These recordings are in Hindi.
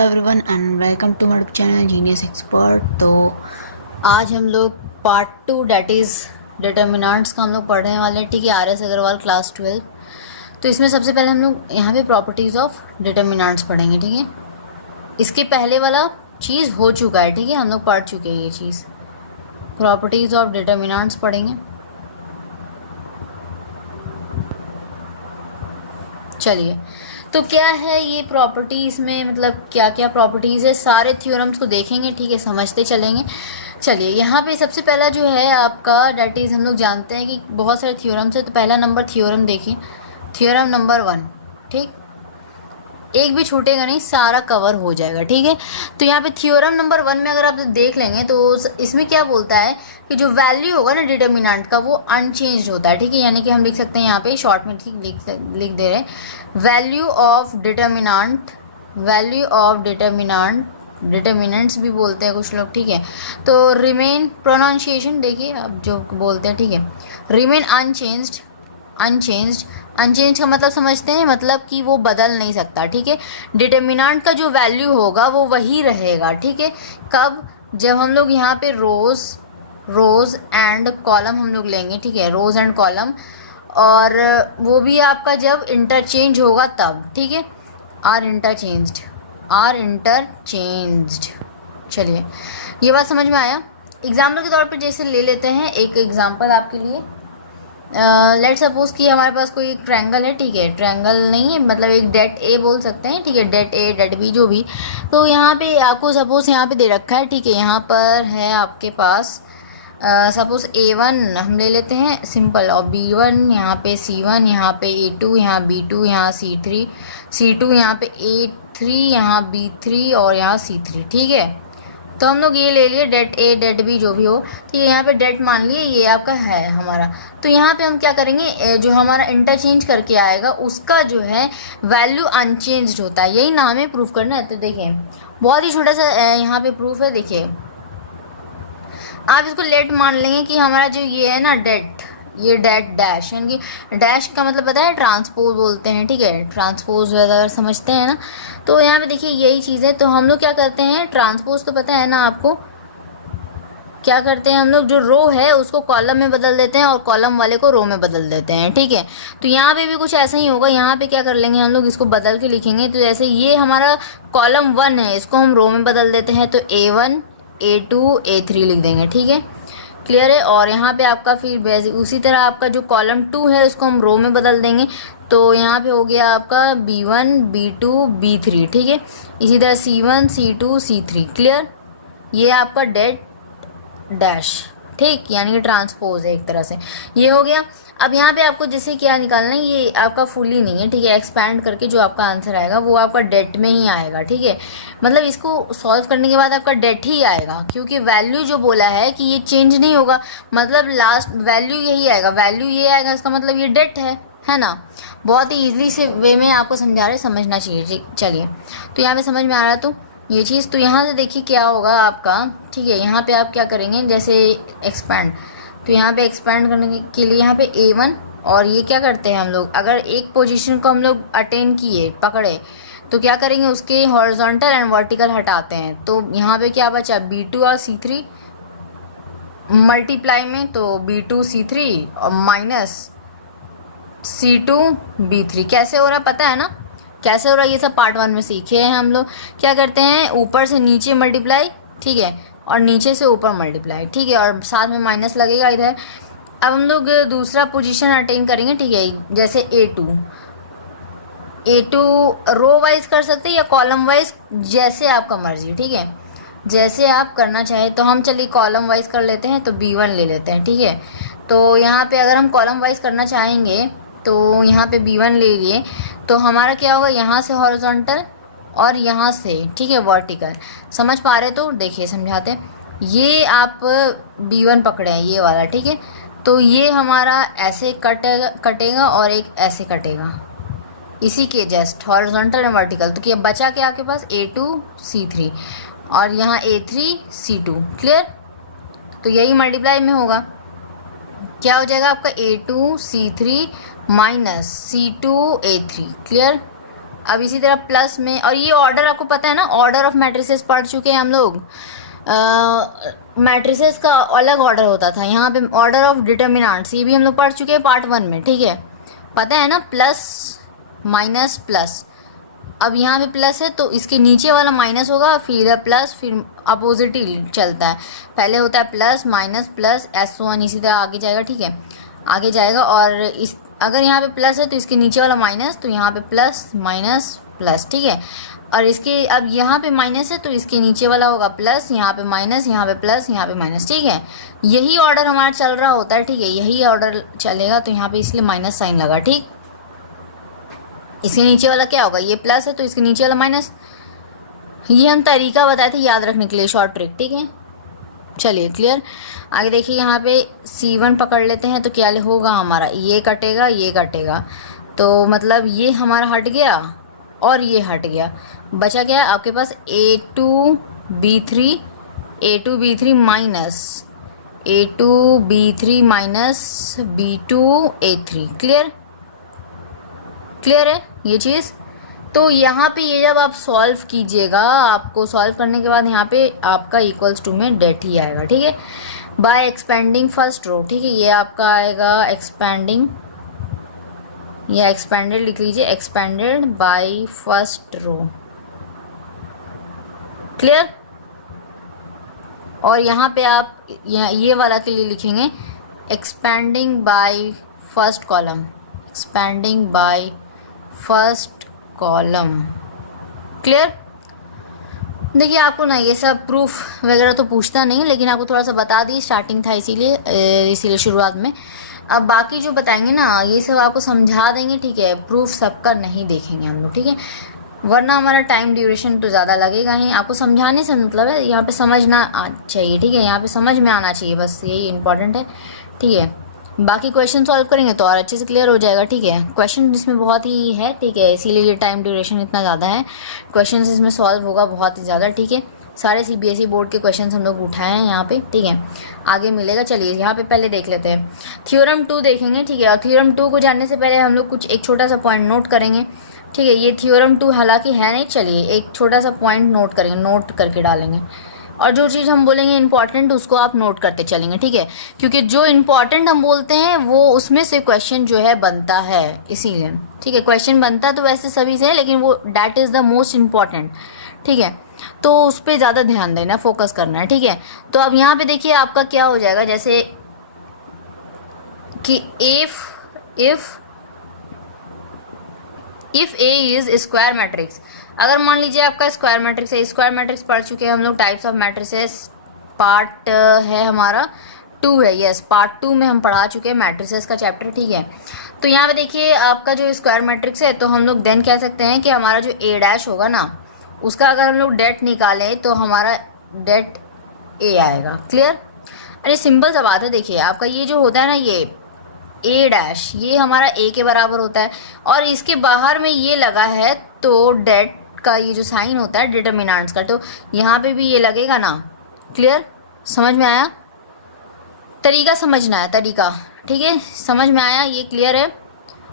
Everyone and welcome to my channel genius expert. तो आज हम लोग पार्ट 2 डेट इज़ डिटर्मिनेंट्स का हम लोग पढ़ने वाले हैं। ठीक है, RS अग्रवाल क्लास 12। तो इसमें सबसे पहले हम लोग यहाँ पे प्रॉपर्टीज़ ऑफ डिटर्मिनेंट्स पढ़ेंगे। ठीक है, इसके पहले वाला चीज़ हो चुका है। ठीक है, हम लोग पढ़ चुके हैं ये चीज़। प्रॉपर्टीज़ ऑफ डिटर्मिनेंट्स पढ़ेंगे। चलिए, तो क्या है ये प्रॉपर्टी, इसमें मतलब क्या क्या प्रॉपर्टीज़ है, सारे थ्योरम्स को देखेंगे। ठीक है, समझते चलेंगे। चलिए, यहाँ पे सबसे पहला जो है आपका डेट इज़, हम लोग जानते हैं कि बहुत सारे थ्योरम्स है। तो पहला नंबर थ्योरम देखिए, थ्योरम नंबर 1। ठीक, एक भी छूटेगा नहीं, सारा कवर हो जाएगा। ठीक है, तो यहाँ पे थ्योरम नंबर 1 में अगर आप देख लेंगे तो इसमें क्या बोलता है कि जो वैल्यू होगा ना डिटर्मिनेंट का, वो अनचेंज होता है। ठीक है, यानी कि हम लिख सकते हैं यहाँ पे शॉर्ट में लिख दे रहे हैं, value of determinant, value of determinants भी बोलते हैं कुछ लोग। ठीक है, तो रिमेन, प्रोनाउंसिएशन देखिए आप जो बोलते हैं। ठीक है, रिमेन अनचेंज्ड, अनचेंज का मतलब समझते हैं, मतलब कि वो बदल नहीं सकता। ठीक है, डिटर्मिनेंट का जो वैल्यू होगा वो वही रहेगा। ठीक है, कब, जब हम लोग यहाँ पे रोज एंड कॉलम हम लोग लेंगे। ठीक है, रोज एंड कॉलम, और वो भी आपका जब इंटरचेंज होगा तब। ठीक है, आर इंटरचेंज्ड। चलिए, ये बात समझ में आया। एग्जाम्पल के तौर पर जैसे ले लेते हैं एक एग्जाम्पल आपके लिए। लेट सपोज कि हमारे पास कोई एक ट्रायंगल है। ठीक है, ट्रायंगल नहीं है, मतलब एक डेट ए बोल सकते हैं। ठीक है, डेट ए, डेट बी, जो भी। तो यहाँ पे आपको सपोज यहाँ पे दे रखा है। ठीक है, यहाँ पर है आपके पास सपोज A1 हम ले लेते हैं सिंपल, और B1 यहाँ पे C1, यहाँ पे A2, यहाँ B2, यहाँ C2, यहाँ पे A3, यहाँ B3 और यहाँ C3। ठीक है, तो हम लोग ये ले लिए डेट ए, डेट बी, जो भी हो। ठीक है, यहाँ पे डेट मान लिए ये आपका है हमारा। तो यहाँ पे हम क्या करेंगे, जो हमारा इंटरचेंज करके आएगा उसका जो है वैल्यू अनचेंज्ड होता है। यही ना हमें प्रूफ करना है। तो देखिए, बहुत ही छोटा सा यहाँ पे प्रूफ है। देखिए, आप इसको लेट मान लेंगे कि हमारा जो ये है ना डेट, ये डेट डैश, यानी कि डैश का मतलब पता है, ट्रांसपोज बोलते हैं। ठीक है, ट्रांसपोज अगर समझते हैं ना, तो यहाँ पे देखिए यही चीज़ है। तो हम लोग क्या करते हैं, ट्रांसपोज तो पता है ना आपको, क्या करते हैं हम लोग, जो रो है उसको कॉलम में बदल देते हैं और कॉलम वाले को रो में बदल देते हैं। ठीक है, तो यहाँ पे भी कुछ ऐसा ही होगा। यहाँ पे क्या कर लेंगे हम लोग, इसको बदल के लिखेंगे। तो जैसे ये हमारा कॉलम 1 है, इसको हम रो में बदल देते हैं, तो A1, A2, A3 लिख देंगे। ठीक है, क्लियर है। और यहाँ पे आपका फिर उसी तरह आपका जो कॉलम 2 है उसको हम रो में बदल देंगे। तो यहाँ पे हो गया आपका B1, B2, B3। ठीक है, इसी तरह C1, C2, C3। क्लियर, ये आपका डेट डैश। ठीक, यानी कि ट्रांसपोज है एक तरह से, ये हो गया। अब यहाँ पे आपको जैसे क्या निकालना है, ये आपका फुली नहीं है। ठीक है, एक्सपैंड करके जो आपका आंसर आएगा वो आपका डेट में ही आएगा। ठीक है, मतलब इसको सॉल्व करने के बाद आपका डेट ही आएगा, क्योंकि वैल्यू जो बोला है कि ये चेंज नहीं होगा, मतलब लास्ट वैल्यू यही आएगा, वैल्यू ये आएगा, इसका मतलब ये डेट है ना। बहुत ही ईजिली से वे में आपको समझा रहे, समझना चाहिए। चलिए, तो यहाँ पे समझ में आ रहा, तो ये चीज़। तो यहाँ से देखिए क्या होगा आपका। ठीक है, यहाँ पे आप क्या करेंगे, जैसे एक्सपैंड, तो यहाँ पे एक्सपैंड करने के लिए यहाँ पे A1, और ये क्या करते हैं हम लोग, अगर एक पोजीशन को हम लोग अटेन किए, पकड़े, तो क्या करेंगे, उसके हॉरिजॉन्टल एंड वर्टिकल हटाते हैं। तो यहाँ पे क्या बचा, B2 और C3 मल्टीप्लाई में, तो B2 C3 और माइनस C2 B3। कैसे हो रहा पता है ना, कैसे हो रहा है, ये सब पार्ट 1 में सीखे हैं हम लोग। क्या करते हैं, ऊपर से नीचे मल्टीप्लाई, ठीक है, और नीचे से ऊपर मल्टीप्लाई। ठीक है, और साथ में माइनस लगेगा इधर। अब हम लोग दूसरा पोजीशन अटेन करेंगे। ठीक है, जैसे A2 रो वाइज कर सकते हैं या कॉलम वाइज, जैसे आपका मर्जी। ठीक है, जैसे आप करना चाहें। तो हम चलिए कॉलम वाइज कर लेते हैं, तो B1 ले लेते हैं। ठीक है, तो यहाँ पे अगर हम कॉलम वाइज करना चाहेंगे तो यहाँ पे B1 ले लिए, तो हमारा क्या होगा, यहाँ से हॉरिजॉन्टल और यहाँ से, ठीक है, वर्टिकल। समझ पा रहे, तो देखिए समझाते हैं। ये आप B1 पकड़े हैं, ये वाला। ठीक है, तो ये हमारा ऐसे कटेगा और एक ऐसे कटेगा, इसी के जस्ट हॉरिजॉन्टल एंड वर्टिकल। तो क्या बचा, क्या आपके पास, A2 C3 और यहाँ A3 C2। क्लियर, तो यही मल्टीप्लाई में होगा, क्या हो जाएगा आपका A2 C3 minus C2 A3। Clear, अब इसी तरह प्लस में, और ये ऑर्डर आपको पता है ना, ऑर्डर ऑफ मैट्रिसेस पढ़ चुके हैं हम लोग। मैट्रिसेस का अलग ऑर्डर होता था, यहाँ पे ऑर्डर ऑफ डिटर्मिनेंट्स ये भी हम लोग पढ़ चुके हैं पार्ट 1 में, ठीक है, पता है ना, प्लस माइनस प्लस। अब यहाँ पे प्लस है तो इसके नीचे वाला माइनस होगा, फिर इधर प्लस, फिर अपोजिट ही चलता है, पहले होता है प्लस माइनस प्लस S1, इसी तरह आगे जाएगा, ठीक है, आगे जाएगा। और इस अगर यहाँ पे प्लस है तो इसके नीचे वाला माइनस, तो यहाँ पे प्लस माइनस प्लस, ठीक है। और इसके अब यहाँ पे माइनस है तो इसके नीचे वाला होगा प्लस, यहाँ पे माइनस, यहाँ पे प्लस, यहाँ पे माइनस, ठीक है। यही ऑर्डर हमारा चल रहा होता है, ठीक है, यही ऑर्डर चलेगा, तो यहाँ पे इसलिए माइनस साइन लगा, ठीक। इसके नीचे वाला क्या होगा, ये प्लस है तो इसके नीचे वाला माइनस। ये हम तरीका बताए थे याद रखने के लिए, शॉर्ट ट्रिक, ठीक है। चलिए क्लियर। आगे देखिए यहाँ पे C1 पकड़ लेते हैं तो क्या होगा हमारा, ये कटेगा ये कटेगा, तो मतलब ये हमारा हट गया और ये हट गया, बचा क्या आपके पास A2B3 minus A2B3 minus B2A3। Clear है ये चीज़। तो यहाँ पे ये जब आप सॉल्व कीजिएगा, आपको सॉल्व करने के बाद यहाँ पे आपका इक्वल्स टू में डेट ही आएगा, ठीक है, बाय एक्सपेंडिंग फर्स्ट रो, ठीक है। ये आपका आएगा एक्सपेंडिंग, या एक्सपेंडेड लिख लीजिए, expanded by first row. Clear. और यहाँ पे आप ये वाला के लिए लिखेंगे expanding by first column, expanding by first column. Clear. देखिए आपको ना ये सब प्रूफ वगैरह तो पूछता नहीं, लेकिन आपको थोड़ा सा बता दी, स्टार्टिंग था इसीलिए शुरुआत में। अब बाकी जो बताएंगे ना ये सब आपको समझा देंगे, ठीक है, प्रूफ सबका नहीं देखेंगे हम लोग, ठीक है, वरना हमारा टाइम ड्यूरेशन तो ज़्यादा लगेगा ही। आपको समझाने से मतलब है यहाँ पे समझना चाहिए, ठीक है, यहाँ पे समझ में आना चाहिए, बस यही इंपॉर्टेंट है, ठीक है। बाकी क्वेश्चन सॉल्व करेंगे तो और अच्छे से क्लियर हो जाएगा, ठीक है। क्वेश्चन इसमें बहुत ही है, ठीक है, इसीलिए ये टाइम ड्यूरेशन इतना ज़्यादा है, क्वेश्चन इसमें सॉल्व होगा बहुत ही ज़्यादा, ठीक है। सारे CBSE बोर्ड के क्वेश्चन हम लोग उठाए हैं यहाँ पे, ठीक है, आगे मिलेगा। चलिए यहाँ पे पहले देख लेते हैं, थ्योरम 2 देखेंगे, ठीक है। और थ्योरम 2 को जानने से पहले हम लोग एक छोटा सा पॉइंट नोट करेंगे, ठीक है। ये थ्योरम 2 हालांकि है नहीं, चलिए एक छोटा सा पॉइंट नोट करेंगे, नोट करके डालेंगे, और जो चीज़ हम बोलेंगे इंपॉर्टेंट उसको आप नोट करते चलेंगे, ठीक है, क्योंकि जो इंपॉर्टेंट हम बोलते हैं वो उसमें से क्वेश्चन जो है बनता है, इसीलिए, ठीक है। क्वेश्चन बनता तो वैसे सभी से है, लेकिन वो that is the most important, ठीक है, तो उस पर ज़्यादा ध्यान देना, फोकस करना है, ठीक है। तो अब यहाँ पे देखिए आपका क्या हो जाएगा, जैसे कि if A is square matrix, अगर मान लीजिए आपका स्क्वायर मैट्रिक्स है, स्क्वायर मैट्रिक्स पढ़ चुके हैं हम लोग, टाइप्स ऑफ मैट्रिसेस पार्ट है हमारा 2 है, यस पार्ट 2 में हम पढ़ा चुके हैं मैट्रिसेस का चैप्टर, ठीक है। तो यहाँ पे देखिए आपका जो स्क्वायर मैट्रिक्स है, तो हम लोग देन कह सकते हैं कि हमारा जो A' होगा ना, उसका अगर हम लोग डेट निकालें तो हमारा डेट A आएगा। क्लियर। अरे सिंपल सा बात है, देखिए आपका ये जो होता है ना, ये A' ये हमारा A के बराबर होता है, और इसके बाहर में ये लगा है, तो डेट का ये जो साइन होता है डिटर्मिनेंट्स का, तो यहाँ पे भी ये लगेगा ना। क्लियर, समझ में आया, तरीका समझना है, तरीका, ठीक है, समझ में आया, ये क्लियर है,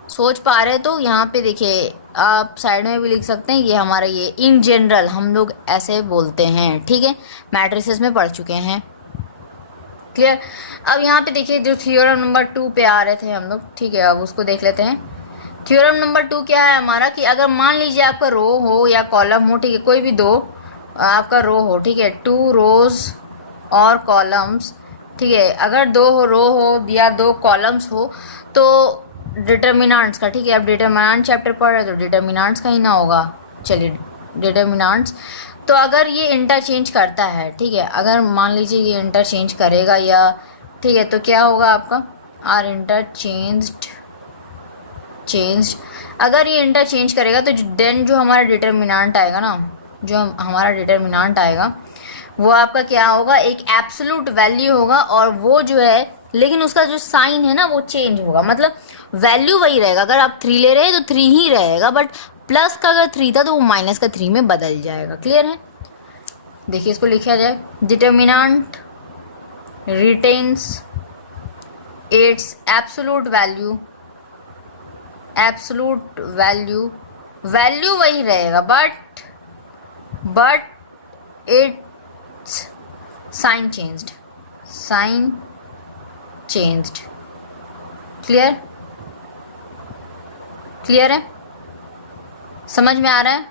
सोच पा रहे तो यहाँ पे देखिए आप साइड में भी लिख सकते हैं, ये हमारा ये इन जनरल हम लोग ऐसे बोलते हैं, ठीक है, मैट्रिसेस में पढ़ चुके हैं। क्लियर। अब यहाँ पे देखिए जो थ्योरम नंबर 2 पे आ रहे थे हम लोग, ठीक है, अब उसको देख लेते हैं। थ्योरम नंबर 2 क्या है हमारा, कि अगर मान लीजिए आपका रो हो या कॉलम हो, ठीक है, कोई भी दो आपका रो हो, ठीक है, 2 रोज और कॉलम्स, ठीक है, अगर 2 रो हो या 2 कॉलम्स हो तो डिटर्मिनेंट्स का, ठीक है, अब डिटर्मिनेंट चैप्टर पढ़ रहे तो डिटर्मिनेंट्स का ही ना होगा। चलिए डिटर्मिनेंट्स, तो अगर ये इंटरचेंज करता है, ठीक है, अगर मान लीजिए ये इंटरचेंज करेगा या, ठीक है, तो क्या होगा आपका आर चेंज्ड, अगर ये इंटरचेंज करेगा तो देन जो हमारा डिटर्मिनेंट आएगा ना, जो हमारा डिटर्मिनेंट आएगा वो आपका क्या होगा, एक एब्सोल्यूट वैल्यू होगा, और वो जो है, लेकिन उसका जो साइन है ना वो चेंज होगा, मतलब वैल्यू वही रहेगा, अगर आप 3 ले रहे हैं तो 3 ही रहेगा, बट प्लस का अगर 3 था तो वो माइनस का 3 में बदल जाएगा। क्लियर है। देखिए इसको लिखा जाए, determinant retains its absolute value value वही रहेगा but its sign changed, sign changed. Clear है, समझ में आ रहा है?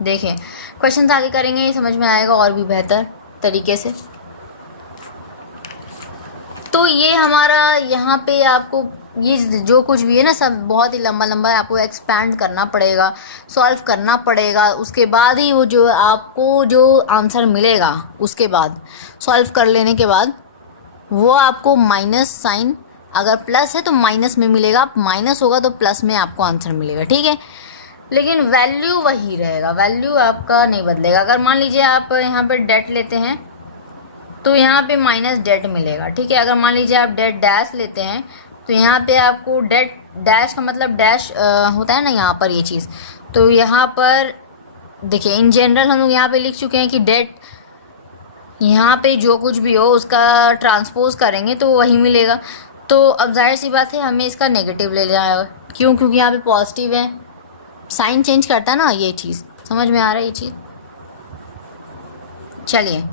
देखिए क्वेश्चन आगे करेंगे, ये समझ में आएगा और भी बेहतर तरीके से। तो ये हमारा यहाँ पे आपको ये जो कुछ भी है ना सब बहुत ही लंबा लंबा है, आपको एक्सपैंड करना पड़ेगा, सॉल्व करना पड़ेगा, उसके बाद ही वो जो आपको जो आंसर मिलेगा उसके बाद सॉल्व कर लेने के बाद वो आपको माइनस साइन, अगर प्लस है तो माइनस में मिलेगा, माइनस होगा तो प्लस में आपको आंसर मिलेगा, ठीक है। लेकिन वैल्यू वही रहेगा, वैल्यू आपका नहीं बदलेगा। अगर मान लीजिए आप यहाँ पे डेट लेते हैं तो यहाँ पे माइनस डेट मिलेगा, ठीक है। अगर मान लीजिए आप डेट डैश लेते हैं तो यहाँ पे आपको डेट डैश का मतलब डैश होता है ना यहाँ पर ये चीज़, तो यहाँ पर देखिए इन जनरल हम लोग यहाँ पे लिख चुके हैं कि डेट यहाँ पे जो कुछ भी हो उसका ट्रांसपोज करेंगे तो वही मिलेगा। तो अब जाहिर सी बात है हमें इसका नेगेटिव ले जाएगा, क्यों? क्योंकि यहाँ पे पॉजिटिव है, साइन चेंज करता है ना, ये चीज़ समझ में आ रहा है ये चीज़। चलिए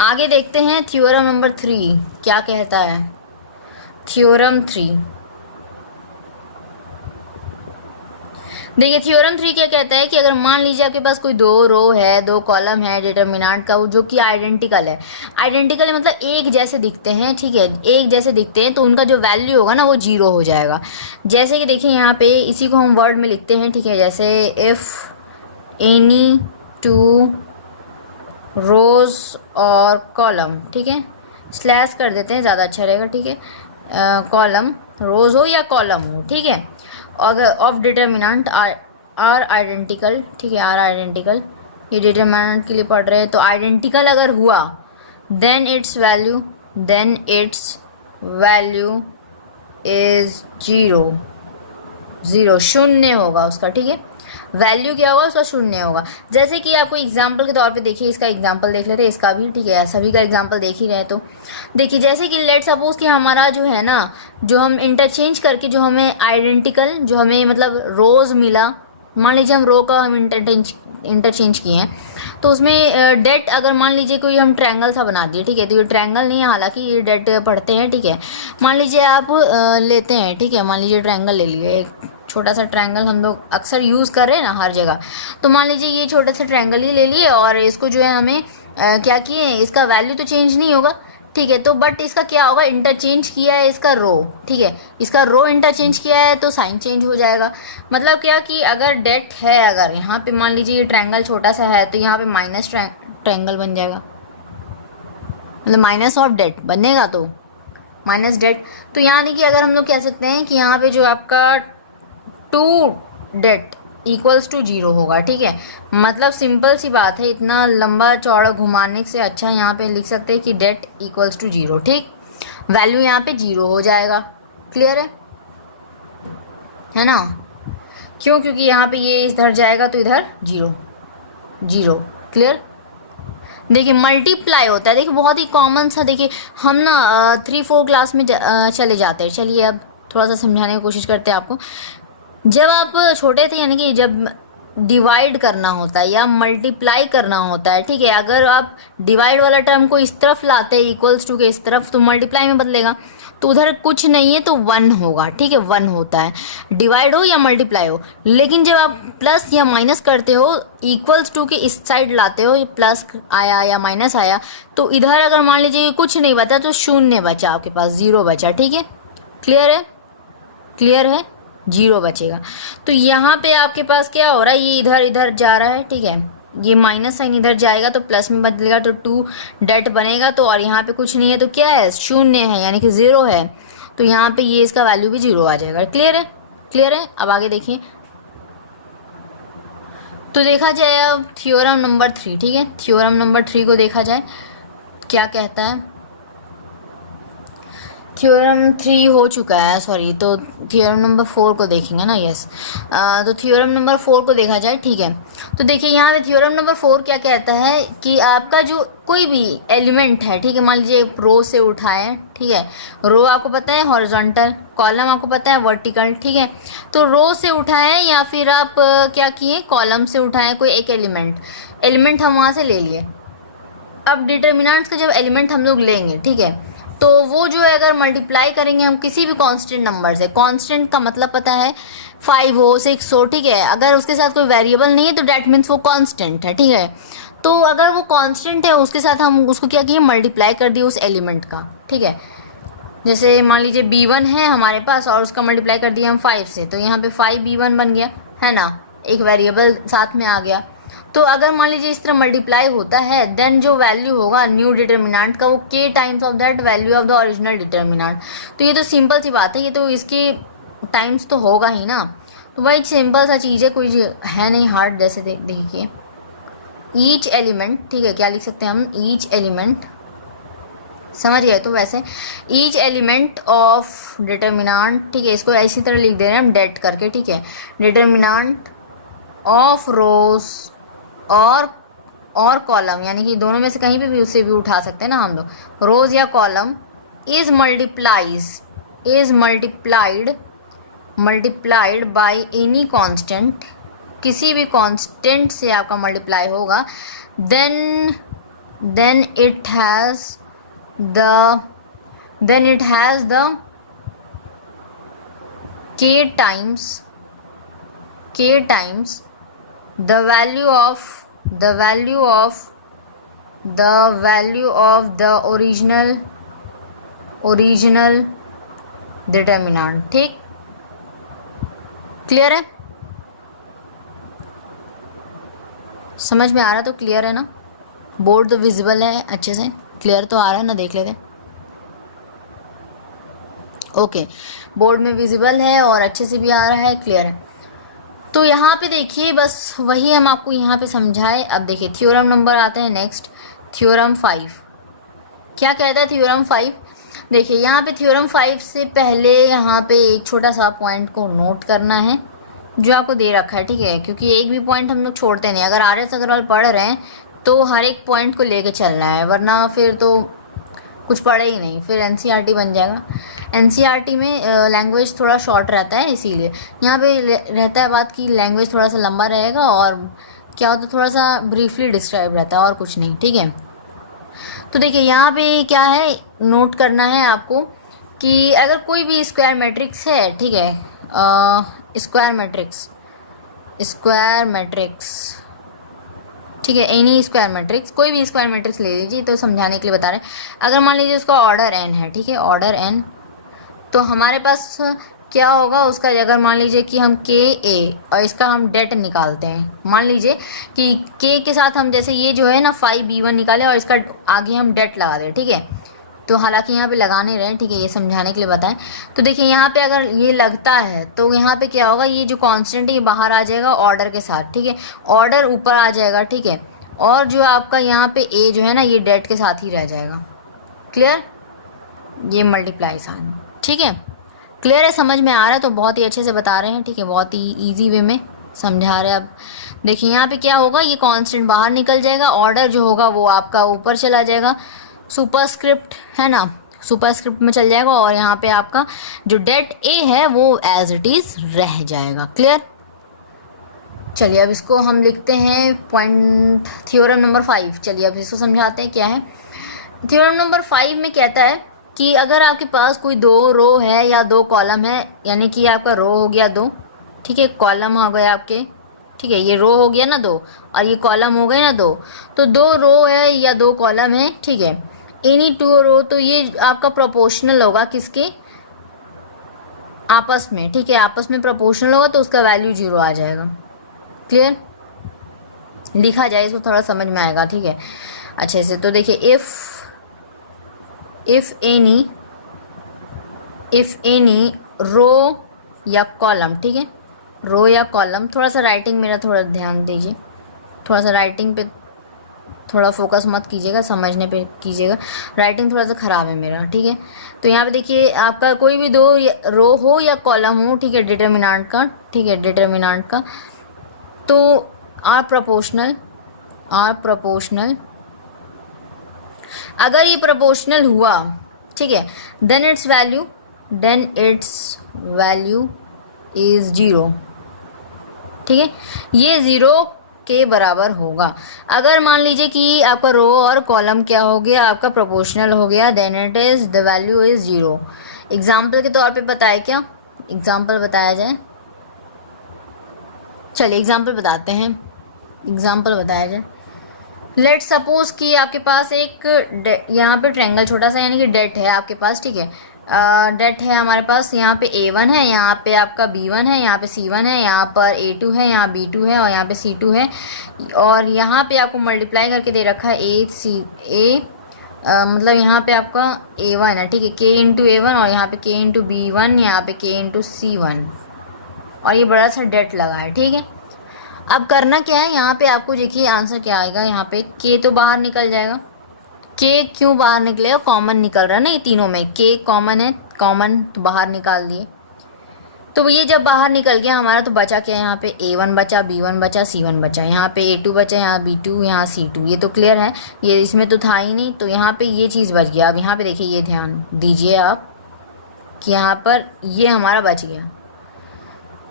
आगे देखते हैं थ्योरम नंबर 3 क्या कहता है। थ्योरम 3 देखिए, थ्योरम 3 क्या कहता है कि अगर मान लीजिए आपके पास कोई दो रो है, दो कॉलम है डिटर्मिनेंट का जो कि आइडेंटिकल है, आइडेंटिकल मतलब एक जैसे दिखते हैं, ठीक है, एक जैसे दिखते हैं तो उनका जो वैल्यू होगा ना वो 0 हो जाएगा। जैसे कि देखिए यहाँ पे इसी को हम वर्ड में लिखते हैं, ठीक है, जैसे इफ़ एनी टू रोज और कॉलम, ठीक है, स्लैश कर देते हैं ज़्यादा अच्छा रहेगा, ठीक है, कॉलम रोज हो या कॉलम हो, ठीक है, अगर ऑफ डिटर्मिनेंट आर आइडेंटिकल, ठीक है, आर आइडेंटिकल, ये डिटर्मिनेंट के लिए पढ़ रहे हैं, तो आइडेंटिकल अगर हुआ देन इट्स वैल्यू इज 0 शून्य होगा उसका, ठीक है, वैल्यू क्या होगा उसका 0 होगा। जैसे कि आपको एग्जांपल के तौर पे देखिए, इसका एग्जांपल देख लेते हैं, इसका भी, ठीक है, सभी का एग्जांपल देख ही रहे। तो देखिए जैसे कि लेट सपोज कि हमारा जो है ना, जो हम इंटरचेंज करके जो हमें आइडेंटिकल जो हमें मतलब रोज मिला, मान लीजिए हम रो का हम इंटरचेंज किए हैं, तो उसमें डेट अगर मान लीजिए कोई हम ट्रायंगल सा बना दिए, ठीक है, तो ये ट्रायंगल नहीं है, हालांकि ये डेट पढ़ते हैं, ठीक है। मान लीजिए आप लेते हैं, ठीक है, मान लीजिए ट्रायंगल ले लिए, एक छोटा सा ट्रायंगल हम लोग अक्सर यूज़ कर रहे हैं ना हर जगह, तो मान लीजिए ये छोटा सा ट्रायंगल ही ले लिए और इसको जो है हमें क्या किए, इसका वैल्यू तो चेंज नहीं होगा, ठीक है, तो बट इसका क्या होगा, इंटरचेंज किया है इसका रो, ठीक है, इसका रो इंटरचेंज किया है तो साइन चेंज हो जाएगा। मतलब क्या कि अगर डेट है, अगर यहाँ पे मान लीजिए ये ट्रायंगल छोटा सा है तो यहाँ पे माइनस ट्रायंगल बन जाएगा, मतलब माइनस ऑफ डेट बनेगा, तो माइनस डेट, तो यानी कि अगर हम लोग कह सकते हैं कि यहाँ पे जो आपका 2 डेट इक्वल्स टू 0 होगा, ठीक है। मतलब सिंपल सी बात है, इतना लंबा चौड़ा घुमाने से अच्छा यहाँ पे लिख सकते हैं कि डेट इक्वल्स टू 0, ठीक, वैल्यू यहाँ पे 0 हो जाएगा। क्लियर है ना? क्यों? क्योंकि यहाँ पे ये इधर जाएगा तो इधर 0। क्लियर? देखिए मल्टीप्लाई होता है, देखिए बहुत ही कॉमन सा, देखिए हम ना 3-4 क्लास में चले जाते हैं। चलिए अब थोड़ा सा समझाने की कोशिश करते हैं आपको। जब आप छोटे थे, यानी कि जब डिवाइड करना होता है या मल्टीप्लाई करना होता है, ठीक है, अगर आप डिवाइड वाला टर्म को इस तरफ लाते हैं इक्वल्स टू के इस तरफ, तो मल्टीप्लाई में बदलेगा, तो उधर कुछ नहीं है तो 1 होगा, ठीक है, 1 होता है, डिवाइड हो या मल्टीप्लाई हो। लेकिन जब आप प्लस या माइनस करते हो, इक्वल्स टू के इस साइड लाते हो, ये प्लस आया या माइनस आया, तो इधर अगर मान लीजिए कुछ नहीं बचा तो 0 बचा, आपके पास 0 बचा, ठीक है। क्लियर है 0 बचेगा। तो यहाँ पे आपके पास क्या हो रहा है, ये इधर इधर जा रहा है, ठीक है, ये माइनस साइन इधर जाएगा तो प्लस में बदलेगा, तो 2 डेट बनेगा, तो और यहाँ पे कुछ नहीं है तो क्या है, 0 है, यानी कि 0 है, तो यहाँ पे ये इसका वैल्यू भी 0 आ जाएगा। क्लियर है। अब आगे देखिए, तो देखा जाए अब थ्योरम नंबर 3, ठीक है, थ्योरम नंबर 3 को देखा जाए क्या कहता है। थ्योरम 3 हो चुका है, सॉरी, तो थ्योरम नंबर 4 को देखेंगे ना, यस। तो थ्योरम नंबर 4 को देखा जाए, ठीक है। तो देखिए यहाँ पे थ्योरम नंबर 4 क्या कहता है कि आपका जो कोई भी एलिमेंट है, ठीक है, मान लीजिए रो से उठाएं, ठीक ठीक है। रो आपको पता है हॉरिजॉन्टल, कॉलम आपको पता है वर्टिकल, ठीक है। तो रो से उठाएं या फिर आप क्या किए, कॉलम से उठाएं कोई एक एलिमेंट हम वहाँ से ले लिए। अब डिटर्मिनेंट्स का जब एलिमेंट हम लोग लेंगे, ठीक है, तो वो जो है अगर मल्टीप्लाई करेंगे हम किसी भी कांस्टेंट नंबर से, कांस्टेंट का मतलब पता है 5 हो 6 हो, ठीक है, अगर उसके साथ कोई वेरिएबल नहीं है तो डैट मीन्स वो कांस्टेंट है, ठीक है। तो अगर वो कांस्टेंट है उसके साथ हम उसको क्या किए, मल्टीप्लाई कर दिए उस एलिमेंट का, ठीक है। जैसे मान लीजिए b1 है हमारे पास और उसका मल्टीप्लाई कर दिया हम 5 से, तो यहाँ पे 5b1 बन गया है ना, एक वेरिएबल साथ में आ गया। तो अगर मान लीजिए इस तरह मल्टीप्लाई होता है देन जो वैल्यू होगा न्यू डिटर्मिनेंट का वो k times of that value of the original determinant. तो ये तो सिंपल सी बात है, ये तो इसके टाइम्स तो होगा ही ना। तो भाई सिंपल सा चीज़ है, कोई है नहीं हार्ड। जैसे देखिए ईच एलिमेंट, ठीक है, क्या लिख सकते हैं हम, ईच एलिमेंट, समझ गए। तो वैसे ईच एलिमेंट ऑफ डिटर्मिनेंट, ठीक है, इसको इसी तरह लिख दे रहे हैं हम डेट करके, ठीक है। डिटर्मिनेंट ऑफ रोज और कॉलम, यानी कि दोनों में से कहीं पे भी उससे भी उठा सकते हैं ना हम लोग, रोज या column, is multiplied by any constant, किसी भी कांस्टेंट से आपका मल्टीप्लाई होगा, then it has the k times the value of the original determinant, ठीक, क्लियर है, समझ में आ रहा तो क्लियर है ना। बोर्ड तो विजिबल है अच्छे से, क्लियर तो आ रहा है ना, देख लेते हैं। ओके, बोर्ड में विजिबल है और अच्छे से भी आ रहा है, क्लियर है। तो यहाँ पे देखिए बस वही हम आपको यहाँ पे समझाए। अब देखिए थ्योरम नंबर आते हैं नेक्स्ट, थ्योरम 5। क्या कहता है थ्योरम 5, देखिए यहाँ पे थ्योरम 5 से पहले यहाँ पे एक छोटा सा पॉइंट को नोट करना है जो आपको दे रखा है, ठीक है, क्योंकि एक भी पॉइंट हम लोग छोड़ते नहीं। अगर आर.एस. अग्रवाल पढ़ रहे हैं तो हर एक पॉइंट को लेके चलना है, वरना फिर तो कुछ पढ़े ही नहीं, फिर एनसीईआरटी बन जाएगा। एनसीईआरटी में लैंग्वेज थोड़ा शॉर्ट रहता है, इसीलिए यहाँ पे रहता है बात कि लैंग्वेज थोड़ा सा लंबा रहेगा और क्या होता है थोड़ा सा ब्रीफली डिस्क्राइब रहता है और कुछ नहीं, ठीक है। तो देखिए यहाँ पे क्या है, नोट करना है आपको कि अगर कोई भी स्क्वायर मैट्रिक्स है, ठीक है, स्क्वायर मैट्रिक्स, ठीक है, एनी स्क्वायर मैट्रिक्स, कोई भी स्क्वायर मैट्रिक्स ले लीजिए, तो समझाने के लिए बता रहे हैं। अगर मान लीजिए उसका ऑर्डर n है, ठीक है, ऑर्डर n, तो हमारे पास क्या होगा उसका, अगर मान लीजिए कि हम k a और इसका हम डेट निकालते हैं, मान लीजिए कि k के साथ हम जैसे ये जो है ना 5b1 निकाले और इसका आगे हम डेट लगा दें, ठीक है। तो हालांकि यहाँ पे लगाने रहे, ठीक है, ये समझाने के लिए बताएं। तो देखिए यहाँ पे अगर ये लगता है तो यहाँ पे क्या होगा, ये जो कांस्टेंट है ये बाहर आ जाएगा ऑर्डर के साथ, ठीक है, ऑर्डर ऊपर आ जाएगा, ठीक है, और जो आपका यहाँ पे ए जो है ना ये डेट के साथ ही रह जाएगा, क्लियर, ये मल्टीप्लाई साइन, ठीक है, क्लियर है, समझ में आ रहा है। तो बहुत ही अच्छे से बता रहे हैं, ठीक है, बहुत ही ईजी वे में समझा रहे हैं। अब देखिए यहाँ पे क्या होगा, ये कांस्टेंट बाहर निकल जाएगा, ऑर्डर जो होगा वो आपका ऊपर चला जाएगा, सुपरस्क्रिप्ट है ना, सुपरस्क्रिप्ट में चल जाएगा, और यहाँ पे आपका जो डेट ए है वो एज इट इज रह जाएगा, क्लियर। चलिए अब इसको हम लिखते हैं पॉइंट, थ्योरम नंबर 5। चलिए अब इसको समझाते हैं क्या है। थ्योरम नंबर 5 में कहता है कि अगर आपके पास कोई 2 रो है या 2 कॉलम है, यानी कि आपका रो हो गया 2, ठीक है, कॉलम हो गए आपके, ठीक है, ये रो हो गया ना 2 और ये कॉलम हो गए ना 2, तो 2 रो है या 2 कॉलम है, ठीक है, एनी 2 रो, तो ये आपका प्रोपोर्शनल होगा किसके, आपस में, ठीक है, आपस में प्रोपोर्शनल होगा तो उसका वैल्यू 0 आ जाएगा, क्लियर, लिखा जाए इसको थोड़ा समझ में आएगा, ठीक है, अच्छे से। तो देखिए इफ एनी रो या कॉलम, ठीक है, रो या कॉलम, थोड़ा सा राइटिंग मेरा थोड़ा ध्यान दीजिए, थोड़ा सा राइटिंग पे थोड़ा फोकस मत कीजिएगा, समझने पे कीजिएगा, राइटिंग थोड़ा सा ख़राब है मेरा, ठीक है। तो यहाँ पे देखिए आपका कोई भी 2 रो हो या कॉलम हो, ठीक है, डिटर्मिनेंट का, ठीक है, डिटर्मिनेंट का, तो आर प्रोपोर्शनल, अगर ये प्रोपोर्शनल हुआ, ठीक है, देन इट्स वैल्यू इज 0, ठीक है, ये 0 के बराबर होगा। अगर मान लीजिए कि आपका रो और कॉलम क्या हो गया, आपका प्रोपोर्शनल हो गया, then it is the value is 0। Example के तौर पे बताए, क्या एग्जाम्पल बताया जाए, चलिए एग्जाम्पल बताते हैं, एग्जाम्पल बताया जाए। लेट सपोज कि आपके पास एक यहाँ पे ट्रायंगल छोटा सा यानी कि डेट है आपके पास, ठीक है, डेट है हमारे पास, यहाँ पे A1 है, यहाँ पे आपका B1 है, यहाँ पे C1 है, यहाँ पर A2 है, यहाँ B2 है और यहाँ पे C2 है, और यहाँ पे आपको मल्टीप्लाई करके दे रखा है मतलब यहाँ पे आपका A1 है, ठीक है, K इंटू A1 और यहाँ पे K इंटू B1, यहाँ पे K इंटू C1 और ये बड़ा सा डेट लगा है, ठीक है। अब करना क्या है, यहाँ पे आपको देखिए आंसर क्या आएगा, यहाँ पे K तो बाहर निकल जाएगा, K क्यों बाहर निकलेगा, कॉमन निकल रहा है ना, ये तीनों में K कॉमन है, कॉमन तो बाहर निकाल दिए, तो ये जब बाहर निकल गया हमारा तो बचा क्या, यहाँ पे A1 बचा, B1 बचा, C1 बचा, यहाँ पे A2 बचा, यहाँ B2, यहाँ C2, ये तो क्लियर है, ये इसमें तो था ही नहीं, तो यहाँ पे ये चीज़ बच गया। अब यहाँ पे देखिए, ये ध्यान दीजिए आप कि यहाँ पर ये हमारा बच गया।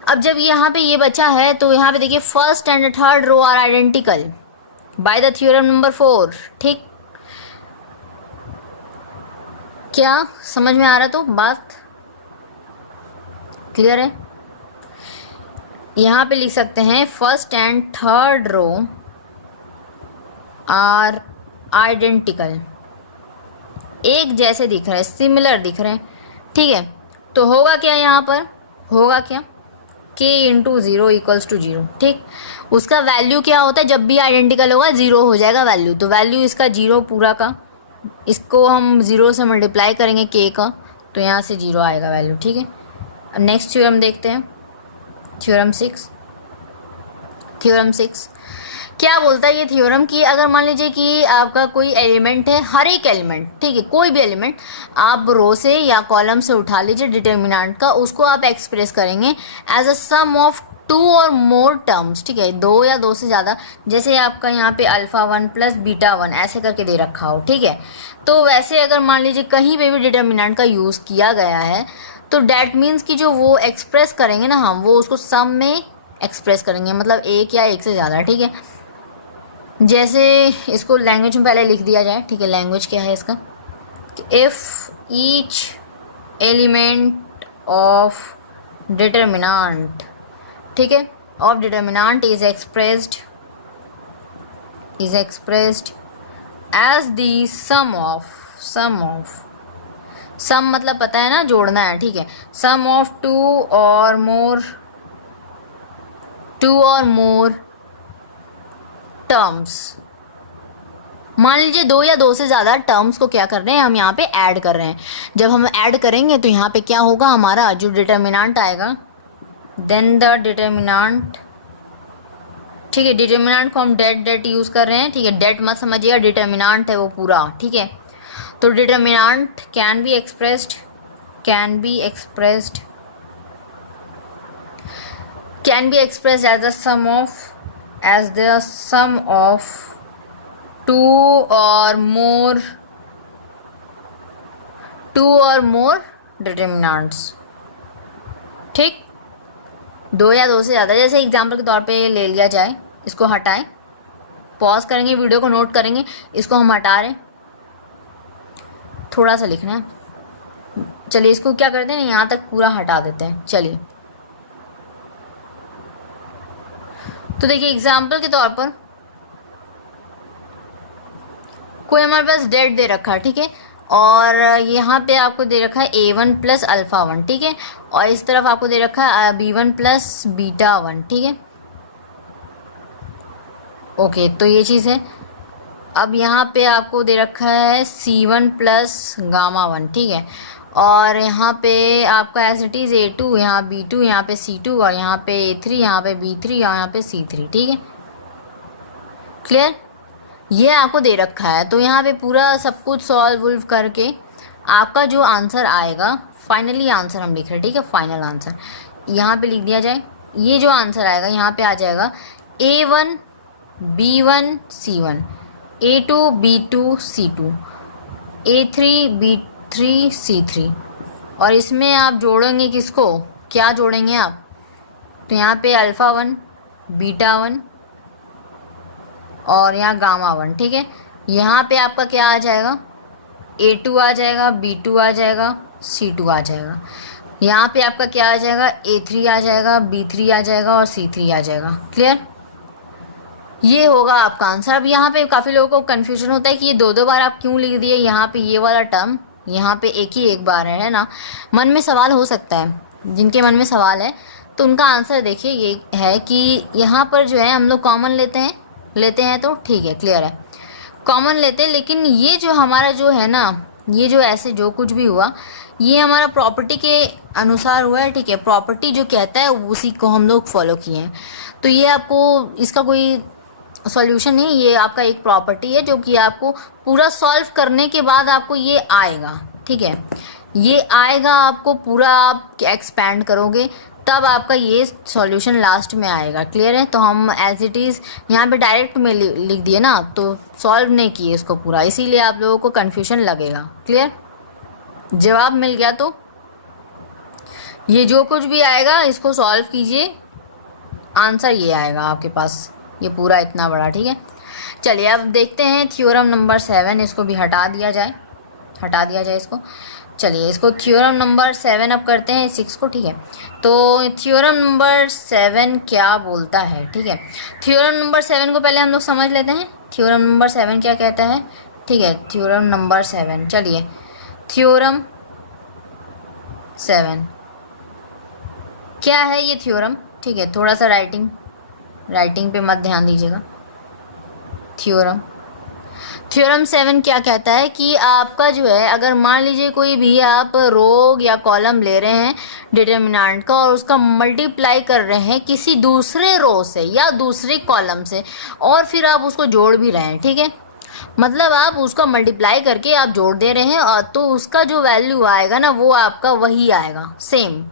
अब जब यहाँ पे ये बचा है तो यहाँ पे देखिए first and third row are identical by the theorem number 4, ठीक, क्या समझ में आ रहा, तो बात क्लियर है। यहाँ पे लिख सकते हैं first and third row are identical, एक जैसे दिख रहे हैं, सिमिलर दिख रहे हैं, ठीक है, तो होगा क्या, यहाँ पर होगा क्या, K इंटू 0 इक्वल्स टू 0, ठीक, उसका वैल्यू क्या होता है, जब भी आइडेंटिकल होगा 0 हो जाएगा वैल्यू, तो वैल्यू इसका 0 पूरा का, इसको हम 0 से मल्टीप्लाई करेंगे K का, तो यहाँ से 0 आएगा वैल्यू, ठीक है। अब नेक्स्ट थ्योरम देखते हैं, थ्योरम 6 क्या बोलता है ये थ्योरम कि अगर मान लीजिए कि आपका कोई एलिमेंट है, हर एक एलिमेंट, ठीक है, कोई भी एलिमेंट आप रो से या कॉलम से उठा लीजिए डिटर्मिनेंट का, उसको आप एक्सप्रेस करेंगे एज अ सम ऑफ 2 और मोर टर्म्स, ठीक है, 2 या 2 से ज़्यादा, जैसे आपका यहाँ पे अल्फ़ा 1 प्लस बीटा 1 ऐसे करके दे रखा हो, ठीक है, तो वैसे अगर मान लीजिए कहीं पे भी डिटर्मिनेंट का यूज़ किया गया है तो डैट मीन्स कि जो वो एक्सप्रेस करेंगे ना हम, वो उसको सम में एक्सप्रेस करेंगे, मतलब एक या एक से ज़्यादा, ठीक है। जैसे इसको लैंग्वेज में पहले लिख दिया जाए, ठीक है, लैंग्वेज क्या है इसका, if each element of determinant, ठीक है, of determinant is expressed as the sum मतलब पता है ना, जोड़ना है, ठीक है, सम ऑफ 2 और मोर टर्म्स, मान लीजिए 2 या 2 से ज़्यादा टर्म्स को क्या कर रहे हैं हम यहाँ पे ऐड कर रहे हैं। जब हम ऐड करेंगे तो यहाँ पे क्या होगा, हमारा जो डिटर्मिनेंट आएगा, देन द डिटर्मिनेंट, ठीक है, डिटर्मिनेंट को हम डेट यूज़ कर रहे हैं, ठीक है, डेट मत समझिएगा, डिटर्मिनेंट है वो पूरा, ठीक है, तो determinant can be expressed as the sum of 2 or more determinants, ठीक, 2 या 2 से ज़्यादा, जैसे एग्जाम्पल के तौर पे ले लिया जाए, इसको हटाएं, पॉज करेंगे, वीडियो को नोट करेंगे, इसको हम हटा रहे हैं, थोड़ा सा लिखना है, चलिए इसको क्या करते हैं, यहाँ तक पूरा हटा देते हैं। चलिए तो देखिए एग्जाम्पल के तौर पर कोई हमारे पास डेट दे रखा है, ठीक है, और यहाँ पे आपको दे रखा है A1 प्लस अल्फ़ा 1, ठीक है, और इस तरफ आपको दे रखा है B1 प्लस बीटा 1, ठीक है, ओके, तो ये चीज़ है। अब यहाँ पे आपको दे रखा है C1 प्लस गामा 1, ठीक है, और यहाँ पे आपका एज इट इज़ A2, यहाँ B2, यहाँ पे C2 और यहाँ पे A3, यहाँ पे B3 और यहाँ पे C3, ठीक है, क्लियर, ये आपको दे रखा है। तो यहाँ पे पूरा सब कुछ सॉल्व करके आपका जो आंसर आएगा, फाइनली आंसर हम लिख रहे हैं, ठीक है, फाइनल आंसर यहाँ पे लिख दिया जाए, ये जो आंसर आएगा यहाँ पे आ जाएगा A1 B1 C1, A2 B2 C2, A3 B C3 और इसमें आप जोड़ेंगे किसको, क्या जोड़ेंगे आप, तो यहाँ पे अल्फ़ा 1 बीटा 1 और यहाँ गामा 1, ठीक है। यहाँ पे आपका क्या आ जाएगा, A2 आ जाएगा, B2 आ जाएगा, C2 आ जाएगा। यहाँ पे आपका क्या आ जाएगा, A3 आ जाएगा, B3 आ जाएगा और C3 आ जाएगा। क्लियर, ये होगा आपका आंसर। अब यहाँ पे काफ़ी लोगों को कन्फ्यूजन होता है कि ये दो दो बार आप क्यों लिख दिए, यहाँ पे ये वाला टर्म यहाँ पे एक बार है ना। मन में सवाल हो सकता है, जिनके मन में सवाल है तो उनका आंसर देखिए ये है कि यहाँ पर जो है हम लोग कॉमन लेते हैं तो ठीक है, क्लियर है, कॉमन लेते हैं। लेकिन ये जो हमारा जो है ना, ये जो ऐसे जो कुछ भी हुआ ये हमारा प्रॉपर्टी के अनुसार हुआ है, ठीक है। प्रॉपर्टी जो कहता है उसी को हम लोग फॉलो किए हैं। तो ये आपको इसका कोई सॉल्यूशन नहीं, ये आपका एक प्रॉपर्टी है जो कि आपको पूरा सॉल्व करने के बाद आपको ये आएगा, ठीक है। ये आएगा आपको पूरा, आप एक्सपैंड करोगे तब आपका ये सॉल्यूशन लास्ट में आएगा। क्लियर है, तो हम एज इट इज़ यहाँ पे डायरेक्ट में लिख दिए ना, तो सॉल्व नहीं किए इसको पूरा, इसीलिए आप लोगों को कन्फ्यूजन लगेगा। क्लियर, जवाब मिल गया तो ये जो कुछ भी आएगा इसको सॉल्व कीजिए, आंसर ये आएगा आपके पास, ये पूरा इतना बड़ा, ठीक है। चलिए अब देखते हैं थ्योरम नंबर 7, इसको भी हटा दिया जाए इसको। चलिए इसको थ्योरम नंबर 7 अब करते हैं 6 को, ठीक है। तो थ्योरम नंबर 7 क्या बोलता है, ठीक है। थ्योरम नंबर 7 को पहले हम लोग समझ लेते हैं, थ्योरम नंबर 7 क्या कहता है, ठीक है। थ्योरम नंबर 7, चलिए थ्योरम 7 क्या है ये थ्योरम, ठीक है। थोड़ा सा राइटिंग पे मत ध्यान दीजिएगा। थ्योरम 7 क्या कहता है कि आपका जो है, अगर मान लीजिए कोई भी आप रो या कॉलम ले रहे हैं डिटर्मिनेंट का और उसका मल्टीप्लाई कर रहे हैं किसी दूसरे रो से या दूसरे कॉलम से और फिर आप उसको जोड़ भी रहे हैं, ठीक है। मतलब आप उसका मल्टीप्लाई करके आप जोड़ दे रहे हैं और तो उसका जो वैल्यू आएगा ना वो आपका वही आएगा, सेम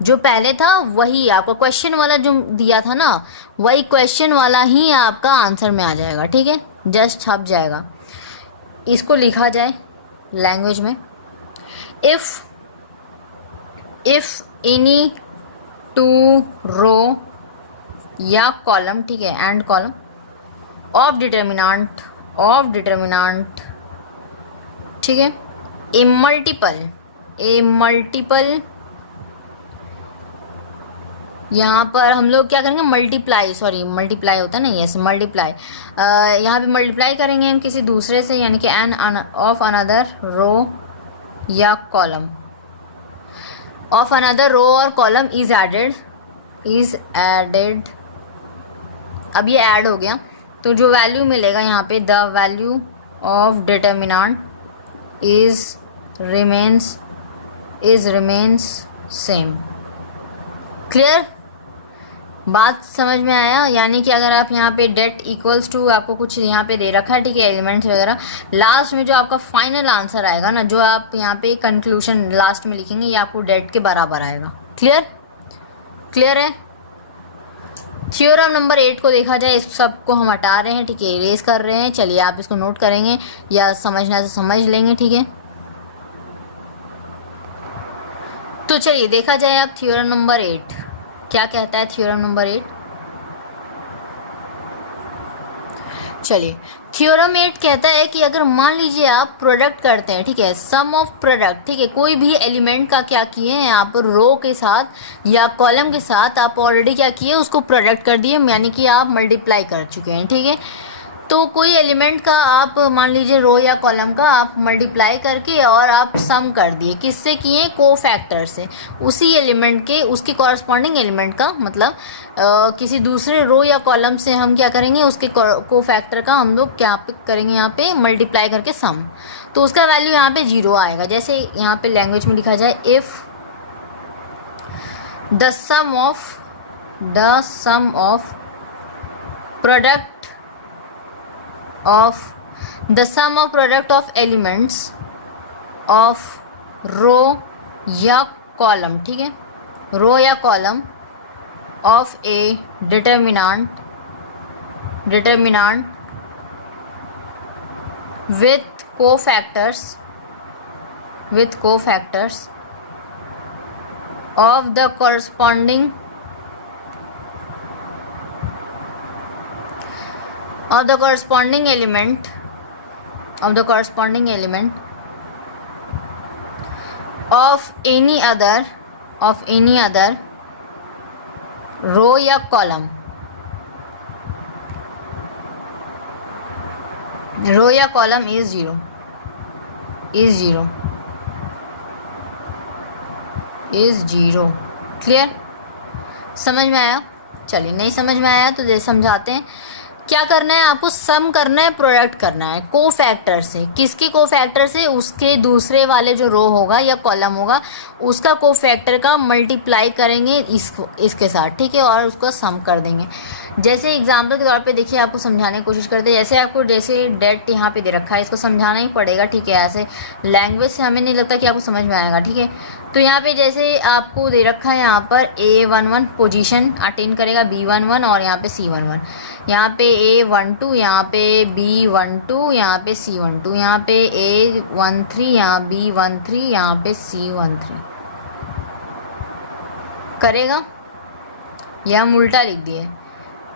जो पहले था वही आपका क्वेश्चन वाला जो दिया था ना, वही क्वेश्चन वाला ही आपका आंसर में आ जाएगा, ठीक है, जस्ट छप जाएगा। इसको लिखा जाए लैंग्वेज में, इफ एनी टू रो या कॉलम, ठीक है, एंड कॉलम ऑफ डिटर्मिनेंट, ठीक है, ए मल्टीपल यहाँ पर हम लोग क्या करेंगे, मल्टीप्लाई होता है ना, यस मल्टीप्लाई, यहाँ पे मल्टीप्लाई करेंगे हम किसी दूसरे से, यानी कि एन ऑफ अनदर रो या कॉलम ऑफ अनदर रो और कॉलम इज एडेड। अब ये ऐड हो गया तो जो वैल्यू मिलेगा यहाँ पे, the value of determinant is remains same. Clear, बात समझ में आया। यानी कि अगर आप यहाँ पे डेट इक्वल्स टू, आपको कुछ यहाँ पे दे रखा है, ठीक है, एलिमेंट्स वगैरह, लास्ट में जो आपका फाइनल आंसर आएगा ना, जो आप यहाँ पे कंक्लूजन लास्ट में लिखेंगे, ये आपको डेट के बराबर आएगा। क्लियर है। थ्योरम नंबर 8 को देखा जाए, इस सब को हम हटा रहे हैं, ठीक है, इरेज कर रहे हैं। चलिए आप इसको नोट करेंगे या समझना से समझ लेंगे, ठीक है। तो चलिए देखा जाए अब थ्योरम नंबर 8 क्या कहता है। थ्योरम नंबर 8, चलिए थ्योरम 8 कहता है कि अगर मान लीजिए आप प्रोडक्ट करते हैं, ठीक है, सम ऑफ प्रोडक्ट, ठीक है, कोई भी एलिमेंट का क्या किए हैं आप, रो के साथ या कॉलम के साथ आप ऑलरेडी क्या किए, उसको प्रोडक्ट कर दिए, यानी कि आप मल्टीप्लाई कर चुके हैं, ठीक है। तो कोई एलिमेंट का आप मान लीजिए रो या कॉलम का आप मल्टीप्लाई करके और आप सम कर दिए, किससे किए, कोफैक्टर से, उसी एलिमेंट के, उसके कॉरस्पॉन्डिंग एलिमेंट का, मतलब किसी दूसरे रो या कॉलम से हम क्या करेंगे, उसके कोफैक्टर का हम लोग क्या करेंगे, यहाँ पे मल्टीप्लाई करके सम, तो उसका वैल्यू यहाँ पे 0 आएगा। जैसे यहाँ पे लैंग्वेज में लिखा जाए, if the sum of product of elements of row या कॉलम, ठीक है, रो या column of a determinant with with cofactors of the corresponding element of any other row या column, रो या कॉलम इज जीरो, क्लियर? समझ में आया? चलिए, नहीं समझ में आया तो समझाते हैं। क्या करना है आपको? सम करना है, प्रोडक्ट करना है कोफैक्टर से। किसके कोफैक्टर से? उसके दूसरे वाले जो रो होगा या कॉलम होगा उसका कोफैक्टर का मल्टीप्लाई करेंगे इसके साथ, ठीक है, और उसको सम कर देंगे। जैसे एग्जाम्पल के तौर पे देखिए, आपको समझाने की कोशिश करते हैं। जैसे डेट यहाँ पे दे रखा है, इसको समझाना ही पड़ेगा, ठीक है। ऐसे लैंग्वेज से हमें नहीं लगता कि आपको समझ में आएगा, ठीक है। तो यहाँ पे जैसे आपको दे रखा है, यहाँ पर A11 पोजीशन अटेन करेगा B11 और यहाँ पे C11, यहाँ पे A12, यहाँ पे B12, यहाँ पे C12, यहाँ पे A13, यहाँ B13, यहाँ पे C13 करेगा। या हम उल्टा लिख दिए,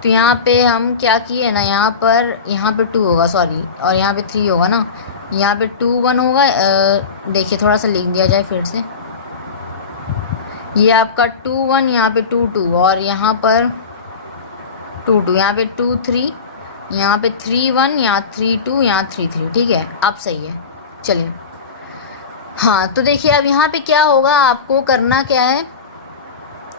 तो यहाँ पे हम क्या किए ना, यहाँ पे 2 होगा, सॉरी, और यहाँ पे 3 होगा ना, यहाँ पे 2 1 होगा। देखिए थोड़ा सा लिख दिया जाए फिर से, ये आपका 2 1, यहाँ पे 2 2, और यहाँ पर 2 2, यहाँ पे 2 3, यहाँ पे 3 1, यहाँ 3 2, यहाँ 3 3, ठीक है। अब सही है, चलिए। हाँ, तो देखिए अब यहाँ पे क्या होगा, आपको करना क्या है,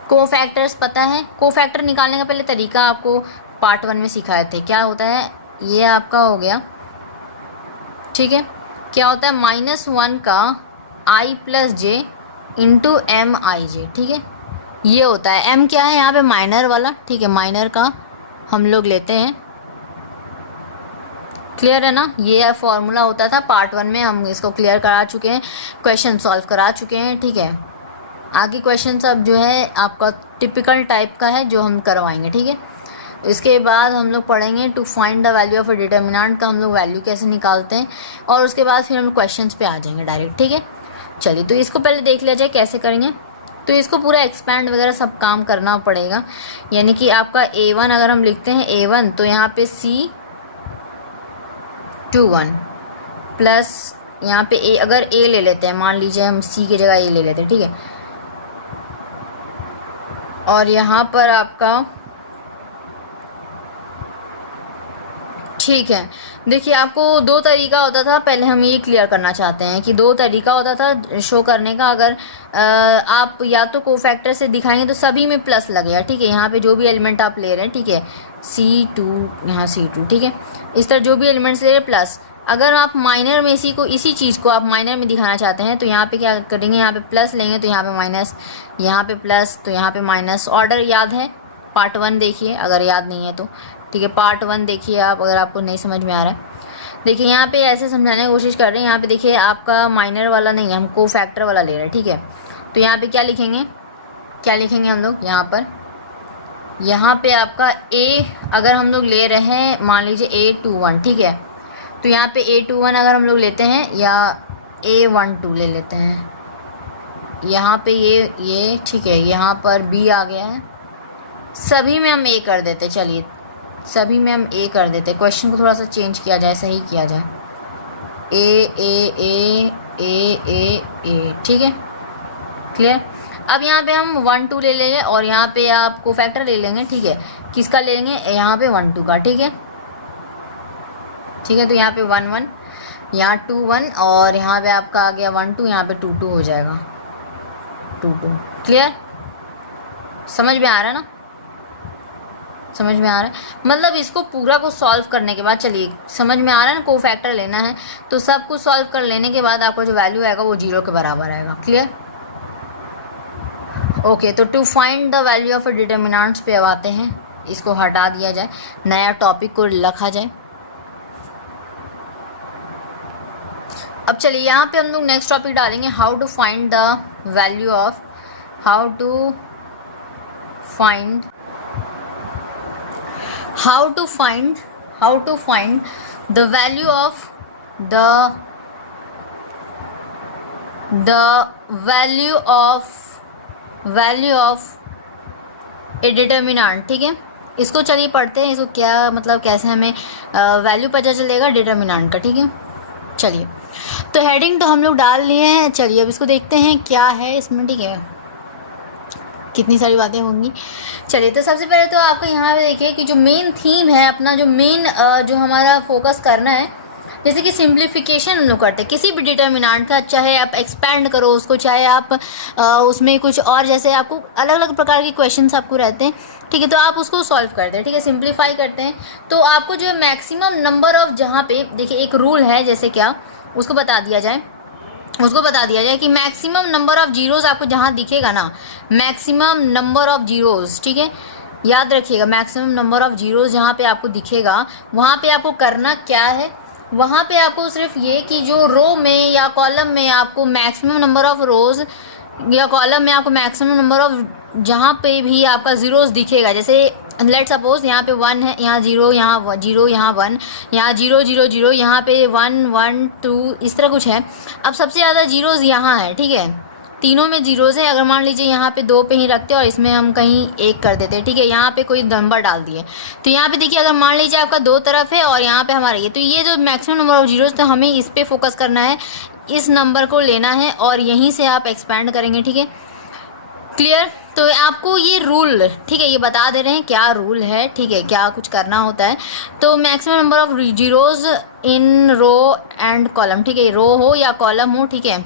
कोफैक्टर्स पता है। कोफैक्टर निकालने का पहले तरीका आपको पार्ट 1 में सिखाए थे। क्या होता है, ये आपका हो गया, ठीक है। क्या होता है, -1 का i + j इंटू MIJ, ठीक है। ये होता है, m क्या है यहाँ पे, माइनर वाला, ठीक है, माइनर का हम लोग लेते हैं, क्लियर है ना। ये फॉर्मूला होता था पार्ट 1 में, हम इसको क्लियर करा चुके हैं, क्वेश्चन सॉल्व करा चुके हैं, ठीक है। आगे क्वेश्चन सब जो है आपका टिपिकल टाइप का है जो हम करवाएंगे, ठीक है। इसके बाद हम लोग पढ़ेंगे to find the value of a determinant का हम लोग वैल्यू कैसे निकालते हैं, और उसके बाद फिर हम क्वेश्चंस पे आ जाएंगे डायरेक्ट, ठीक है। चलिए, तो इसको पहले देख लिया जाए कैसे करेंगे। तो इसको पूरा एक्सपैंड वगैरह सब काम करना पड़ेगा, यानी कि आपका A1 अगर हम लिखते हैं A1, तो यहाँ पे C21 प्लस यहाँ पे A, अगर A ले लेते हैं, मान लीजिए हम C की जगह A ले लेते हैं, ठीक है। और यहाँ पर आपका, ठीक है, देखिए आपको 2 तरीका होता था। पहले हम ये क्लियर करना चाहते हैं कि 2 तरीका होता था शो करने का। अगर आप या तो कोफैक्टर से दिखाएंगे तो सभी में प्लस लगेगा, ठीक है। यहाँ पे जो भी एलिमेंट आप ले रहे हैं, ठीक है, C2, यहाँ C2, ठीक है, इस तरह जो भी एलिमेंट्स ले रहे हैं प्लस। अगर आप माइनर में इसी चीज़ को आप माइनर में दिखाना चाहते हैं तो यहाँ पे क्या करेंगे, यहाँ पे प्लस लेंगे तो यहाँ पे माइनस, यहाँ पे प्लस तो यहाँ पे माइनस। ऑर्डर याद है, पार्ट 1 देखिए अगर याद नहीं है तो, ठीक है। पार्ट 1 देखिए आप, अगर आपको नहीं समझ में आ रहा है। देखिए यहाँ पे ऐसे समझाने की कोशिश कर रहे हैं। यहाँ पे देखिए आपका माइनर वाला नहीं है, हम कोफैक्टर वाला ले रहे हैं, ठीक है। तो यहाँ पे क्या लिखेंगे हम लोग, यहाँ पे आपका A अगर हम लोग ले रहे हैं, मान लीजिए A21, ठीक है। तो यहाँ पे A21 अगर हम लोग लेते हैं, या A12 ले लेते हैं, यहाँ पे ये ठीक है। यहाँ पर B आ गया है, सभी में हम A कर देते, चलिए सभी में हम A कर देते। क्वेश्चन को थोड़ा सा चेंज किया जाए, सही किया जाए, A A A A A A, ठीक है, क्लियर। अब यहाँ पे हम 1 2 ले लेंगे और यहाँ पे आप कोफैक्टर ले लेंगे, ठीक है। किसका ले लेंगे, यहाँ पे 1 2 का, ठीक है। तो यहाँ पे 1 1, यहाँ 2 1, और यहाँ पे आपका आ गया 1 2, यहाँ पे 2 2 हो जाएगा, 2 2, क्लियर। समझ में आ रहा है ना, समझ में आ रहा है। मतलब इसको पूरा को सॉल्व करने के बाद, चलिए समझ में आ रहा है ना, कोफैक्टर लेना है तो सब कुछ सॉल्व कर लेने के बाद आपका जो वैल्यू आएगा वो 0 के बराबर आएगा, क्लियर। ओके, तो to find the value of a determinants पे अब आते हैं। इसको हटा दिया जाए, नया टॉपिक को रखा जाए। अब चलिए यहाँ पे हम लोग नेक्स्ट टॉपिक डालेंगे, how to find the value of, how to find the value of the the value of a determinant, ठीक है। इसको चलिए पढ़ते हैं, इसको क्या मतलब कैसे हमें वैल्यू पता चलेगा डिटर्मिनेंट का, ठीक है। चलिए, तो हेडिंग तो हम लोग डाल लिए हैं, चलिए अब इसको देखते हैं क्या है इसमें, ठीक है। कितनी सारी बातें होंगी। चलिए, तो सबसे पहले तो आपको यहाँ पे देखिए कि जो मेन थीम है अपना, जो मेन जो हमारा फोकस करना है, जैसे कि सिंप्लीफिकेशन हम लोग करते हैं किसी भी डिटर्मिनेंट का, चाहे आप एक्सपेंड करो उसको, चाहे आप उसमें कुछ और, जैसे आपको अलग अलग प्रकार के क्वेश्चंस आपको रहते हैं, ठीक है, तो आप उसको सॉल्व करते हैं, ठीक है, सिंप्लीफाई करते हैं। तो आपको जो मैक्सिमम नंबर ऑफ, जहाँ पे देखिए एक रूल है, जैसे क्या उसको बता दिया जाए कि मैक्सिमम नंबर ऑफ जीरोस आपको जहाँ दिखेगा ना, मैक्सिमम नंबर ऑफ जीरोस, ठीक है, याद रखिएगा, मैक्सिमम नंबर ऑफ जीरोस जहाँ पे आपको दिखेगा, वहाँ पे आपको करना क्या है, वहाँ पे आपको सिर्फ ये कि जो रो में या कॉलम में आपको मैक्सिमम नंबर ऑफ रोज या कॉलम में आपको मैक्सिमम नंबर ऑफ, जहाँ पे भी आपका जीरोस दिखेगा, जैसे लेट सपोज यहाँ पे 1 है, यहाँ 0, यहाँ 0, यहाँ 1, यहाँ 0 0 0, यहाँ पे 1 1 2, इस तरह कुछ है। अब सबसे ज़्यादा जीरोस यहाँ है, ठीक है, तीनों में जीरोस है। अगर मान लीजिए यहाँ पे 2 पे ही रखते और इसमें हम कहीं 1 कर देते, ठीक है, यहाँ पे कोई नंबर डाल दिए, तो यहाँ पे देखिए अगर मान लीजिए आपका 2 तरफ है और यहाँ पे हमारा ये, तो ये जो मैक्सिमम नंबर ऑफ जीरोस, तो हमें इस पे फोकस करना है, इस नंबर को लेना है और यहीं से आप एक्सपैंड करेंगे, ठीक है, क्लियर। तो आपको ये रूल, ठीक है, ये बता दे रहे हैं क्या रूल है, ठीक है, क्या कुछ करना होता है। तो maximum number of zeros in row and column, ठीक है, रो हो या कॉलम हो, ठीक है,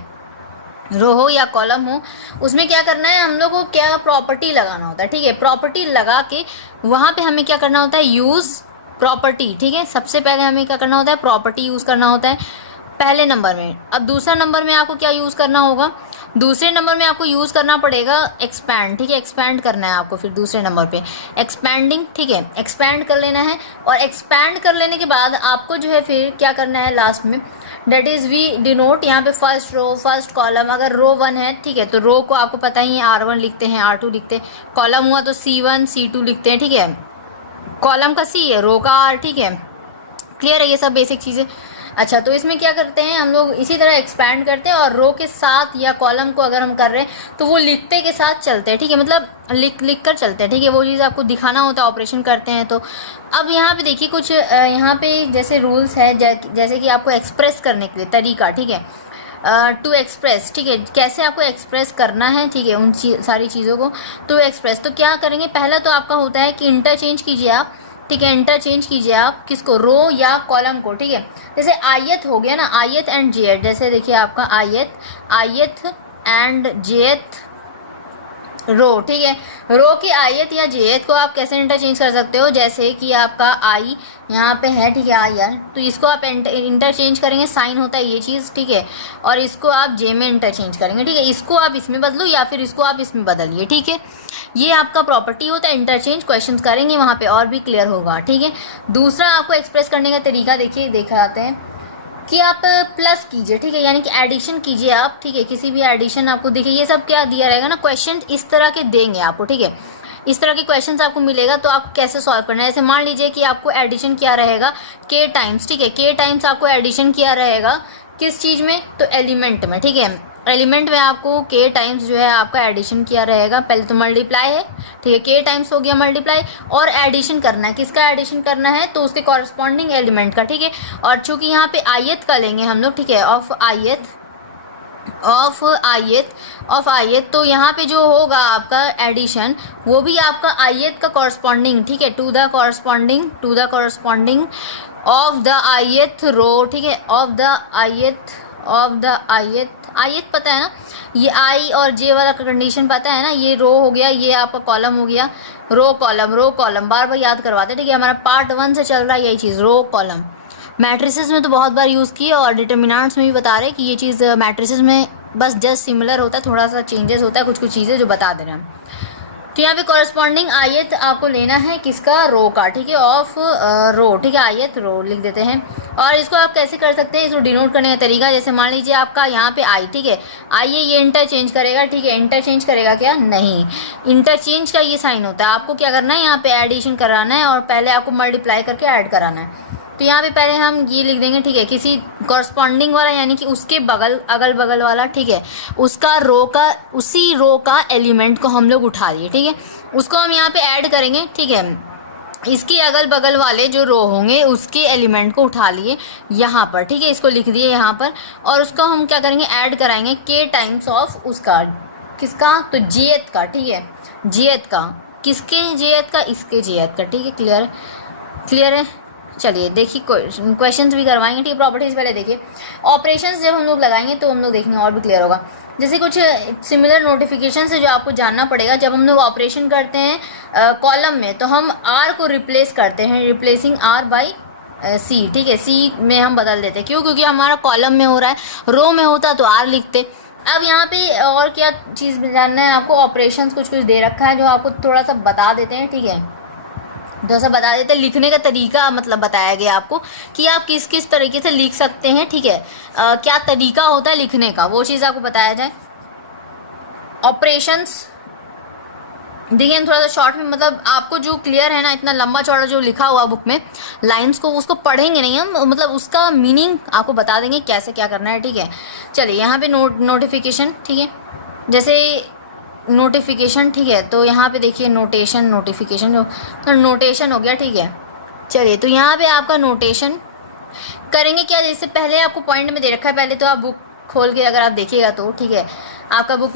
रो हो या कॉलम हो, उसमें क्या करना है, हम लोग को क्या प्रॉपर्टी लगाना होता है, ठीक है, प्रॉपर्टी लगा के वहाँ पे हमें क्या करना होता है, यूज़ प्रॉपर्टी, ठीक है, सबसे पहले हमें क्या करना होता है, प्रॉपर्टी यूज़ करना होता है पहले नंबर में। अब दूसरा नंबर में आपको क्या यूज़ करना होगा, दूसरे नंबर में आपको यूज़ करना पड़ेगा एक्सपैंड, ठीक है, एक्सपैंड करना है आपको फिर दूसरे नंबर पे, एक्सपैंडिंग, ठीक है, एक्सपैंड कर लेना है। और एक्सपैंड कर लेने के बाद आपको जो है फिर क्या करना है लास्ट में, डेट इज़ वी डिनोट, यहाँ पे फर्स्ट रो फर्स्ट कॉलम, अगर रो 1 है, ठीक है, तो रो को आपको पता ही है R1 लिखते हैं, R2 लिखते हैं, कॉलम हुआ तो C1 C2 लिखते हैं, ठीक है, कॉलम का C है, रो का R, ठीक है, क्लियर है ये सब बेसिक चीज़ें। अच्छा, तो इसमें क्या करते हैं हम लोग, इसी तरह एक्सपैंड करते हैं और रो के साथ या कॉलम को अगर हम कर रहे हैं तो वो लिखते के साथ चलते हैं, ठीक है, मतलब लिख कर चलते हैं, ठीक है, वो चीज़ आपको दिखाना होता है ऑपरेशन करते हैं। तो अब यहाँ पे देखिए कुछ यहाँ पे जैसे रूल्स है, जैसे कि आपको एक्सप्रेस करने के लिए तरीका, ठीक है, टू एक्सप्रेस, ठीक है, कैसे आपको एक्सप्रेस करना है, ठीक है, उन सारी चीज़ों को टू एक्सप्रेस। तो क्या करेंगे, पहला तो आपका होता है कि इंटरचेंज कीजिए आप, ठीक है, इंटरचेंज कीजिए आप किसको, रो या कॉलम को, ठीक है, जैसे आयत हो गया ना, आयत एंड जेथ, जैसे देखिए आपका आयत एंड जेथ रो, ठीक है, रो की आयत या जेथ को आप कैसे इंटरचेंज कर सकते हो, जैसे कि आपका आई यहाँ पे है, ठीक है, आई आर, तो इसको आप इंटरचेंज करेंगे, साइन होता है ये चीज़, ठीक है, और इसको आप जे में इंटरचेंज करेंगे, ठीक है, इसको आप इसमें बदलो या फिर इसको आप इसमें बदलिए, ठीक है, ये आपका प्रॉपर्टी होता है, इंटरचेंज क्वेश्चंस करेंगे वहाँ पे और भी क्लियर होगा, ठीक है। दूसरा आपको एक्सप्रेस करने का तरीका देखिए दिखाते हैं कि आप प्लस कीजिए, ठीक है, यानी कि एडिशन कीजिए आप, ठीक है, किसी भी एडिशन आपको देखिए, ये सब क्या दिया रहेगा ना, क्वेश्चन इस तरह के देंगे आपको, ठीक है, इस तरह के क्वेश्चंस आपको मिलेगा, तो आपको कैसे सॉल्व करना है। जैसे मान लीजिए कि आपको एडिशन किया रहेगा k टाइम्स, ठीक है, k टाइम्स आपको एडिशन किया रहेगा किस चीज़ में, तो एलिमेंट में, ठीक है, एलिमेंट में आपको k टाइम्स जो है आपका एडिशन किया रहेगा, पहले तो मल्टीप्लाई है, ठीक है, k टाइम्स हो गया मल्टीप्लाई, और एडिशन करना है, किसका एडिशन करना है, तो उसके कॉरस्पॉन्डिंग एलिमेंट का, ठीक है, और चूंकि यहाँ पे आयत का लेंगे हम लोग, ठीक है, ऑफ आयत, तो यहाँ पे जो होगा आपका एडिशन वो भी आपका आयत का कॉरस्पॉन्डिंग, ठीक है, to the corresponding of the आयत रो, ठीक है, ऑफ द आयत पता है ना, ये आई और जे वाला कंडीशन पता है ना, ये रो हो गया, ये आपका कॉलम हो गया, रो कॉलम बार बार याद करवाते, ठीक है, हमारा पार्ट 1 से चल रहा है यही चीज़, रो कॉलम। मैट्रिसेस में तो बहुत बार यूज़ की है और डिटर्मिनेंट्स में भी बता रहे हैं कि ये चीज़ मैट्रिसेस में बस जस्ट सिमिलर होता है, थोड़ा सा चेंजेस होता है, कुछ चीज़ें जो बता दे रहे हैं। तो यहाँ पे कॉरस्पॉन्डिंग आयत आपको लेना है किसका, रो का, ठीक है, ऑफ रो, ठीक है, आयत रो लिख देते हैं। और इसको आप कैसे कर सकते हैं, इसको डिनोट करने का तरीका, जैसे मान लीजिए आपका यहाँ पे आई, ठीक है, आई ये इंटरचेंज करेगा, ठीक है, इंटरचेंज करेगा क्या, नहीं, इंटरचेंज का ये साइन होता है, आपको क्या करना है, यहाँ पे एडिशन कराना है और पहले आपको मल्टीप्लाई करके ऐड कराना है, तो यहाँ पे पहले हम ये लिख देंगे, ठीक है, किसी कॉरस्पॉन्डिंग वाला यानी कि उसके बगल अगल बगल वाला, ठीक है, उसका रो का, उसी रो का एलिमेंट को हम लोग उठा लिए, ठीक है, उसको हम यहाँ पे ऐड करेंगे, ठीक है, इसके अगल बगल वाले जो रो होंगे उसके एलिमेंट को उठा लिए यहाँ पर, ठीक है, इसको लिख दिए यहाँ पर, और उसको हम क्या करेंगे, ऐड कराएंगे k टाइम्स ऑफ उसका, किसका, तो jth का, ठीक है, jth का, किसके jth का, इसके jth का, ठीक है, क्लियर, क्लियर है। चलिए देखिए क्वेश्चंस भी करवाएंगे, ठीक है, प्रॉपर्टीज पहले देखिए। ऑपरेशंस जब हम लोग लगाएंगे तो हम लोग देखेंगे और भी क्लियर होगा। जैसे कुछ सिमिलर नोटिफिकेशन है जो आपको जानना पड़ेगा। जब हम लोग ऑपरेशन करते हैं कॉलम में तो हम आर को रिप्लेस करते हैं, रिप्लेसिंग आर बाई सी, ठीक है, सी में हम बदल देते हैं, क्यों, क्योंकि हमारा कॉलम में हो रहा है, रो में होता तो आर लिखते। अब यहाँ पे और क्या चीज़ जानना है आपको, ऑपरेशंस कुछ कुछ दे रखा है जो आपको थोड़ा सा बता देते हैं, ठीक है, जैसा बता देते हैं, लिखने का तरीका मतलब बताया गया आपको कि आप किस किस तरीके से लिख सकते हैं, ठीक है, क्या तरीका होता है लिखने का, वो चीज़ आपको बताया जाए। ऑपरेशंस देखिए थोड़ा सा शॉर्ट में, मतलब आपको जो क्लियर है ना, इतना लंबा चौड़ा जो लिखा हुआ बुक में लाइंस को, उसको पढ़ेंगे नहीं हम, मतलब उसका मीनिंग आपको बता देंगे कैसे क्या करना है, ठीक है। चलिए यहाँ पे नोटिफिकेशन, ठीक है, जैसे नोटिफिकेशन, ठीक है, तो यहाँ पे देखिए नोटेशन, नोटिफिकेशन जो तो नोटेशन हो गया, ठीक है। चलिए तो यहाँ पे आपका नोटेशन करेंगे क्या, जैसे पहले आपको पॉइंट में दे रखा है, पहले तो आप बुक खोल के अगर आप देखिएगा तो, ठीक है, आपका बुक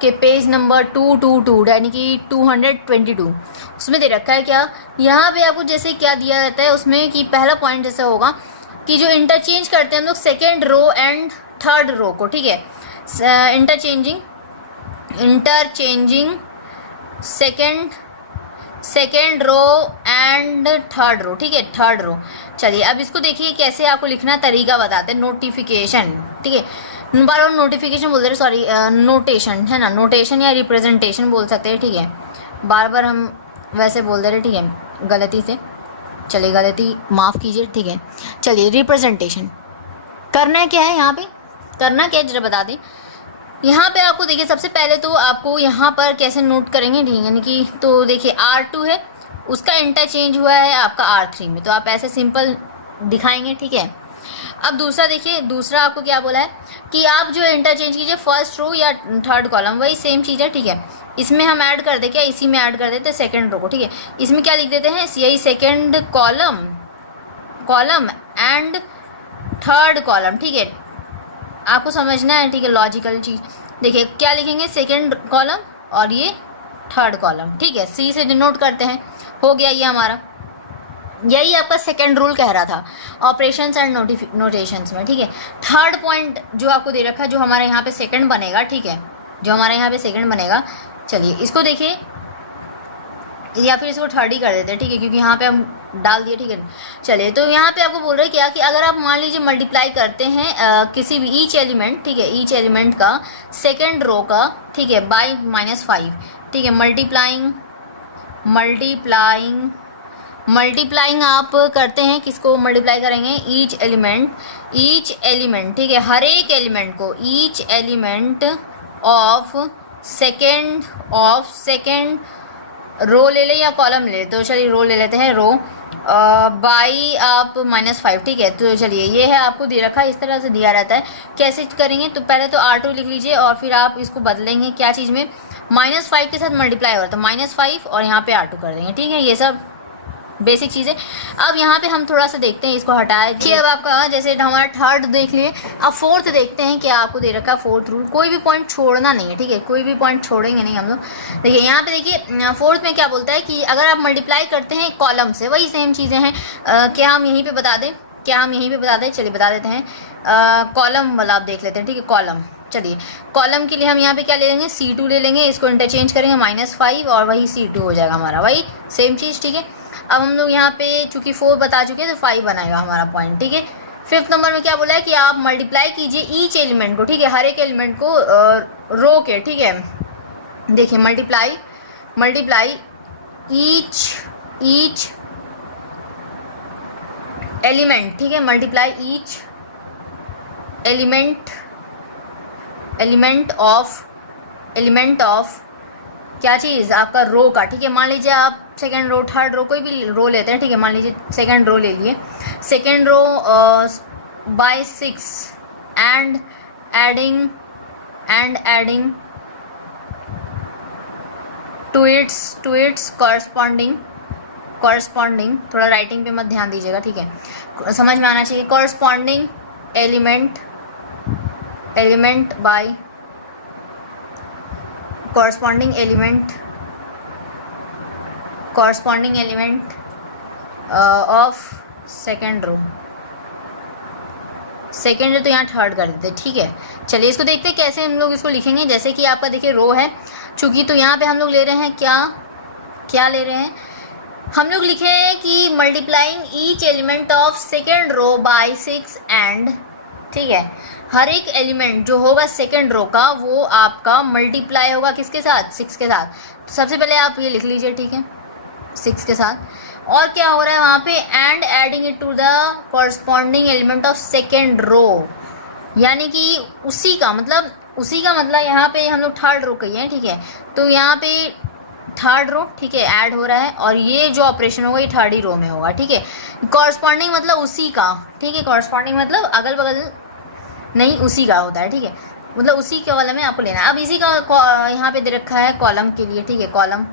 के पेज नंबर 222 यानी कि 222 उसमें दे रखा है क्या, यहाँ पे आपको जैसे क्या दिया जाता है उसमें कि पहला पॉइंट जैसे होगा कि जो इंटरचेंज करते हैं हम लोग second row and third row को, ठीक है, interchanging second row and third row, ठीक है, थर्ड रो। चलिए अब इसको देखिए कैसे आपको लिखना तरीका बताते हैं। नोटिफिकेशन, ठीक है, बार बार नोटिफिकेशन बोल रहे, सॉरी नोटेशन है ना, नोटेशन या रिप्रेजेंटेशन बोल सकते हैं, ठीक है, बार बार हम वैसे बोल दे रहे, ठीक है, गलती से, चलिए गलती माफ़ कीजिए, ठीक है। चलिए रिप्रेजेंटेशन करना क्या है, यहाँ पे करना क्या है जरा बता दें। यहाँ पे आपको देखिए सबसे पहले तो आपको यहाँ पर कैसे नोट करेंगे, ठीक है, यानी कि तो देखिए R2 है, उसका इंटरचेंज हुआ है आपका R3 में, तो आप ऐसे सिंपल दिखाएंगे, ठीक है। अब दूसरा देखिए, दूसरा आपको क्या बोला है कि आप जो इंटरचेंज कीजिए फर्स्ट रो या थर्ड कॉलम, वही सेम चीज़ है, ठीक है, इसमें हम ऐड कर दे क्या, इसी में ऐड कर देते हैं सेकेंड रो को, ठीक है, इसमें क्या लिख देते हैं, यही second column and third column, ठीक है, आपको समझना है, ठीक है, लॉजिकल चीज़। देखिए क्या लिखेंगे, सेकेंड कॉलम और ये थर्ड कॉलम, ठीक है, सी से डिनोट करते हैं, हो गया ये हमारा, यही आपका सेकेंड रूल कह रहा था ऑपरेशंस एंड नोटेशंस में, ठीक है। थर्ड पॉइंट जो आपको दे रखा है, जो हमारे यहाँ पे सेकेंड बनेगा, ठीक है, जो हमारे यहाँ पे सेकेंड बनेगा, चलिए इसको देखिए, या फिर इसको थर्ड ही कर देते हैं, ठीक है, क्योंकि यहाँ पे हम डाल दिए, ठीक है। चलिए तो यहाँ पे आपको बोल रहे हैं क्या कि अगर आप मान लीजिए मल्टीप्लाई करते हैं किसी भी ईच एलिमेंट, ठीक है, ईच एलिमेंट का सेकेंड रो का, ठीक है, बाई -5, ठीक है, मल्टीप्लाइंग आप करते हैं, किसको मल्टीप्लाई करेंगे, ईच एलिमेंट, ठीक है, हर एक एलिमेंट को, each element of second row ले लें या कॉलम ले, तो चलिए रो ले लेते हैं, रो बाई आप -5, ठीक है। तो चलिए ये है आपको दे रखा है, इस तरह से दिया रहता है, कैसे करेंगे, तो पहले तो R2 लिख लीजिए और फिर आप इसको बदलेंगे क्या चीज़ में, -5 के साथ मल्टीप्लाई हो रहा है तो -5 और यहाँ पे R2 कर देंगे, ठीक है, ये सब बेसिक चीज़ें। अब यहाँ पे हम थोड़ा सा देखते हैं, इसको हटाए कि अब आपका जैसे हमारा थर्ड देख लिए, अब फोर्थ देखते हैं क्या आपको दे रखा है। फोर्थ रूल, कोई भी पॉइंट छोड़ना नहीं है, ठीक है, कोई भी पॉइंट छोड़ेंगे नहीं हम लोग। देखिए यहाँ पे देखिए फोर्थ में क्या बोलता है कि अगर आप मल्टीप्लाई करते हैं कॉलम से, वही सेम चीज़ें हैं, क्या हम यहीं पर बता दें, चलिए बता देते हैं, कॉलम वाला आप देख लेते हैं, ठीक है, कॉलम। चलिए कॉलम के लिए हम यहाँ पे क्या ले लेंगे, C2 ले लेंगे, इसको इंटरचेंज करेंगे -5 और वही C2 हो जाएगा हमारा, वही सेम चीज़, ठीक है। अब हम लोग यहाँ पे चूंकि 4 बता चुके हैं तो 5 बनाएगा हमारा पॉइंट, ठीक है। फिफ्थ नंबर में क्या बोला है कि आप मल्टीप्लाई कीजिए ईच एलिमेंट को, ठीक है, हर एक एलिमेंट को रो के, ठीक है, देखिए मल्टीप्लाई ईच एलिमेंट, ठीक है, मल्टीप्लाई ईच एलिमेंट ऑफ क्या चीज़, आपका रो का, ठीक है। मान लीजिए आप सेकेंड रो, थर्ड रो, कोई भी रो लेते हैं, ठीक है। मान लीजिए सेकेंड रो ले लिए, second row by 6 and adding to its corresponding, थोड़ा राइटिंग पे मत ध्यान दीजिएगा, ठीक है, समझ में आना चाहिए। Corresponding element by corresponding element of second row, second row तो यहाँ थर्ड कर देते, ठीक है। चलिए इसको देखते हैं कैसे हम लोग इसको लिखेंगे। जैसे कि आपका देखिए रो है, चूंकि तो यहाँ पे हम लोग ले रहे हैं क्या ले रहे हैं, हम लोग लिखे हैं कि multiplying each element of second row by 6 and, ठीक है, हर एक एलिमेंट जो होगा सेकेंड रो का वो आपका मल्टीप्लाई होगा किसके साथ, 6 के साथ। तो सबसे पहले आप ये लिख लीजिए, ठीक है, 6 के साथ। और क्या हो रहा है वहाँ पे, and adding it to the corresponding element of second row, यानी कि उसी का मतलब यहाँ पे हम लोग थर्ड रो कही है, ठीक है। तो यहाँ पे थर्ड रो, ठीक है, ऐड हो रहा है, और ये जो ऑपरेशन होगा ये थर्ड ही रो में होगा, ठीक है। कॉरस्पॉन्डिंग मतलब उसी का, ठीक है, कॉरस्पॉन्डिंग मतलब अगल बगल नहीं, उसी का होता है, ठीक है, मतलब उसी के वाले में आपको लेना है। अब इसी का यहाँ पे दे रखा है कॉलम के लिए, ठीक है, कॉलम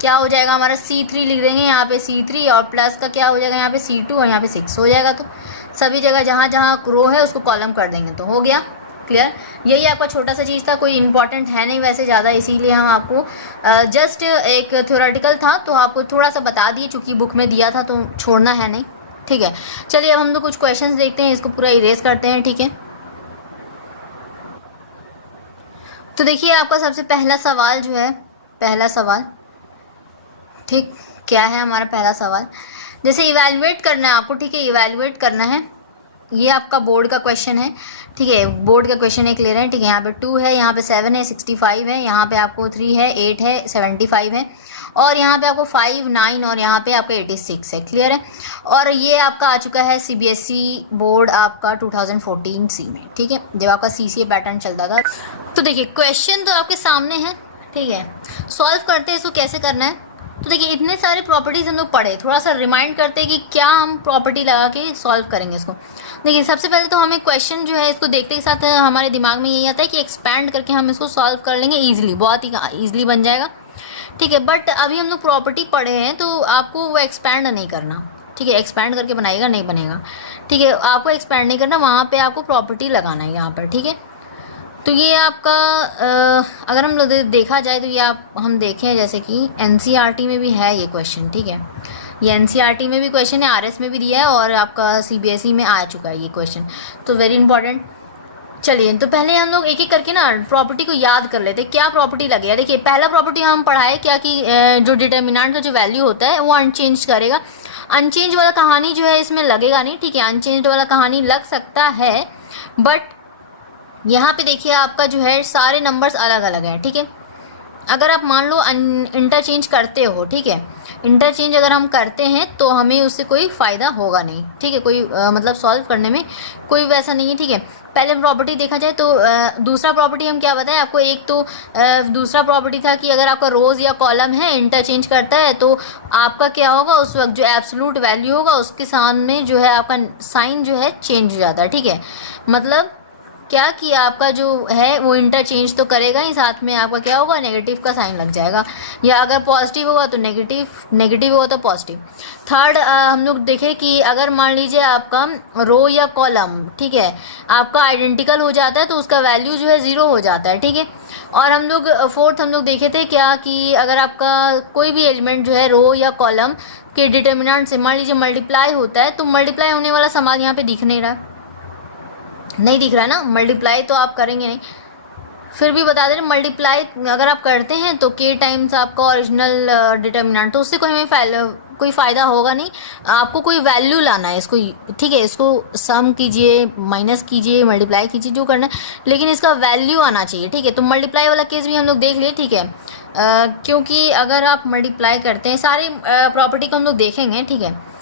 क्या हो जाएगा हमारा, C3 लिख देंगे यहाँ पे, C3 और प्लस का क्या हो जाएगा यहाँ पे C2 और यहाँ पे 6 हो जाएगा। तो सभी जगह जहाँ जहाँ रो है उसको कॉलम कर देंगे, तो हो गया क्लियर। यही आपका छोटा सा चीज़ था, कोई इंपॉर्टेंट है नहीं वैसे ज़्यादा, इसीलिए हम आपको जस्ट एक थ्योरेटिकल था तो आपको थोड़ा सा बता दिए, चूँकि बुक में दिया था तो छोड़ना है नहीं, ठीक है। चलिए अब हम लोग कुछ क्वेश्चंस देखते हैं, इसको पूरा इरेज करते हैं, ठीक है। तो देखिए आपका सबसे पहला सवाल जो है, पहला सवाल, ठीक, क्या है हमारा पहला सवाल, जैसे इवैल्यूएट करना है आपको, ठीक है, इवैल्यूएट करना है, ये आपका बोर्ड का क्वेश्चन है, ठीक है, बोर्ड का क्वेश्चन एक ले रहे हैं, ठीक है। यहाँ पे 2 है, यहाँ पे 7 है, 65 है, यहाँ पे आपको 3 है, 8 है, 75 है, और यहाँ पे आपको 5, 9 और यहाँ पे आपका 86 है, क्लियर है। और ये आपका आ चुका है CBSE बोर्ड आपका 2014 सी में, ठीक है, जब आपका CCA पैटर्न चलता था। तो देखिए क्वेश्चन तो आपके सामने है, ठीक है, सॉल्व करते हैं इसको, कैसे करना है। तो देखिए इतने सारे प्रॉपर्टीज हम लोग पढ़े, थोड़ा सा रिमाइंड करते हैं कि क्या हम प्रॉपर्टी लगा के सॉल्व करेंगे इसको। देखिए सबसे पहले तो हमें क्वेश्चन जो है इसको देखते के साथ हमारे दिमाग में यही आता है कि एक्सपैंड करके हम इसको सॉल्व कर लेंगे ईजिली, बहुत ही ईजिली बन जाएगा, ठीक है। बट अभी हम लोग प्रॉपर्टी पढ़े हैं तो आपको वो एक्सपैंड नहीं करना, ठीक है, एक्सपैंड करके बनाएगा नहीं बनेगा, ठीक है, आपको एक्सपैंड नहीं करना, वहाँ पे आपको प्रॉपर्टी लगाना है यहाँ पर, ठीक है। तो ये आपका अगर हम लोग देखा जाए तो ये हम देखें जैसे कि NCERT में भी है ये क्वेश्चन, ठीक है, ये NCERT में भी क्वेश्चन है, RS में भी दिया है, और आपका CBSE में आ चुका है ये क्वेश्चन, तो वेरी इंपॉर्टेंट। चलिए तो पहले हम लोग एक एक करके ना प्रॉपर्टी को याद कर लेते हैं, क्या प्रॉपर्टी लगेगा। देखिए पहला प्रॉपर्टी हम पढ़ाए क्या कि जो डिटर्मिनेंट का जो वैल्यू होता है वो अनचेंज करेगा, अनचेंज वाला कहानी जो है इसमें लगेगा नहीं, ठीक है, अनचेंज वाला कहानी लग सकता है, बट यहाँ पे देखिए आपका जो है सारे नंबर्स अलग अलग हैं, ठीक है। अगर आप मान लो इंटरचेंज करते हो, ठीक है, इंटरचेंज अगर हम करते हैं तो हमें उससे कोई फ़ायदा होगा नहीं, ठीक है, कोई मतलब सॉल्व करने में कोई वैसा नहीं है, ठीक है। पहले प्रॉपर्टी देखा जाए तो दूसरा प्रॉपर्टी हम क्या बताएं आपको, एक तो दूसरा प्रॉपर्टी था कि अगर आपका रोज़ या कॉलम है इंटरचेंज करता है तो आपका क्या होगा, उस वक्त जो एब्सोल्यूट वैल्यू होगा उसके सामने जो है आपका साइन जो है चेंज हो जाता है, ठीक है। मतलब क्या कि आपका जो है वो इंटरचेंज तो करेगा ही, साथ में आपका क्या होगा, नेगेटिव का साइन लग जाएगा, या अगर पॉजिटिव होगा तो नेगेटिव, नेगेटिव होगा तो पॉजिटिव। थर्ड हम लोग देखें कि अगर मान लीजिए आपका रो या कॉलम, ठीक है, आपका आइडेंटिकल हो जाता है तो उसका वैल्यू जो है 0 हो जाता है, ठीक है। और हम लोग फोर्थ हम लोग देखे थे क्या कि अगर आपका कोई भी एलिमेंट जो है रो या कॉलम के डिटर्मिनेंट से मान लीजिए मल्टीप्लाई होता है तो मल्टीप्लाई होने वाला सवाल यहाँ पे दिख नहीं दिख रहा है ना, मल्टीप्लाई तो आप करेंगे नहीं, फिर भी बता दे रहे मल्टीप्लाई अगर आप करते हैं तो k टाइम्स आपका ओरिजिनल डिटर्मिनेंट, तो उससे कोई फ़ायदा होगा नहीं, आपको कोई वैल्यू लाना है इसको, ठीक है, इसको सम कीजिए, माइनस कीजिए, मल्टीप्लाई कीजिए, जो करना है, लेकिन इसका वैल्यू आना चाहिए, ठीक है। तो मल्टीप्लाई वाला केस भी हम लोग देख लिए, ठीक है, क्योंकि अगर आप मल्टीप्लाई करते हैं, सारी प्रॉपर्टी को हम लोग देखेंगे, ठीक है।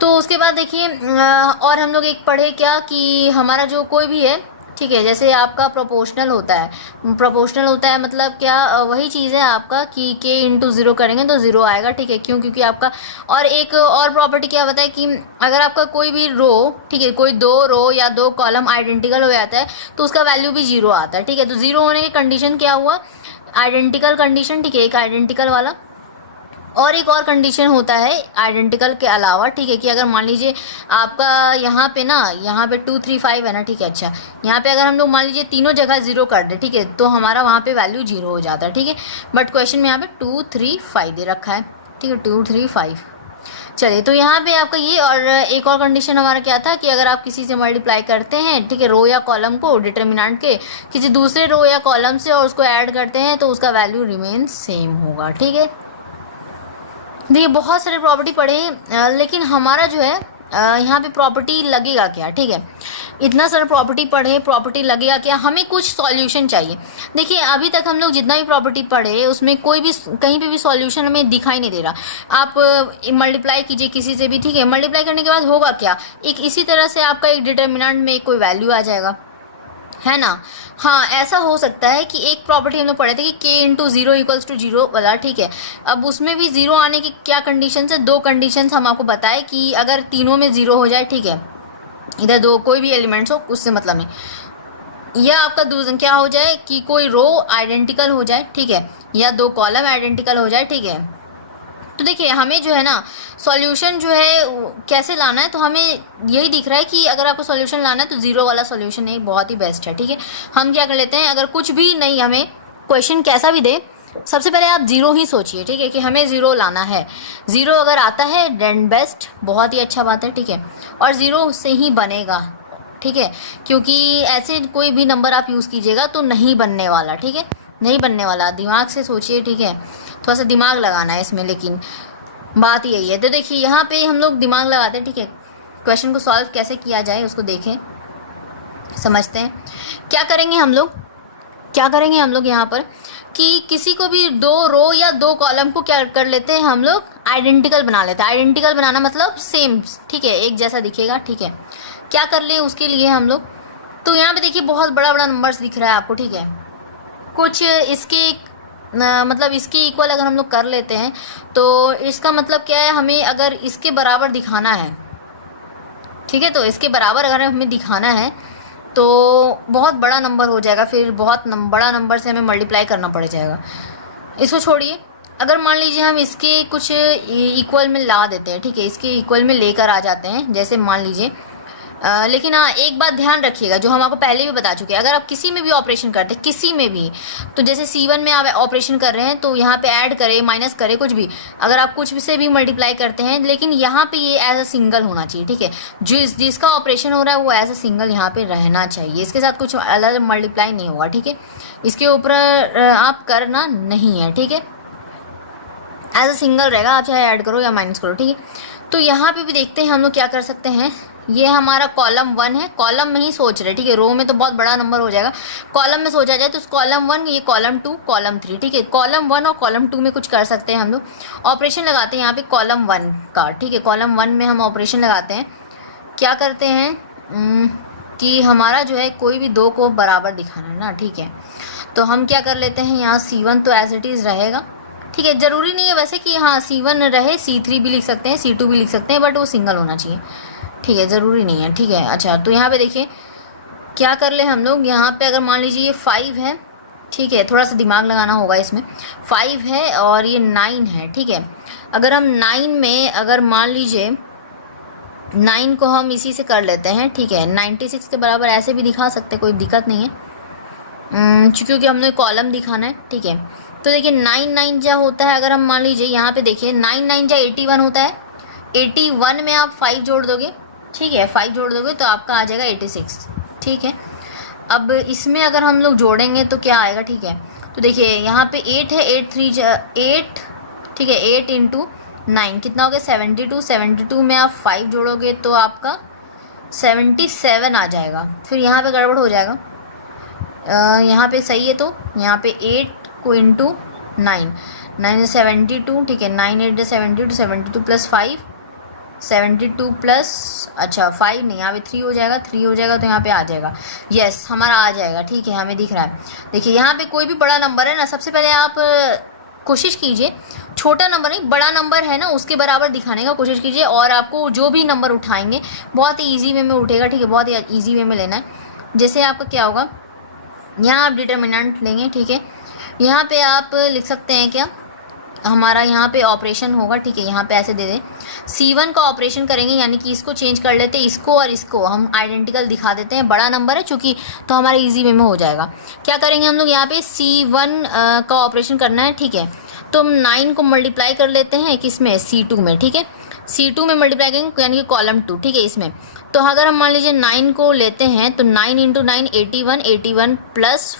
तो उसके बाद देखिए और हम लोग एक पढ़े क्या कि हमारा जो कोई भी है, ठीक है। जैसे आपका प्रोपोर्शनल होता है, प्रोपोर्शनल होता है मतलब क्या, वही चीज़ है आपका कि k इंटू ज़ीरो करेंगे तो ज़ीरो आएगा, ठीक है। क्यों? क्योंकि आपका, और एक और प्रॉपर्टी क्या बताए कि अगर आपका कोई भी रो, ठीक है, कोई दो रो या दो कॉलम आइडेंटिकल हो जाता है तो उसका वैल्यू भी जीरो आता है, ठीक है। तो जीरो होने की कंडीशन क्या हुआ, आइडेंटिकल कंडीशन, ठीक है, एक आइडेंटिकल वाला। और एक और कंडीशन होता है आइडेंटिकल के अलावा, ठीक है, कि अगर मान लीजिए आपका यहाँ पे ना, यहाँ पे 2 3 5 है ना, ठीक है। अच्छा, यहाँ पे अगर हम लोग मान लीजिए तीनों जगह जीरो कर दे, ठीक है, तो हमारा वहाँ पे वैल्यू जीरो हो जाता है, ठीक है। बट क्वेश्चन में यहाँ पे 2 3 5 दे रखा है, ठीक है, 2 3 5। चलिए, तो यहाँ पे आपका ये, और एक और कंडीशन हमारा क्या था कि अगर आप किसी से मल्टीप्लाई करते हैं, ठीक है, रो या कॉलम को डिटर्मिनेंट के किसी दूसरे रो या कॉलम से और उसको ऐड करते हैं तो उसका वैल्यू रिमेन सेम होगा, ठीक है। देखिए बहुत सारे प्रॉपर्टी पढ़े, लेकिन हमारा जो है यहाँ पे प्रॉपर्टी लगेगा क्या, ठीक है। इतना सारा प्रॉपर्टी पढ़े, प्रॉपर्टी लगेगा क्या, हमें कुछ सॉल्यूशन चाहिए। देखिए अभी तक हम लोग जितना भी प्रॉपर्टी पढ़े उसमें कोई भी कहीं पे भी सॉल्यूशन हमें दिखाई नहीं दे रहा। आप मल्टीप्लाई कीजिए किसी से भी, ठीक है, मल्टीप्लाई करने के बाद होगा क्या, एक इसी तरह से आपका एक डिटर्मिनेंट में कोई वैल्यू आ जाएगा, है ना। हाँ, ऐसा हो सकता है कि एक प्रॉपर्टी हम लोग पढ़े थे कि k into zero equals to zero वाला, ठीक है। अब उसमें भी जीरो आने की क्या कंडीशन है, दो कंडीशंस हम आपको बताए कि अगर तीनों में जीरो हो जाए, ठीक है, इधर दो कोई भी एलिमेंट्स हो उससे मतलब नहीं, या आपका दूसरा क्या हो जाए कि कोई रो आइडेंटिकल हो जाए, ठीक है, या दो कॉलम आइडेंटिकल हो जाए, ठीक है। तो देखिए हमें जो है ना सॉल्यूशन जो है कैसे लाना है, तो हमें यही दिख रहा है कि अगर आपको सॉल्यूशन लाना है तो जीरो वाला सॉल्यूशन है, बहुत ही बेस्ट है, ठीक है। हम क्या कर लेते हैं, अगर कुछ भी नहीं, हमें क्वेश्चन कैसा भी दे, सबसे पहले आप जीरो ही सोचिए, ठीक है, कि हमें जीरो लाना है। जीरो अगर आता है देन बेस्ट, बहुत ही अच्छा बात है, ठीक है, और जीरो से ही बनेगा, ठीक है, क्योंकि ऐसे कोई भी नंबर आप यूज़ कीजिएगा तो नहीं बनने वाला, ठीक है, नहीं बनने वाला। दिमाग से सोचिए, ठीक है, थोड़ा सा दिमाग लगाना है इसमें, लेकिन बात यही है। तो देखिए यहाँ पे हम लोग दिमाग लगाते हैं, ठीक है, क्वेश्चन को सॉल्व कैसे किया जाए उसको देखें, समझते हैं। क्या करेंगे हम लोग, क्या करेंगे हम लोग यहाँ पर कि किसी को भी दो रो या दो कॉलम को क्या कर लेते हैं हम लोग, आइडेंटिकल बना लेते हैं। आइडेंटिकल बनाना मतलब सेम, ठीक है, एक जैसा दिखेगा, ठीक है। क्या कर लें उसके लिए हम लोग, तो यहाँ पे देखिए बहुत बड़ा बड़ा नंबर्स दिख रहा है आपको, ठीक है, कुछ इसके मतलब इसके इक्वल अगर हम लोग कर लेते हैं तो इसका मतलब क्या है, हमें अगर इसके बराबर दिखाना है, ठीक है, तो इसके बराबर अगर हमें दिखाना है तो बहुत बड़ा नंबर हो जाएगा, फिर बहुत बड़ा नंबर से हमें मल्टीप्लाई करना पड़ जाएगा। इसको छोड़िए, अगर मान लीजिए हम इसके कुछ इक्वल में ला देते हैं, ठीक है, इसके इक्वल में लेकर आ जाते हैं, जैसे मान लीजिए लेकिन हाँ एक बात ध्यान रखिएगा जो हम आपको पहले भी बता चुके हैं, अगर आप किसी में भी ऑपरेशन करते हैं, किसी में भी, तो जैसे C1 में आप ऑपरेशन कर रहे हैं तो यहाँ पे ऐड करें माइनस करें कुछ भी, अगर आप कुछ से भी मल्टीप्लाई करते हैं, लेकिन यहाँ पे ये एज अ सिंगल होना चाहिए, ठीक है, जिसका ऑपरेशन हो रहा है वो एज अ सिंगल यहाँ पे रहना चाहिए, इसके साथ कुछ अलग मल्टीप्लाई नहीं होगा, ठीक है, इसके ऊपर आप करना नहीं है, ठीक है, एज अ सिंगल रहेगा, आप चाहे ऐड करो या माइनस करो, ठीक है। तो यहाँ पे भी देखते हैं हम लोग क्या कर सकते हैं, ये हमारा कॉलम 1 है, कॉलम में ही सोच रहे, ठीक है, रो में तो बहुत बड़ा नंबर हो जाएगा, कॉलम में सोचा जाए तो कॉलम 1, ये कॉलम 2, कॉलम 3, ठीक है, कॉलम 1 और कॉलम 2 में कुछ कर सकते हैं हम लोग, ऑपरेशन लगाते हैं यहाँ पे कॉलम 1 का, ठीक है, कॉलम 1 में हम ऑपरेशन लगाते हैं, क्या करते हैं कि हमारा जो है कोई भी दो को बराबर दिखाना है ना, ठीक है, तो हम क्या कर लेते हैं, यहाँ C1 तो एज इट इज़ रहेगा, ठीक है, ज़रूरी नहीं है वैसे कि हाँ C1 रहे, C3 भी लिख सकते हैं, C2 भी लिख सकते हैं, बट वो सिंगल होना चाहिए, ठीक है, ज़रूरी नहीं है, ठीक है। अच्छा, तो यहाँ पे देखिए क्या कर ले हम लोग, यहाँ पे अगर मान लीजिए ये 5 है, ठीक है, थोड़ा सा दिमाग लगाना होगा इसमें, 5 है और ये 9 है, ठीक है, अगर हम 9 में अगर मान लीजिए 9 को हम इसी से कर लेते हैं, ठीक है, 96 के बराबर ऐसे भी दिखा सकते हैं, कोई दिक्कत नहीं है, क्योंकि हमने कॉलम दिखाना है, ठीक है। तो देखिए 9 9 जा होता है, अगर हम मान लीजिए यहाँ पे देखिए 9 9 जा 81 होता है, 81 में आप 5 जोड़ दोगे, ठीक है, 5 जोड़ दोगे तो आपका आ जाएगा 86, ठीक है। अब इसमें अगर हम लोग जोड़ेंगे तो क्या आएगा, ठीक है, तो देखिए यहाँ पे 8 है, 8 3 8, ठीक है, 8 इंटू 9 कितना हो गया 72, 72 में आप 5 जोड़ोगे तो आपका 77 आ जाएगा, फिर यहाँ पे गड़बड़ हो जाएगा, यहाँ पे सही है, तो यहाँ पे 8 को इंटू 9, 9 72, ठीक है, 9 8 72, 72 प्लस 5 72 प्लस, अच्छा 5 नहीं, यहाँ पे 3 हो जाएगा, 3 हो जाएगा तो यहाँ पे आ जाएगा, यस हमारा आ जाएगा, ठीक है हमें दिख रहा है। देखिए यहाँ पे कोई भी बड़ा नंबर है ना, सबसे पहले आप कोशिश कीजिए छोटा नंबर नहीं बड़ा नंबर है ना उसके बराबर दिखाने का कोशिश कीजिए, और आपको जो भी नंबर उठाएंगे बहुत ही ईजी वे में उठेगा, ठीक है बहुत ही ईजी वे में लेना है। जैसे आपका क्या होगा, यहाँ आप डिटर्मिनेंट लेंगे, ठीक है यहाँ पे आप लिख सकते हैं क्या, हमारा यहाँ पे ऑपरेशन होगा, ठीक है यहाँ पे ऐसे दे दें C1 का ऑपरेशन करेंगे, यानी कि इसको चेंज कर लेते हैं, इसको और इसको हम आइडेंटिकल दिखा देते हैं, बड़ा नंबर है चूँकि तो हमारे इजी वे में हो जाएगा। क्या करेंगे हम लोग यहाँ पे C1 का ऑपरेशन करना है, ठीक है तो हम 9 को मल्टीप्लाई कर लेते हैं किसमें, C2 में, ठीक है C2 में मल्टीप्लाई करेंगे यानी कि कॉलम 2, ठीक है इसमें। तो अगर हम मान लीजिए 9 को लेते हैं तो 9 × 9 81, 81 प्लस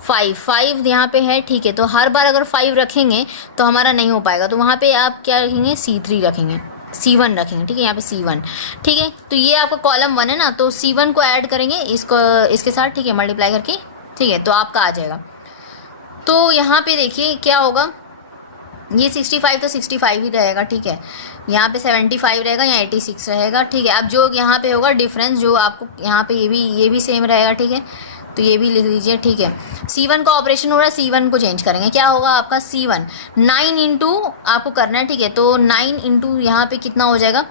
5 यहाँ पे है, ठीक है तो हर बार अगर 5 रखेंगे तो हमारा नहीं हो पाएगा, तो वहाँ पे आप क्या रखेंगे, C3 रखेंगे, C1 रखेंगे, ठीक है यहाँ पे C1, ठीक है तो ये आपका कॉलम 1 है ना, तो C1 को ऐड करेंगे इसको इसके साथ, ठीक है मल्टीप्लाई करके, ठीक है तो आपका आ जाएगा। तो यहाँ पे देखिए क्या होगा, ये 65 तो 65 ही रहेगा, ठीक है यहाँ पे 75 रहेगा, यहाँ 86 रहेगा, ठीक है। अब जो यहाँ पे होगा डिफरेंस जो आपको यहाँ पे ये भी सेम रहेगा, ठीक है तो ये भी लिख लीजिए, ठीक है। C1 का ऑपरेशन हो रहा है, C1 को चेंज करेंगे, क्या होगा आपका C1 9 इंटू आपको करना है, ठीक है तो 9 इंटू यहाँ पे कितना हो जाएगा,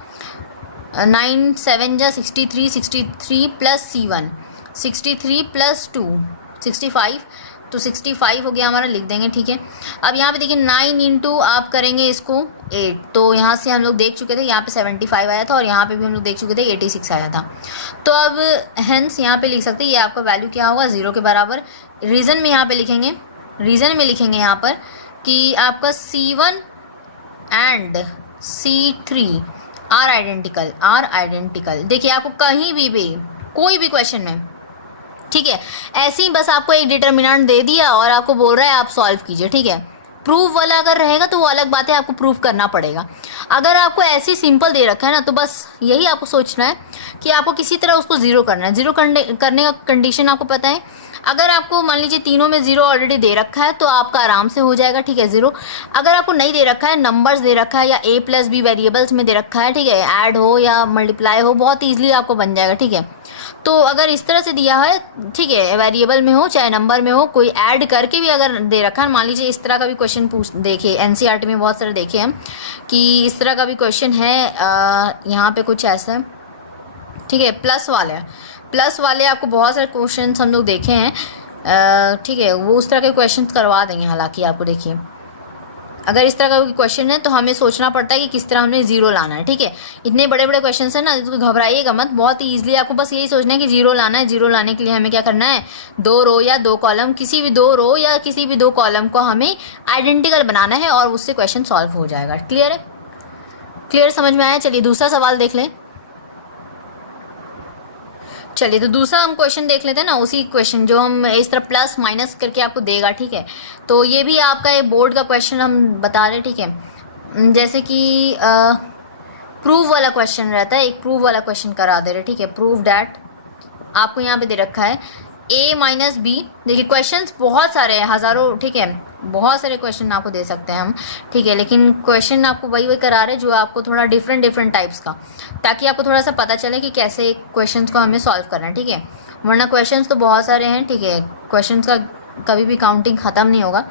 9 7 जा 63, 63 प्लस C1 63 प्लस 2 65, तो 65 हो गया हमारा, लिख देंगे, ठीक है। अब यहाँ पे देखिए 9 इंटू आप करेंगे इसको 8, तो यहाँ से हम लोग देख चुके थे यहाँ पे 75 आया था और यहाँ पे भी हम लोग देख चुके थे 86 आया था। तो अब हेंस यहाँ पे लिख सकते हैं ये आपका वैल्यू क्या होगा, 0 के बराबर। रीज़न में यहाँ पे लिखेंगे, रीज़न में लिखेंगे यहाँ पर कि आपका C1 and C3 are identical. देखिए आपको कहीं भी कोई भी क्वेश्चन में, ठीक है ऐसे ही बस आपको एक डिटर्मिनेंट दे दिया और आपको बोल रहा है आप सॉल्व कीजिए, ठीक है। प्रूफ वाला अगर रहेगा तो वो अलग बात है, आपको प्रूफ करना पड़ेगा। अगर आपको ऐसे ही सिंपल दे रखा है ना तो बस यही आपको सोचना है कि आपको किसी तरह उसको ज़ीरो करना है। ज़ीरो करने का कंडीशन आपको पता है, अगर आपको मान लीजिए तीनों में ज़ीरो ऑलरेडी दे रखा है तो आपका आराम से हो जाएगा, ठीक है ज़ीरो। अगर आपको नहीं दे रखा है, नंबर्स दे रखा है या A+B वेरिएबल्स में दे रखा है, ठीक है ऐड हो या मल्टीप्लाई हो, बहुत ईजिली आपको बन जाएगा, ठीक है। तो अगर इस तरह से दिया है, ठीक है वेरिएबल में हो चाहे नंबर में हो, कोई ऐड करके भी अगर दे रखा है, मान लीजिए इस तरह का भी क्वेश्चन देखिए NCERT में बहुत सारे देखे हम कि इस तरह का भी क्वेश्चन है, यहाँ पे कुछ ऐसा है, ठीक है प्लस वाले आपको बहुत सारे क्वेश्चन हम लोग देखे हैं, ठीक है वो उस तरह के क्वेश्चन करवा देंगे। हालांकि आपको देखिए अगर इस तरह का क्वेश्चन है तो हमें सोचना पड़ता है कि किस तरह हमें जीरो लाना है, ठीक है। इतने बड़े बड़े क्वेश्चन है ना तो घबराइएगा मत, बहुत ही ईजिली आपको बस यही सोचना है कि जीरो लाना है। जीरो लाने के लिए हमें क्या करना है, 2 रो या 2 कॉलम, किसी भी 2 रो या किसी भी 2 कॉलम को हमें आइडेंटिकल बनाना है और उससे क्वेश्चन सॉल्व हो जाएगा। क्लियर है, क्लियर समझ में आया। चलिए दूसरा सवाल देख लें। चलिए तो दूसरा हम क्वेश्चन देख लेते हैं ना, उसी क्वेश्चन जो हम इस तरह प्लस माइनस करके आपको देगा, ठीक है। तो ये भी आपका एक बोर्ड का क्वेश्चन हम बता रहे हैं, ठीक है। जैसे कि प्रूव वाला क्वेश्चन रहता है, एक प्रूव वाला क्वेश्चन करा दे रहे, ठीक है। प्रूव डैट आपको यहाँ पे दे रखा है A - B। देखिए क्वेश्चंस बहुत सारे हैं, हज़ारों, ठीक है बहुत सारे क्वेश्चन आपको दे सकते हैं हम, ठीक है। लेकिन क्वेश्चन आपको वही करा रहे जो आपको थोड़ा डिफरेंट टाइप्स का, ताकि आपको थोड़ा सा पता चले कि कैसे क्वेश्चंस को हमें सॉल्व करना है, ठीक है। वरना क्वेश्चंस तो बहुत सारे हैं, ठीक है, क्वेश्चंस का कभी भी काउंटिंग ख़त्म नहीं होगा।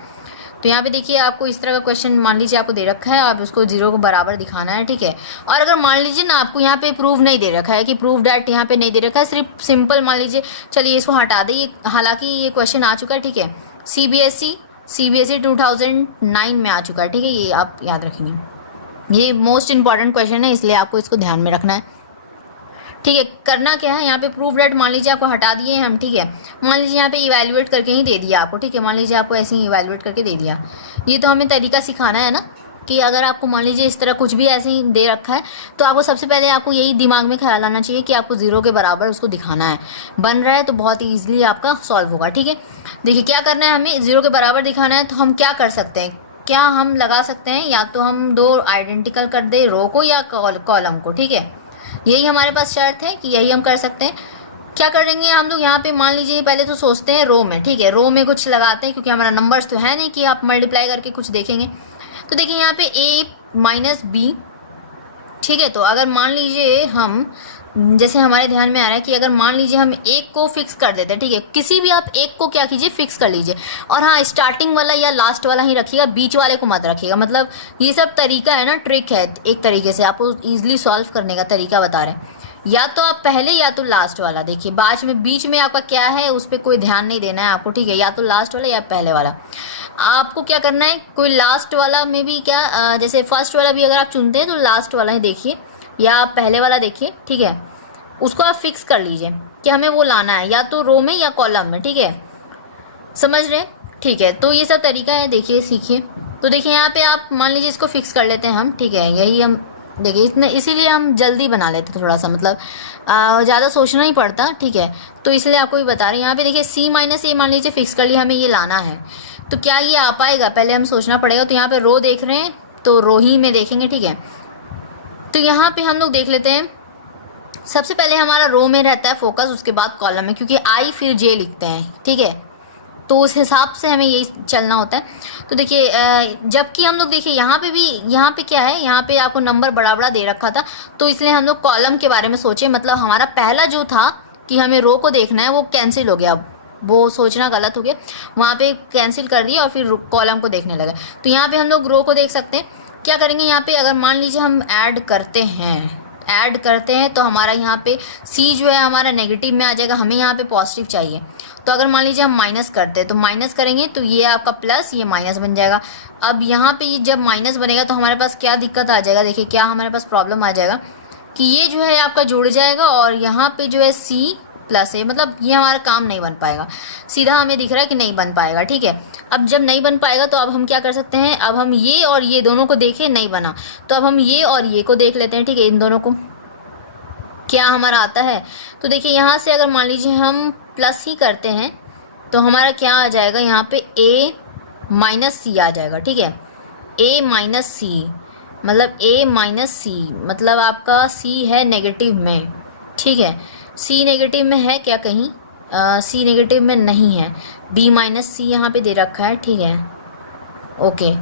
तो यहाँ पे देखिए आपको इस तरह का क्वेश्चन मान लीजिए आपको दे रखा है, आप उसको 0 को बराबर दिखाना है, ठीक है। और अगर मान लीजिए ना आपको यहाँ पे प्रूफ नहीं दे रखा है कि प्रूफ डैट यहाँ पे नहीं दे रखा है, सिर्फ सिंपल मान लीजिए, चलिए इसको हटा दें, हालांकि ये क्वेश्चन आ चुका है, ठीक है। CBSE 2009 में आ चुका है, ठीक है, ये आप याद रखेंगे। ये मोस्ट इंपॉर्टेंट क्वेश्चन है, इसलिए आपको इसको ध्यान में रखना है, ठीक है। करना क्या है यहाँ पे, प्रूफ डेट मान लीजिए आपको हटा दिए हम, ठीक है। मान लीजिए यहाँ पे इवैल्यूएट करके ही दे दिया आपको, ठीक है। मान लीजिए आपको ऐसे ही इवैल्यूएट करके दे दिया। ये तो हमें तरीका सिखाना है ना कि अगर आपको मान लीजिए इस तरह कुछ भी ऐसे ही दे रखा है तो आपको सबसे पहले आपको यही दिमाग में ख्याल आना चाहिए कि आपको 0 के बराबर उसको दिखाना है। बन रहा है तो बहुत ईजिली आपका सॉल्व होगा, ठीक है। देखिए क्या करना है, हमें 0 के बराबर दिखाना है, तो हम क्या कर सकते हैं, क्या हम लगा सकते हैं, या तो हम 2 आइडेंटिकल कर दे रो को या कॉलम को, ठीक है। यही हमारे पास शर्त है कि यही हम कर सकते हैं। क्या करेंगे हम लोग यहाँ पे, मान लीजिए पहले तो सोचते हैं रो में, ठीक है। रो में कुछ लगाते हैं क्योंकि हमारा नंबर्स तो है नहीं कि आप मल्टीप्लाई करके कुछ देखेंगे। तो देखिए यहाँ पे A - B ठीक है। तो अगर मान लीजिए हम, जैसे हमारे ध्यान में आ रहा है कि अगर मान लीजिए हम एक को फिक्स कर देते हैं, ठीक है, किसी भी आप एक को क्या कीजिए, फिक्स कर लीजिए। और हाँ, स्टार्टिंग वाला या लास्ट वाला ही रखिएगा, बीच वाले को मत रखिएगा। मतलब ये सब तरीका है ना, ट्रिक है, एक तरीके से आपको ईजिली सॉल्व करने का तरीका बता रहे हैं। या तो आप पहले या तो लास्ट वाला देखिए, बीच में आपका क्या है उस पर कोई ध्यान नहीं देना है आपको, ठीक है। या तो लास्ट वाला या पहले वाला। आपको क्या करना है, कोई लास्ट वाला में भी क्या जैसे फर्स्ट वाला भी अगर आप चुनते हैं तो लास्ट वाला ही देखिए या आप पहले वाला देखिए, ठीक है। उसको आप फिक्स कर लीजिए कि हमें वो लाना है या तो रो में या कॉलम में, ठीक है, समझ रहे हैं, ठीक है। तो ये सब तरीका है, देखिए सीखिए। तो देखिए यहाँ पे आप मान लीजिए इसको फिक्स कर लेते हैं हम, ठीक है। यही हम देखिए इतने, इसीलिए हम जल्दी बना लेते थोड़ा सा, मतलब ज़्यादा सोचना ही पड़ता, ठीक है। तो इसलिए आपको भी बता रहे हैं। यहाँ पे देखिए C माइनस ए मान लीजिए फिक्स कर लिया, हमें ये लाना है। तो क्या ये आ पाएगा, पहले हम सोचना पड़ेगा। तो यहाँ पे रो देख रहे हैं तो रो ही में देखेंगे, ठीक है। तो यहाँ पे हम लोग देख लेते हैं, सबसे पहले हमारा रो में रहता है फोकस, उसके बाद कॉलम में, क्योंकि I फिर J लिखते हैं, ठीक है। तो उस हिसाब से हमें यही चलना होता है। तो देखिए जबकि हम लोग देखिए यहाँ पे क्या है, यहाँ पे आपको नंबर बड़ा बड़ा दे रखा था, तो इसलिए हम लोग कॉलम के बारे में सोचे। मतलब हमारा पहला जो था कि हमें रो को देखना है वो कैंसिल हो गया, अब वो सोचना गलत हो गया, वहाँ पे कैंसिल कर दिया और फिर कॉलम को देखने लगे। तो यहाँ पे हम लोग रो को देख सकते हैं। क्या करेंगे यहाँ पे, अगर मान लीजिए हम ऐड करते हैं तो हमारा यहाँ पे C जो है हमारा नेगेटिव में आ जाएगा, हमें यहाँ पे पॉजिटिव चाहिए। तो अगर मान लीजिए हम माइनस करते हैं तो माइनस करेंगे तो ये आपका प्लस, ये माइनस बन जाएगा। अब यहाँ पे जब माइनस बनेगा तो हमारे पास क्या दिक्कत आ जाएगा, देखिए क्या हमारे पास प्रॉब्लम आ जाएगा कि ये जो है आपका जुड़ जाएगा और यहाँ पे जो है C प्लस है, मतलब ये हमारा काम नहीं बन पाएगा। सीधा हमें दिख रहा है कि नहीं बन पाएगा, ठीक है। अब जब नहीं बन पाएगा तो अब हम क्या कर सकते हैं, अब हम ये और ये दोनों को देखें, नहीं बना तो अब हम ये और ये को देख लेते हैं, ठीक है। इन दोनों को क्या हमारा आता है, तो देखिए यहाँ से अगर मान लीजिए हम प्लस ही करते हैं तो हमारा क्या आ जाएगा, यहाँ पे A माइनस C आ जाएगा, ठीक है। A माइनस C मतलब आपका C है नेगेटिव में, ठीक है। C नेगेटिव में है क्या कहीं, C नेगेटिव में नहीं है, B माइनस C यहाँ पे दे रखा है, ठीक है, ओके।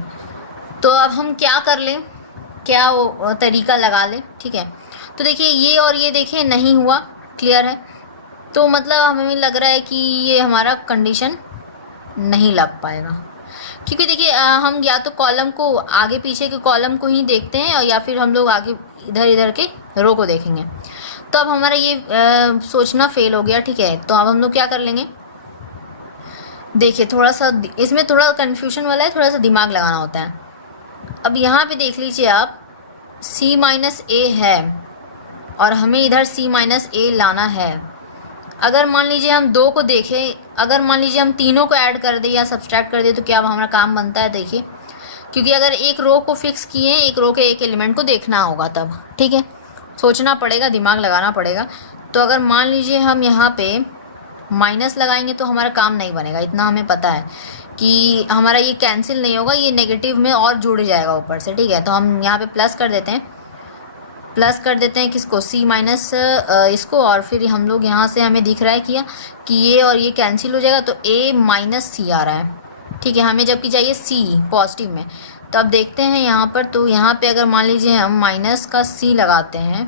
तो अब हम क्या कर लें, क्या वो तरीका लगा लें, ठीक है। तो देखिए ये और ये देखें नहीं हुआ, क्लियर है। तो मतलब हमें लग रहा है कि ये हमारा कंडीशन नहीं लग पाएगा, क्योंकि देखिए हम या तो कॉलम को, आगे पीछे के कॉलम को ही देखते हैं और या फिर हम लोग आगे इधर के रो को देखेंगे। तो अब हमारा ये सोचना फेल हो गया, ठीक है। तो अब हम लोग क्या कर लेंगे, देखिए थोड़ा सा इसमें थोड़ा कन्फ्यूजन वाला है, थोड़ा सा दिमाग लगाना होता है। अब यहाँ पे देख लीजिए आप, C माइनस ए है और हमें इधर C माइनस ए लाना है। अगर मान लीजिए हम दो को देखें, अगर मान लीजिए हम तीनों को ऐड कर दें या सब्सट्रैक्ट कर दें तो क्या हमारा काम बनता है, देखिए। क्योंकि अगर एक रो को फिक्स किए, एक रो के एक एलिमेंट को देखना होगा तब, ठीक है, सोचना पड़ेगा, दिमाग लगाना पड़ेगा। तो अगर मान लीजिए हम यहाँ पे माइनस लगाएंगे तो हमारा काम नहीं बनेगा, इतना हमें पता है कि हमारा ये कैंसिल नहीं होगा, ये नेगेटिव में और जुड़ जाएगा ऊपर से, ठीक है। तो हम यहाँ पे प्लस कर देते हैं, किसको, C माइनस इसको, और फिर हम लोग यहाँ से हमें दिख रहा है कि ये और ये कैंसिल हो जाएगा तो A माइनस C आ रहा है, ठीक है। हमें जबकि चाहिए C पॉजिटिव में। तो अब देखते हैं यहाँ पर, तो यहाँ पे अगर मान लीजिए हम माइनस का C लगाते हैं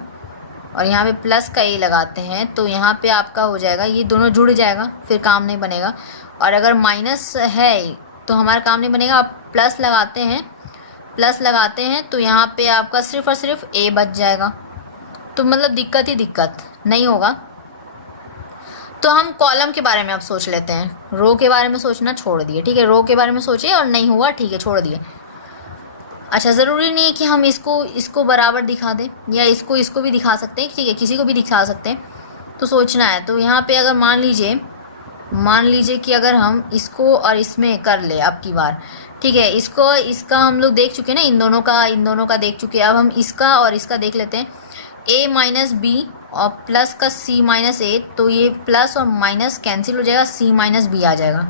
और यहाँ पे प्लस का A लगाते हैं तो यहाँ पे आपका हो जाएगा, ये दोनों जुड़ जाएगा, फिर काम नहीं बनेगा। और अगर माइनस है तो हमारा काम नहीं बनेगा। आप प्लस लगाते हैं तो यहाँ पे आपका सिर्फ और सिर्फ A बच जाएगा। तो मतलब दिक्कत ही दिक्कत, नहीं होगा। तो हम कॉलम के बारे में अब सोच लेते हैं, रो के बारे में सोचना छोड़ दिए, ठीक है। रो के बारे में सोचिए और नहीं हुआ, ठीक है, छोड़ दिए। अच्छा, ज़रूरी नहीं है कि हम इसको बराबर दिखा दें, या इसको भी दिखा सकते हैं, ठीक है, किसी को भी दिखा सकते हैं। तो सोचना है, तो यहाँ पे अगर मान लीजिए कि अगर हम इसको और इसमें कर ले अब की बार, ठीक है, इसका हम लोग देख चुके हैं ना, इन दोनों का देख चुके हैं। अब हम इसका और इसका देख लेते हैं, A माइनस बी और प्लस का C माइनस ए, तो ये प्लस और माइनस कैंसिल हो जाएगा, C माइनस बी आ जाएगा,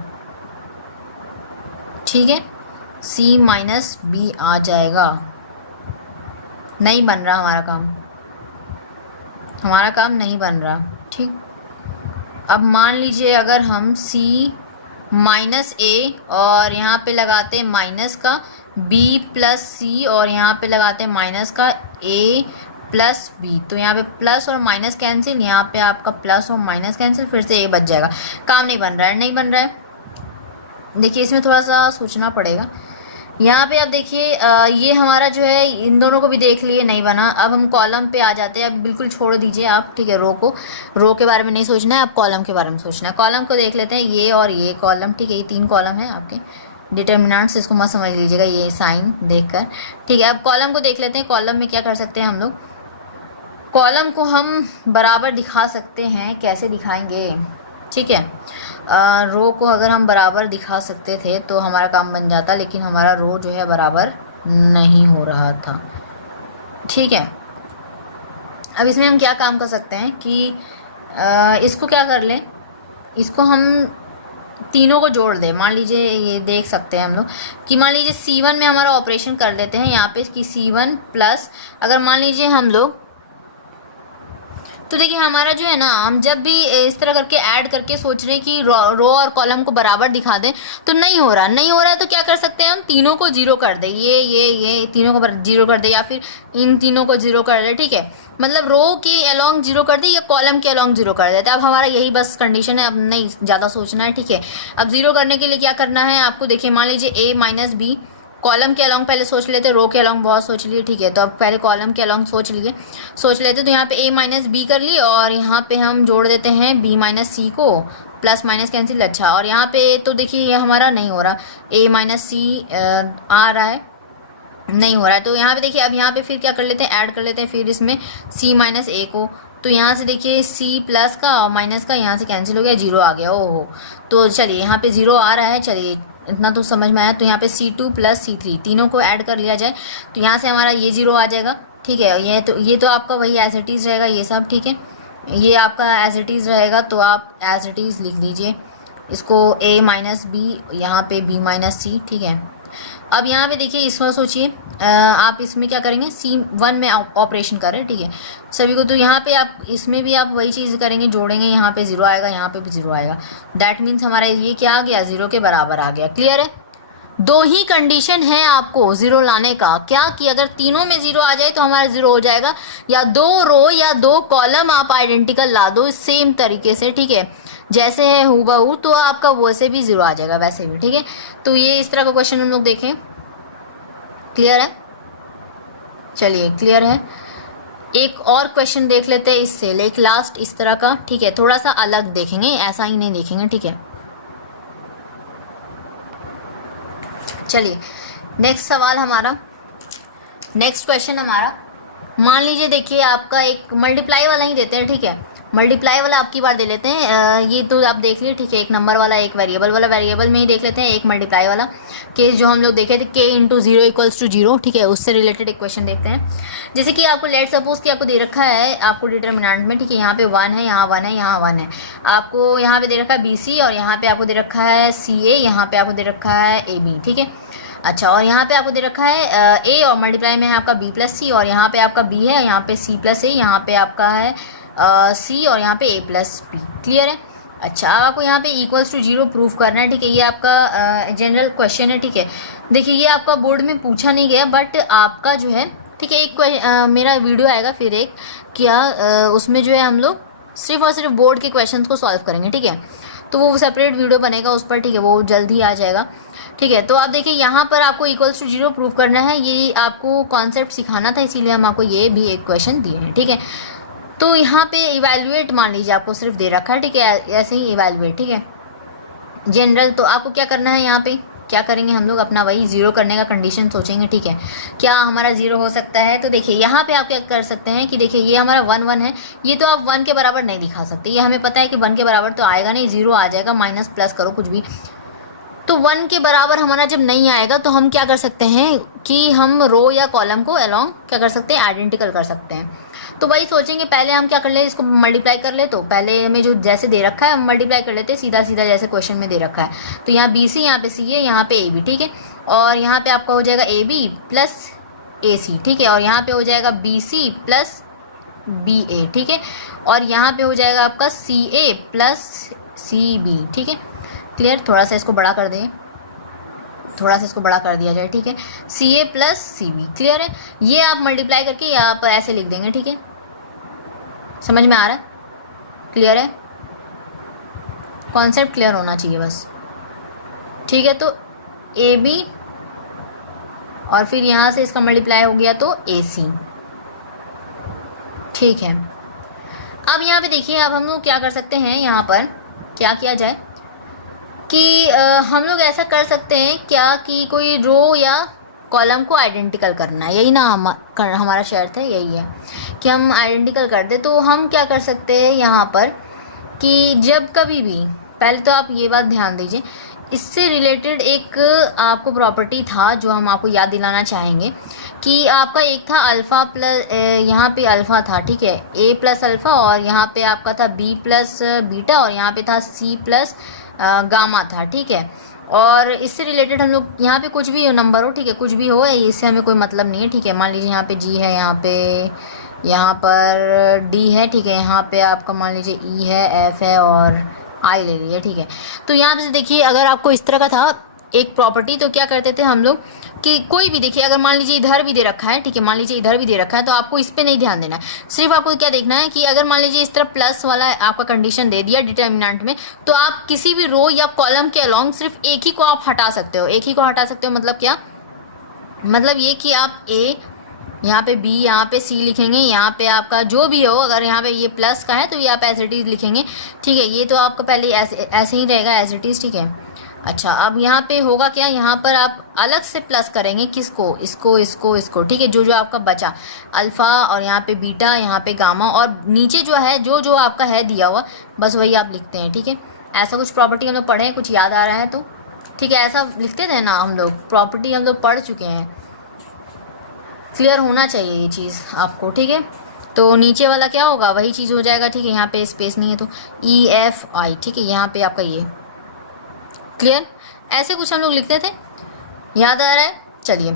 ठीक है, C माइनस बी आ जाएगा। नहीं बन रहा हमारा काम नहीं बन रहा, ठीक। अब मान लीजिए अगर हम C माइनस ए और यहाँ पे लगाते हैं माइनस का B प्लस C और यहाँ पे लगाते हैं माइनस का A प्लस बी, तो यहाँ पे प्लस और माइनस कैंसिल, यहाँ पे आपका प्लस और माइनस कैंसिल, फिर से ए बच जाएगा। काम नहीं बन रहा है, नहीं बन रहा है। देखिए इसमें थोड़ा सा सोचना पड़ेगा। यहाँ पे आप देखिए ये हमारा जो है इन दोनों को भी देख लिए, नहीं बना। अब हम कॉलम पे आ जाते हैं। अब बिल्कुल छोड़ दीजिए आप, ठीक है, रो को, रो के बारे में नहीं सोचना है, आप कॉलम के बारे में सोचना है। कॉलम को देख लेते हैं, ये और ये कॉलम, ठीक है, ये 3 कॉलम है आपके। डिटर्मिनेंट्स इसको मत समझ लीजिएगा ये साइन देखकर, ठीक है। अब कॉलम को देख लेते हैं। कॉलम में क्या कर सकते हैं हम लोग, कॉलम को हम बराबर दिखा सकते हैं। कैसे दिखाएंगे, ठीक है, रो को अगर हम बराबर दिखा सकते थे तो हमारा काम बन जाता, लेकिन हमारा रो जो है बराबर नहीं हो रहा था, ठीक है। अब इसमें हम क्या काम कर सकते हैं कि इसको क्या कर लें, इसको हम तीनों को जोड़ दें। मान लीजिए ये देख सकते हैं हम लोग कि मान लीजिए C1 में हमारा ऑपरेशन कर लेते हैं यहाँ पे कि C1 प्लस, अगर मान लीजिए हम लोग, तो देखिए हमारा जो है ना, हम जब भी इस तरह करके ऐड करके सोच रहे हैं कि रो और कॉलम को बराबर दिखा दें, तो नहीं हो रहा, नहीं हो रहा है। तो क्या कर सकते हैं हम, तीनों को जीरो कर दें, ये तीनों को जीरो कर दें, या फिर इन तीनों को जीरो कर दें, ठीक है। मतलब रो के अलोंग जीरो कर दें या कॉलम के अलोंग जीरो कर देते हैं। अब हमारा यही बस कंडीशन है, अब नहीं ज़्यादा सोचना है, ठीक है। अब जीरो करने के लिए क्या करना है आपको, देखिए मान लीजिए A माइनस बी, कॉलम के अलोंग पहले सोच लेते, रो के अलोंग बहुत सोच लिए, ठीक है। तो अब पहले कॉलम के अलोंग सोच लेते, तो यहाँ पे A माइनस बी कर ली, और यहाँ पे हम जोड़ देते हैं B माइनस सी को, प्लस माइनस कैंसिल, अच्छा। और यहाँ पे तो देखिए ये हमारा नहीं हो रहा, A माइनस सी आ रहा है, नहीं हो रहा है। तो यहाँ पे देखिए अब यहाँ पे फिर क्या कर लेते हैं, ऐड कर लेते हैं फिर इसमें C माइनस A को। तो यहाँ से देखिए C प्लस का और माइनस का यहाँ से कैंसिल हो गया, जीरो आ गया, ओहो। तो चलिए यहाँ पे जीरो आ रहा है, चलिए इतना तो समझ में आया। तो यहाँ पे C2 प्लस C3 तीनों को ऐड कर लिया जाए, तो यहाँ से हमारा ये जीरो आ जाएगा, ठीक है। ये तो आपका वही एज इट इज़ रहेगा, ये सब ठीक है, ये आपका एज इट इज़ रहेगा। तो आप एज इट इज़ लिख लीजिए इसको, A माइनस बी, यहाँ पे B माइनस सी, ठीक है। अब यहाँ पे देखिए इसमें सोचिए आप इसमें क्या करेंगे, C1 में ऑपरेशन कर रहे हैं, ठीक है, सभी को। तो यहाँ पे आप इसमें भी आप वही चीज़ करेंगे, जोड़ेंगे, यहाँ पे जीरो आएगा, यहाँ पे भी जीरो आएगा। दैट मीन्स हमारा ये क्या आ गया, जीरो के बराबर आ गया। क्लियर है। दो ही कंडीशन है आपको जीरो लाने का, क्या कि अगर तीनों में जीरो आ जाए तो हमारा जीरो हो जाएगा, या दो रो या दो कॉलम आप आइडेंटिकल ला दो सेम तरीके से, ठीक है, जैसे है हूबहू, तो आपका वैसे भी जीरो आ जाएगा, वैसे भी, ठीक है। तो ये इस तरह का क्वेश्चन हम लोग देखें। क्लियर है, चलिए क्लियर है। एक और क्वेश्चन देख लेते हैं इससे, एक लास्ट इस तरह का, ठीक है, थोड़ा सा अलग देखेंगे, ऐसा ही नहीं देखेंगे, ठीक है। चलिए नेक्स्ट सवाल हमारा, नेक्स्ट क्वेश्चन हमारा, मान लीजिए देखिए आपका एक मल्टीप्लाई वाला ही देते हैं, ठीक है, मल्टीप्लाई वाला आपकी बार दे लेते हैं। ये तो आप देख लिए, ठीक है, एक नंबर वाला, एक वेरिएबल वाला, वेरिएबल में ही देख लेते हैं एक मल्टीप्लाई वाला केस जो हम लोग देखे थे, k into zero equals to zero, ठीक है, उससे रिलेटेड एक क्वेश्चन देखते हैं। जैसे कि आपको लेट सपोज कि आपको दे रखा है आपको डिटर्मिनेंट में, ठीक है, यहाँ पे 1 है, यहाँ 1 है, यहाँ 1 है, आपको यहाँ पे दे रखा है BC, और यहाँ पे आपको दे रखा है CA, यहाँ पे आपको दे रखा है AB, ठीक है। अच्छा, और यहाँ पे आपको दे रखा है A, और मल्टीप्लाई में है आपका B प्लस C, और यहाँ पे आपका B है, यहाँ पे C प्लस A, यहाँ पे आपका है C, और यहाँ पे A प्लस B। क्लियर है। अच्छा, अब आपको यहाँ पे इक्वल्स टू जीरो प्रूफ करना है, ठीक है, ये आपका जनरल क्वेश्चन है, ठीक है। देखिए ये आपका बोर्ड में पूछा नहीं गया, बट आपका जो है, ठीक है, एक मेरा वीडियो आएगा फिर एक क्या उसमें जो है हम लोग सिर्फ और सिर्फ बोर्ड के क्वेश्चन को सॉल्व करेंगे, ठीक है। तो वो सेपरेट वीडियो बनेगा उस पर, ठीक है, वो जल्द ही आ जाएगा, ठीक है। तो आप देखिए यहाँ पर आपको इक्वल्स टू जीरो प्रूव करना है, ये आपको कॉन्सेप्ट सिखाना था, इसीलिए हम आपको ये भी एक क्वेश्चन दिए हैं, ठीक है। तो यहाँ पे इवैल्यूएट मान लीजिए आपको सिर्फ दे रखा है, ठीक है, ऐसे ही इवैल्यूएट, ठीक है, जनरल। तो आपको क्या करना है, यहाँ पे क्या करेंगे हम लोग, अपना वही जीरो करने का कंडीशन सोचेंगे, ठीक है, क्या हमारा जीरो हो सकता है। तो देखिए यहाँ पे आप क्या कर सकते हैं कि देखिए ये हमारा 1 1 है, ये तो आप 1 के बराबर नहीं दिखा सकते, ये हमें पता है कि 1 के बराबर तो आएगा नहीं, जीरो आ जाएगा, माइनस प्लस करो कुछ भी। तो 1 के बराबर हमारा जब नहीं आएगा तो हम क्या कर सकते हैं कि हम रो या कॉलम को अलोंग क्या कर सकते हैं, आइडेंटिकल कर सकते हैं। तो वही सोचेंगे, पहले हम क्या कर ले, इसको मल्टीप्लाई कर ले, तो पहले हमें जो जैसे दे रखा है हम मल्टीप्लाई कर लेते हैं सीधा सीधा, जैसे क्वेश्चन में दे रखा है। तो यहाँ BC, यहाँ पे CA, यहाँ पे AB, ठीक है, और यहाँ पे आपका हो जाएगा AB प्लस AC, ठीक है, और यहाँ पे हो जाएगा BC प्लस BA, ठीक है, और यहाँ पे हो जाएगा आपका CA प्लस CB, ठीक है। क्लियर। थोड़ा सा इसको बड़ा कर दें, थोड़ा सा इसको बड़ा कर दिया जाए, ठीक है, सी ए प्लस सी बी। क्लियर है? ये आप मल्टीप्लाई करके आप ऐसे लिख देंगे, ठीक है, समझ में आ रहा है? क्लियर है? कॉन्सेप्ट क्लियर होना चाहिए बस, ठीक है। तो ए बी और फिर यहाँ से इसका मल्टीप्लाई हो गया तो ए सी, ठीक है। अब यहाँ पे देखिए, अब हम लोग क्या कर सकते हैं, यहाँ पर क्या किया जाए कि हम लोग ऐसा कर सकते हैं क्या कि कोई रो या कॉलम को आइडेंटिकल करना है, यही ना हमारा शर्त है, यही है कि हम आइडेंटिकल कर दे। तो हम क्या कर सकते हैं यहाँ पर कि जब कभी भी, पहले तो आप ये बात ध्यान दीजिए, इससे रिलेटेड एक आपको प्रॉपर्टी था जो हम आपको याद दिलाना चाहेंगे कि आपका एक था अल्फ़ा प्लस, यहाँ पे अल्फ़ा था, ठीक है, ए प्लस अल्फ़ा, और यहाँ पे आपका था बी प्लस बीटा, और यहाँ पे था सी प्लस गामा था, ठीक है। और इससे रिलेटेड हम लोग यहाँ पे कुछ भी नंबर हो, ठीक है, कुछ भी हो, इससे हमें कोई मतलब नहीं है, ठीक है। मान लीजिए यहाँ पे जी है, यहाँ पर डी है, ठीक है, यहाँ पे आपका मान लीजिए ई है, एफ है और आई ले लीजिए, ठीक है। तो यहाँ पे देखिए, अगर आपको इस तरह का था एक प्रॉपर्टी, तो क्या करते थे हम लोग कि कोई भी, देखिए अगर मान लीजिए इधर भी दे रखा है, ठीक है, मान लीजिए इधर भी दे रखा है, तो आपको इस पे नहीं ध्यान देना है, सिर्फ आपको क्या देखना है कि अगर मान लीजिए इस तरह प्लस वाला आपका कंडीशन दे दिया डिटर्मिनेंट में, तो आप किसी भी रो या कॉलम के अलोंग सिर्फ एक ही को आप हटा सकते हो, एक ही को हटा सकते हो। मतलब क्या? मतलब ये कि आप ए, यहाँ पे बी, यहाँ पे सी लिखेंगे, यहाँ पे आपका जो भी हो, अगर यहाँ पे ये प्लस का है तो ये आप एज इट इज लिखेंगे, ठीक है। ये तो आपका पहले ऐसे ही रहेगा एज इट इज, ठीक है। अच्छा, अब यहाँ पे होगा क्या, यहाँ पर आप अलग से प्लस करेंगे, किसको? इसको, ठीक है, जो जो आपका बचा, अल्फ़ा और यहाँ पे बीटा, यहाँ पे गामा, और नीचे जो है जो जो आपका है दिया हुआ, बस वही आप लिखते हैं, ठीक है। ऐसा कुछ प्रॉपर्टी हम लोग पढ़े हैं, कुछ याद आ रहा है तो, ठीक है, ऐसा लिखते थे ना हम लोग, प्रॉपर्टी हम लोग पढ़ चुके हैं, क्लियर होना चाहिए ये चीज़ आपको, ठीक है। तो नीचे वाला क्या होगा, वही चीज़ हो जाएगा, ठीक है। यहाँ पे स्पेस नहीं है तो ई एफ आई, ठीक है, यहाँ पे आपका ये, क्लियर। ऐसे कुछ हम लोग लिखते थे, याद आ रहा है? चलिए,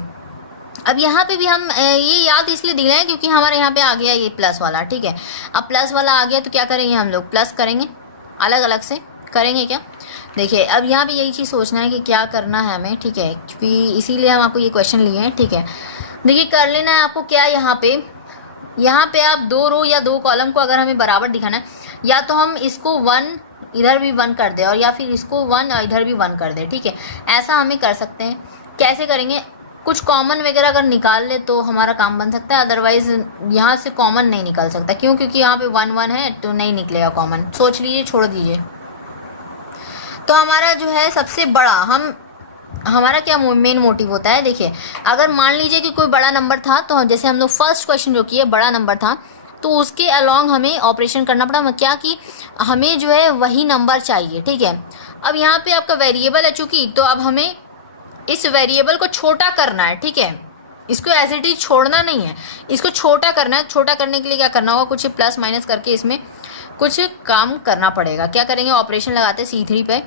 अब यहाँ पे भी हम ये याद इसलिए दिलाए हैं क्योंकि हमारे यहाँ पे आ गया ये प्लस वाला, ठीक है। अब प्लस वाला आ गया तो क्या करेंगे हम लोग, प्लस करेंगे, अलग अलग से करेंगे क्या। देखिए, अब यहाँ पे यही चीज़ सोचना है कि क्या करना है हमें, ठीक है, क्योंकि इसीलिए हम आपको ये क्वेश्चन लिए हैं, ठीक है। देखिए, कर लेना है आपको क्या, यहाँ पे आप दो रो या दो कॉलम को अगर हमें बराबर दिखाना है, या तो हम इसको 1 इधर भी 1 कर दे, और या फिर इसको 1 और इधर भी 1 कर दे, ठीक है। ऐसा हमें कर सकते हैं। कैसे करेंगे? कुछ कॉमन वगैरह अगर निकाल ले तो हमारा काम बन सकता है, अदरवाइज यहाँ से कॉमन नहीं निकल सकता। क्यों? क्योंकि यहाँ पे 1 1 है तो नहीं निकलेगा कॉमन, सोच लीजिए, छोड़ दीजिए। तो हमारा जो है सबसे बड़ा, हमारा क्या मेन मोटिव होता है, देखिए, अगर मान लीजिए कि कोई बड़ा नंबर था, तो जैसे हम लोग फर्स्ट क्वेश्चन जो किए, बड़ा नंबर था, तो उसके अलोंग हमें ऑपरेशन करना पड़ा, क्या कि हमें जो है वही नंबर चाहिए, ठीक है। अब यहाँ पे आपका वेरिएबल है चूंकि, तो अब हमें इस वेरिएबल को छोटा करना है, ठीक है। इसको एज इट इज छोड़ना नहीं है, इसको छोटा करना है। छोटा करने के लिए क्या करना होगा, कुछ प्लस माइनस करके इसमें कुछ काम करना पड़ेगा। क्या करेंगे, ऑपरेशन लगाते C3 पे,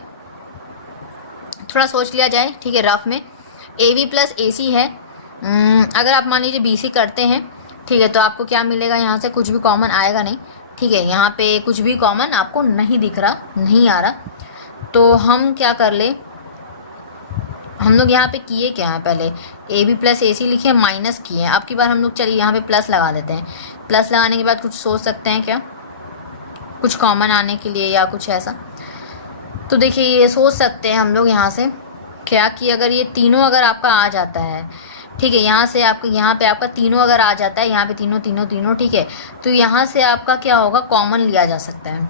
थोड़ा सोच लिया जाए, ठीक है, रफ में। AB प्लस AC है, अगर आप मान लीजिए BC करते हैं, ठीक है, तो आपको क्या मिलेगा, यहाँ से कुछ भी कॉमन आएगा नहीं, ठीक है। यहाँ पे कुछ भी कॉमन आपको नहीं दिख रहा, नहीं आ रहा, तो हम क्या कर ले, हम लोग यहाँ पे किए क्या है, पहले AB प्लस AC लिखे, माइनस किए हैं। अब की बार हम लोग चलिए यहाँ पे प्लस लगा देते हैं। प्लस लगाने के बाद कुछ सोच सकते हैं क्या, कुछ कॉमन आने के लिए या कुछ ऐसा। तो देखिए, ये सोच सकते हैं हम लोग यहाँ से क्या कि अगर ये तीनों अगर आपका आ जाता है, ठीक है, यहाँ से आपको, यहाँ पे आपका तीनों अगर आ जाता है, यहाँ पे तीनों तीनों तीनों, ठीक है, तो यहाँ से आपका क्या होगा, कॉमन लिया जा सकता है।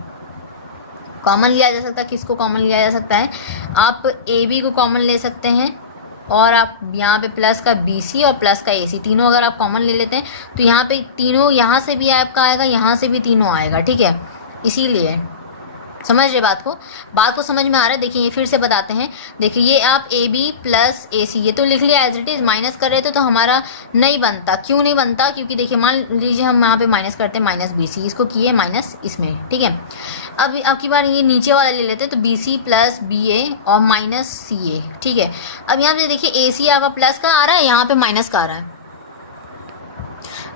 कॉमन लिया जा सकता है, किसको कॉमन लिया जा सकता है, आप AB को कॉमन ले सकते हैं, और आप यहाँ पे प्लस का BC और प्लस का AC तीनों अगर आप कॉमन ले लेते हैं, तो यहाँ पे तीनों, यहाँ से भी आपका आएगा, यहाँ से भी तीनों आएगा, ठीक है। इसीलिए समझ रहे बात को समझ में आ रहा है। देखिए, ये फिर से बताते हैं। देखिए, ये आप AB प्लस AC ये तो लिख लिया एज इट इज, माइनस कर रहे थे तो हमारा नहीं बनता। क्यों नहीं बनता? क्योंकि देखिए, मान लीजिए हम यहाँ पे माइनस करते हैं, माइनस BC, इसको किए माइनस इसमें, ठीक है। अब की बार ये नीचे वाला ले लेते हैं, तो BC प्लस BA और माइनस CA, ठीक है। अब यहाँ पे देखिए, AC आपका प्लस का आ रहा है, यहाँ पे माइनस का आ रहा है।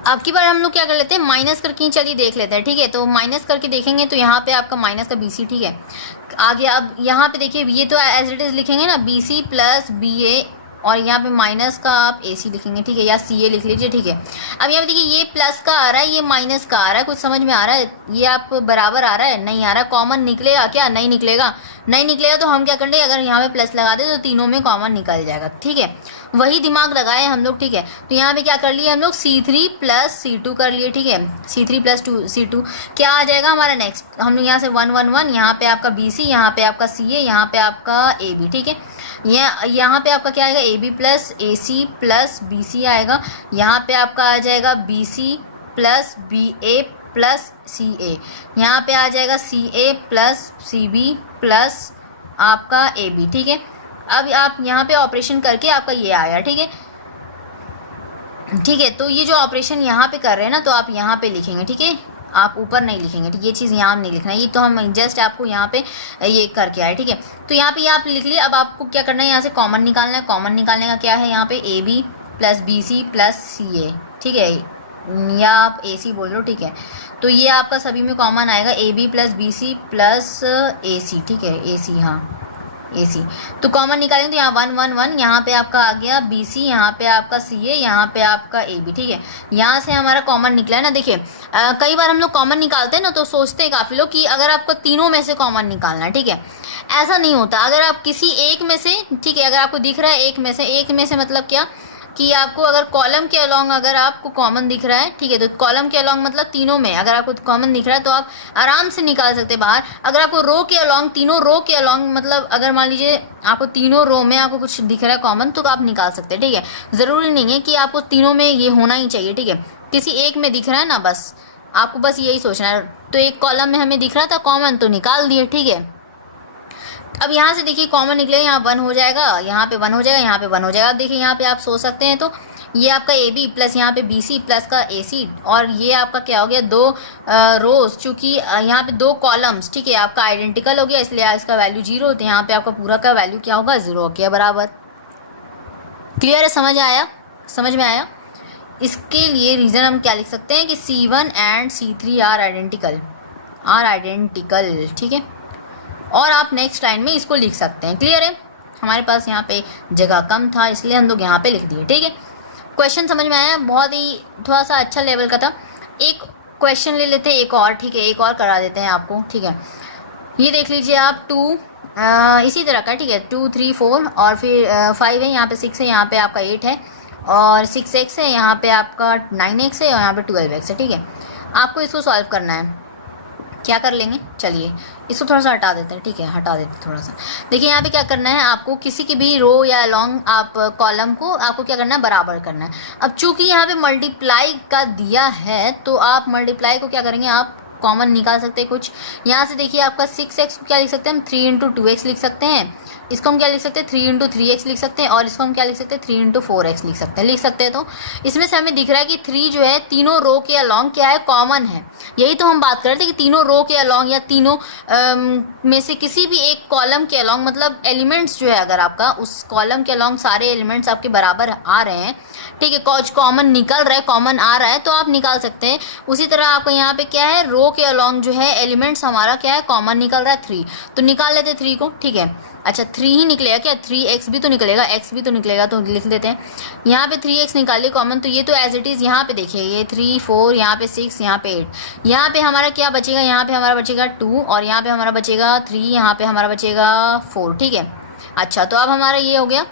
अब की बार हम लोग क्या कर लेते हैं, माइनस करके ही चलिए देख लेते हैं, ठीक है। तो माइनस करके देखेंगे तो यहाँ पे आपका माइनस का BC, ठीक है। आगे अब यहाँ पे देखिए, ये तो एज इट इज़ लिखेंगे ना, BC प्लस BA, और यहाँ पे माइनस का आप AC लिखेंगे, ठीक है, या CA लिख लीजिए, ठीक है। अब यहाँ पे देखिए, ये प्लस का आ रहा है, ये माइनस का आ रहा है, कुछ समझ में आ रहा है? ये आप बराबर आ रहा है, नहीं आ रहा है, कॉमन निकलेगा क्या? नहीं निकलेगा। नहीं निकलेगा तो हम क्या कर ले, अगर यहाँ पे प्लस लगा दे तो तीनों में कॉमन निकल जाएगा, ठीक है। वही दिमाग लगाए हम लोग, ठीक है। तो यहाँ पे क्या कर लिए हम लोग, C3 प्लस C2 कर लिए, ठीक है। C3 प्लस C2 क्या आ जाएगा हमारा नेक्स्ट, हम लोग यहाँ से 1 1 1, यहाँ पे आपका BC, यहाँ पे आपका CA, यहाँ पे आपका AB, ठीक है। यहाँ पे आपका क्या आएगा, AB plus AC plus BC आएगा। यहाँ पे आपका आ जाएगा BC plus BA plus CA। यहाँ पे आ जाएगा CA प्लस CB प्लस आपका AB, ठीक है। अब आप यहाँ पे ऑपरेशन करके आपका ये आया, ठीक है, ठीक है। तो ये जो ऑपरेशन यहाँ पे कर रहे हैं ना, तो आप यहाँ पे लिखेंगे, ठीक है, आप ऊपर नहीं लिखेंगे, ठीक है। ये चीज़ यहाँ नहीं लिखना है, ये तो हम जस्ट आपको यहाँ पे ये करके आए, ठीक है। तो यहाँ पे ये आप लिख लिए। अब आपको क्या करना है, यहाँ से कॉमन निकालना है। कॉमन निकालने का क्या है, यहाँ पे AB plus BC plus CA, ठीक है, या आप AC बोल लो, ठीक है। तो ये आपका सभी में कॉमन आएगा, AB plus BC plus AC, ठीक है, AC, हाँ AC। तो कॉमन निकालेंगे तो यहाँ 1 1 1, यहाँ पे आपका आ गया BC, यहाँ पे आपका CA, यहाँ पे आपका AB, ठीक है। यहाँ से हमारा कॉमन निकला है ना। देखिए कई बार हम लोग कॉमन निकालते हैं ना, तो सोचते हैं काफ़ी लोग कि अगर आपको तीनों में से कॉमन निकालना है, ठीक है। ऐसा नहीं होता। अगर आप किसी एक में से, ठीक है, अगर आपको दिख रहा है एक में से मतलब क्या कि आपको अगर कॉलम के अलॉन्ग अगर आपको कॉमन दिख रहा है, ठीक है, तो कॉलम के अलॉन्ग मतलब तीनों में अगर आपको कॉमन दिख रहा है तो आप आराम से निकाल सकते हैं बाहर। अगर आपको रो के अलॉन्ग, तीनों रो के अलॉन्ग मतलब अगर मान लीजिए आपको तीनों रो में आपको कुछ दिख रहा है कॉमन, तो आप निकाल सकते हैं, ठीक है। ज़रूरी नहीं है कि आपको तीनों में ये होना ही चाहिए, ठीक है। किसी एक में दिख रहा है ना, बस आपको बस यही सोचना है। तो एक कॉलम में हमें दिख रहा था कॉमन, तो निकाल दिए, ठीक है। अब यहाँ से देखिए कॉमन निकले, यहाँ 1 हो जाएगा, यहाँ पे 1 हो जाएगा, यहाँ पे 1 हो जाएगा। अब देखिए यहाँ पे आप सोच सकते हैं, तो ये आपका AB प्लस यहाँ पे BC प्लस का AC, और ये आपका क्या हो गया, 2 रोज, चूँकि यहाँ पे 2 कॉलम्स, ठीक है, आपका आइडेंटिकल हो गया, इसलिए इसका वैल्यू 0 होता है। यहाँ पे आपका पूरा का वैल्यू क्या होगा, 0 हो गया, बराबर। क्लियर है, समझ आया, समझ में आया। इसके लिए रीज़न हम क्या लिख सकते हैं कि C1 and C3 are identical, ठीक है। और आप नेक्स्ट लाइन में इसको लिख सकते हैं। क्लियर है, हमारे पास यहाँ पे जगह कम था इसलिए हम लोग यहाँ पे लिख दिए, ठीक है। क्वेश्चन समझ में आया, बहुत ही थोड़ा सा अच्छा लेवल का था। एक क्वेश्चन ले लेते हैं एक और, ठीक है, एक और करा देते हैं आपको, ठीक है। ये देख लीजिए आप 2 इसी तरह का, ठीक है, 2 3 4 और फिर 5 है, यहाँ पे 6 है, यहाँ पे आपका 8 है, और 6x है, यहाँ पे आपका 9x है, और यहाँ पे 12x है, ठीक है। आपको इसको सॉल्व करना है। क्या कर लेंगे, चलिए इसको थोड़ा सा हटा देते हैं, ठीक है, हटा देते हैं थोड़ा सा। देखिए यहाँ पे क्या करना है, आपको किसी की भी रो या लॉन्ग आप कॉलम को आपको क्या करना है, बराबर करना है। अब चूंकि यहाँ पे मल्टीप्लाई का दिया है, तो आप मल्टीप्लाई को क्या करेंगे, आप कॉमन निकाल सकते हैं कुछ। यहाँ से देखिए आपका 6x को क्या लिख सकते हैं हम, 3 × 2x लिख सकते हैं। इसको हम क्या लिख सकते हैं, 3 × 3x लिख सकते हैं, और इसको हम क्या लिख सकते हैं, 3 × 4x लिख सकते हैं। तो इसमें से हमें दिख रहा है कि 3 जो है तीनों रो के अलॉन्ग क्या है, कॉमन है। यही तो हम बात कर रहे थे कि तीनों रो के अलॉन्ग या तीनों में से किसी भी एक कॉलम के अलॉन्ग, मतलब एलिमेंट्स जो है अगर आपका उस कॉलम के अलॉन्ग सारे एलिमेंट्स आपके बराबर आ रहे हैं, ठीक है, कुछ कॉमन निकल रहा है, कॉमन आ रहा है, तो आप निकाल सकते हैं। उसी तरह आपका यहाँ पे क्या है, रो के अलॉन्ग जो है एलिमेंट्स हमारा क्या है, कॉमन निकल रहा है 3, तो निकाल लेते 3 को, ठीक है। अच्छा 3 ही निकलेगा क्या, 3x भी तो निकलेगा, x भी तो निकलेगा, तो लिख लेते हैं। यहाँ पे 3x निकालिए कॉमन, तो ये तो एज इट इज़ यहाँ पे देखिए, ये 3 4, यहाँ पे 6, यहाँ पे 8, यहाँ पे हमारा क्या बचेगा, यहाँ पे हमारा बचेगा 2, और यहाँ पे हमारा बचेगा 3, यहाँ पे हमारा बचेगा 4, ठीक है। अच्छा तो अब हमारा ये हो गया।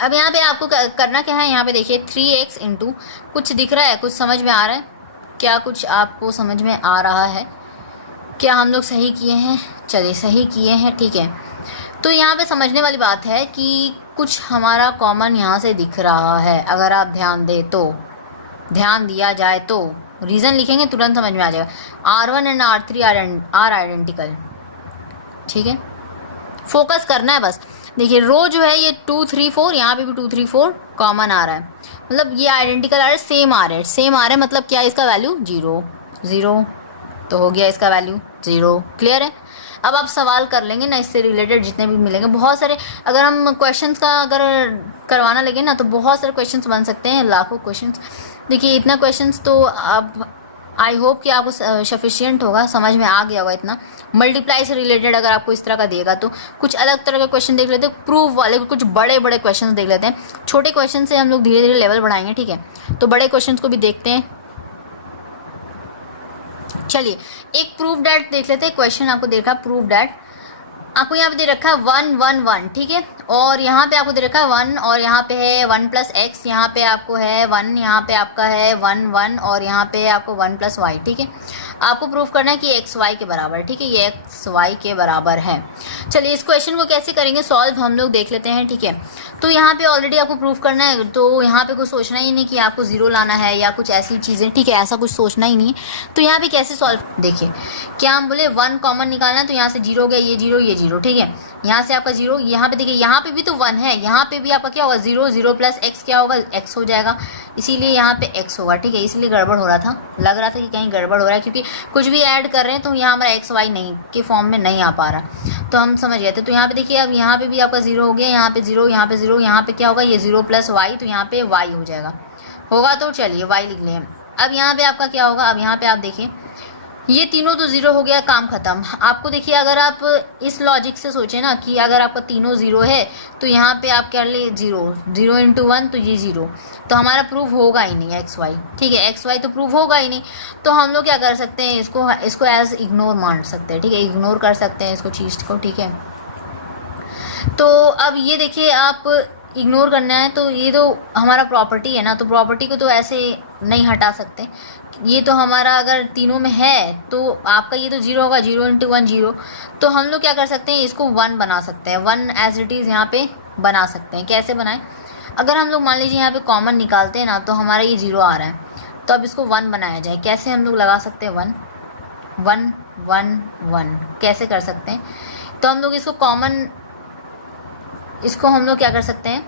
अब यहाँ पे आपको करना क्या है, यहाँ पे देखिए 3x इंटू कुछ दिख रहा है, कुछ समझ में आ रहा है क्या, कुछ आपको समझ में आ रहा है क्या, हम लोग सही किए हैं, चलिए सही किए हैं, ठीक है। तो यहाँ पे समझने वाली बात है कि कुछ हमारा कॉमन यहाँ से दिख रहा है, अगर आप ध्यान दें तो, ध्यान दिया जाए तो, रीज़न लिखेंगे तुरंत समझ में आ जाएगा। R1 and R3 are identical, ठीक है, फोकस करना है बस। देखिए रो जो है ये 2 3 4, यहाँ पे भी 2 3 4 कॉमन आ रहा है, मतलब ये आइडेंटिकल आ रहा है, सेम आ रहे हैं, सेम आ रहे हैं, मतलब क्या, इसका वैल्यू 0 0, तो हो गया इसका वैल्यू 0। क्लियर है। अब आप सवाल कर लेंगे ना इससे रिलेटेड जितने भी मिलेंगे, बहुत सारे। अगर हम क्वेश्चंस का अगर करवाना लगे ना तो बहुत सारे क्वेश्चंस बन सकते हैं, लाखों क्वेश्चंस। देखिए इतना क्वेश्चंस तो अब आई होप कि आपको सफिशिएंट होगा, समझ में आ गया होगा इतना। मल्टीप्लाई से रिलेटेड अगर आपको इस तरह का देगा तो कुछ अलग तरह के क्वेश्चन देख लेते हैं, प्रूफ वाले कुछ बड़े बड़े क्वेश्चन देख लेते हैं। छोटे क्वेश्चन से हम लोग धीरे धीरे लेवल बढ़ाएंगे, ठीक है। तो बड़े क्वेश्चन को भी देखते हैं। चलिए एक प्रूफ डैट देख लेते हैं। क्वेश्चन आपको दे रखा है प्रूफ डैट, आपको यहाँ पे दे रखा है 1 1 1, ठीक है। और यहाँ पे आपको दे रखा है 1 और यहाँ पे है 1 प्लस एक्स, यहाँ पे आपको है 1, यहाँ पे आपका है 1 1 और यहाँ पे आपको 1 प्लस वाई, ठीक है। आपको प्रूफ करना है कि एक्स वाई के बराबर, ठीक है, ये एक्स वाई के बराबर है। चलिए इस क्वेश्चन को कैसे करेंगे सॉल्व हम लोग देख लेते हैं, ठीक है। तो यहाँ पे ऑलरेडी आपको प्रूफ करना है, तो यहाँ पे कुछ सोचना ही नहीं कि आपको जीरो लाना है या कुछ ऐसी चीज़ें, ठीक है, ऐसा कुछ सोचना ही नहीं है। तो यहाँ पे कैसे सॉल्व, देखिए क्या हम बोले 1 कॉमन निकालना है, तो यहाँ से जीरो हो गया, ये जीरो, ठीक है। यहाँ से आपका जीरो, यहाँ पे देखिए यहाँ पे भी तो 1 है, यहाँ पे भी आपका क्या होगा 0, 0 प्लस एक्स क्या होगा, एक्स हो जाएगा, इसीलिए यहाँ पे एक्स होगा, ठीक है। इसलिए गड़बड़ हो रहा था, लग रहा था कि कहीं गड़बड़ हो रहा है, क्योंकि कुछ भी ऐड कर रहे हैं तो यहाँ हमारा एक्स वाई नहीं के फॉर्म में नहीं आ पा रहा, तो हम समझ गए थे। तो यहाँ पे देखिए अब यहाँ पे भी आपका जीरो हो गया, यहाँ पे जीरो, यहाँ पे जीरो, यहाँ पे क्या होगा ये 0 प्लस वाई, तो यहाँ पे वाई हो जाएगा, होगा। तो चलिए वाई लिख लें। अब यहाँ पे आपका क्या होगा, अब यहाँ पे आप देखिए ये तीनों तो जीरो हो गया, काम खत्म। आपको देखिए अगर आप इस लॉजिक से सोचें ना कि अगर आपका तीनों जीरो है तो यहाँ पे आप कर ले जीरो, 0 इंटू 1 तो ये जीरो, तो हमारा प्रूफ होगा ही नहीं एक्स वाई, ठीक है, एक्स वाई तो प्रूफ होगा ही नहीं। तो हम लोग क्या कर सकते हैं, इसको एज इग्नोर मान सकते हैं, ठीक है, इग्नोर कर सकते हैं इसको चीज़ को, ठीक है। तो अब ये देखिए आप इग्नोर करना है तो ये तो हमारा प्रॉपर्टी है ना, तो प्रॉपर्टी को तो ऐसे नहीं हटा सकते। ये तो हमारा अगर तीनों में है तो आपका ये तो जीरो होगा, 0 इंटू 1 जीरो। तो हम लोग क्या कर सकते हैं, इसको 1 बना सकते हैं, 1 एज इट इज़ यहाँ पे बना सकते हैं। कैसे बनाएं, अगर हम लोग मान लीजिए यहाँ पे कॉमन निकालते हैं ना तो हमारा ये जीरो आ रहा है, तो अब इसको 1 बनाया जाए। कैसे हम लोग लगा सकते हैं 1 1 1 1, कैसे कर सकते हैं, तो हम लोग इसको कॉमन, इसको हम लोग क्या कर सकते हैं,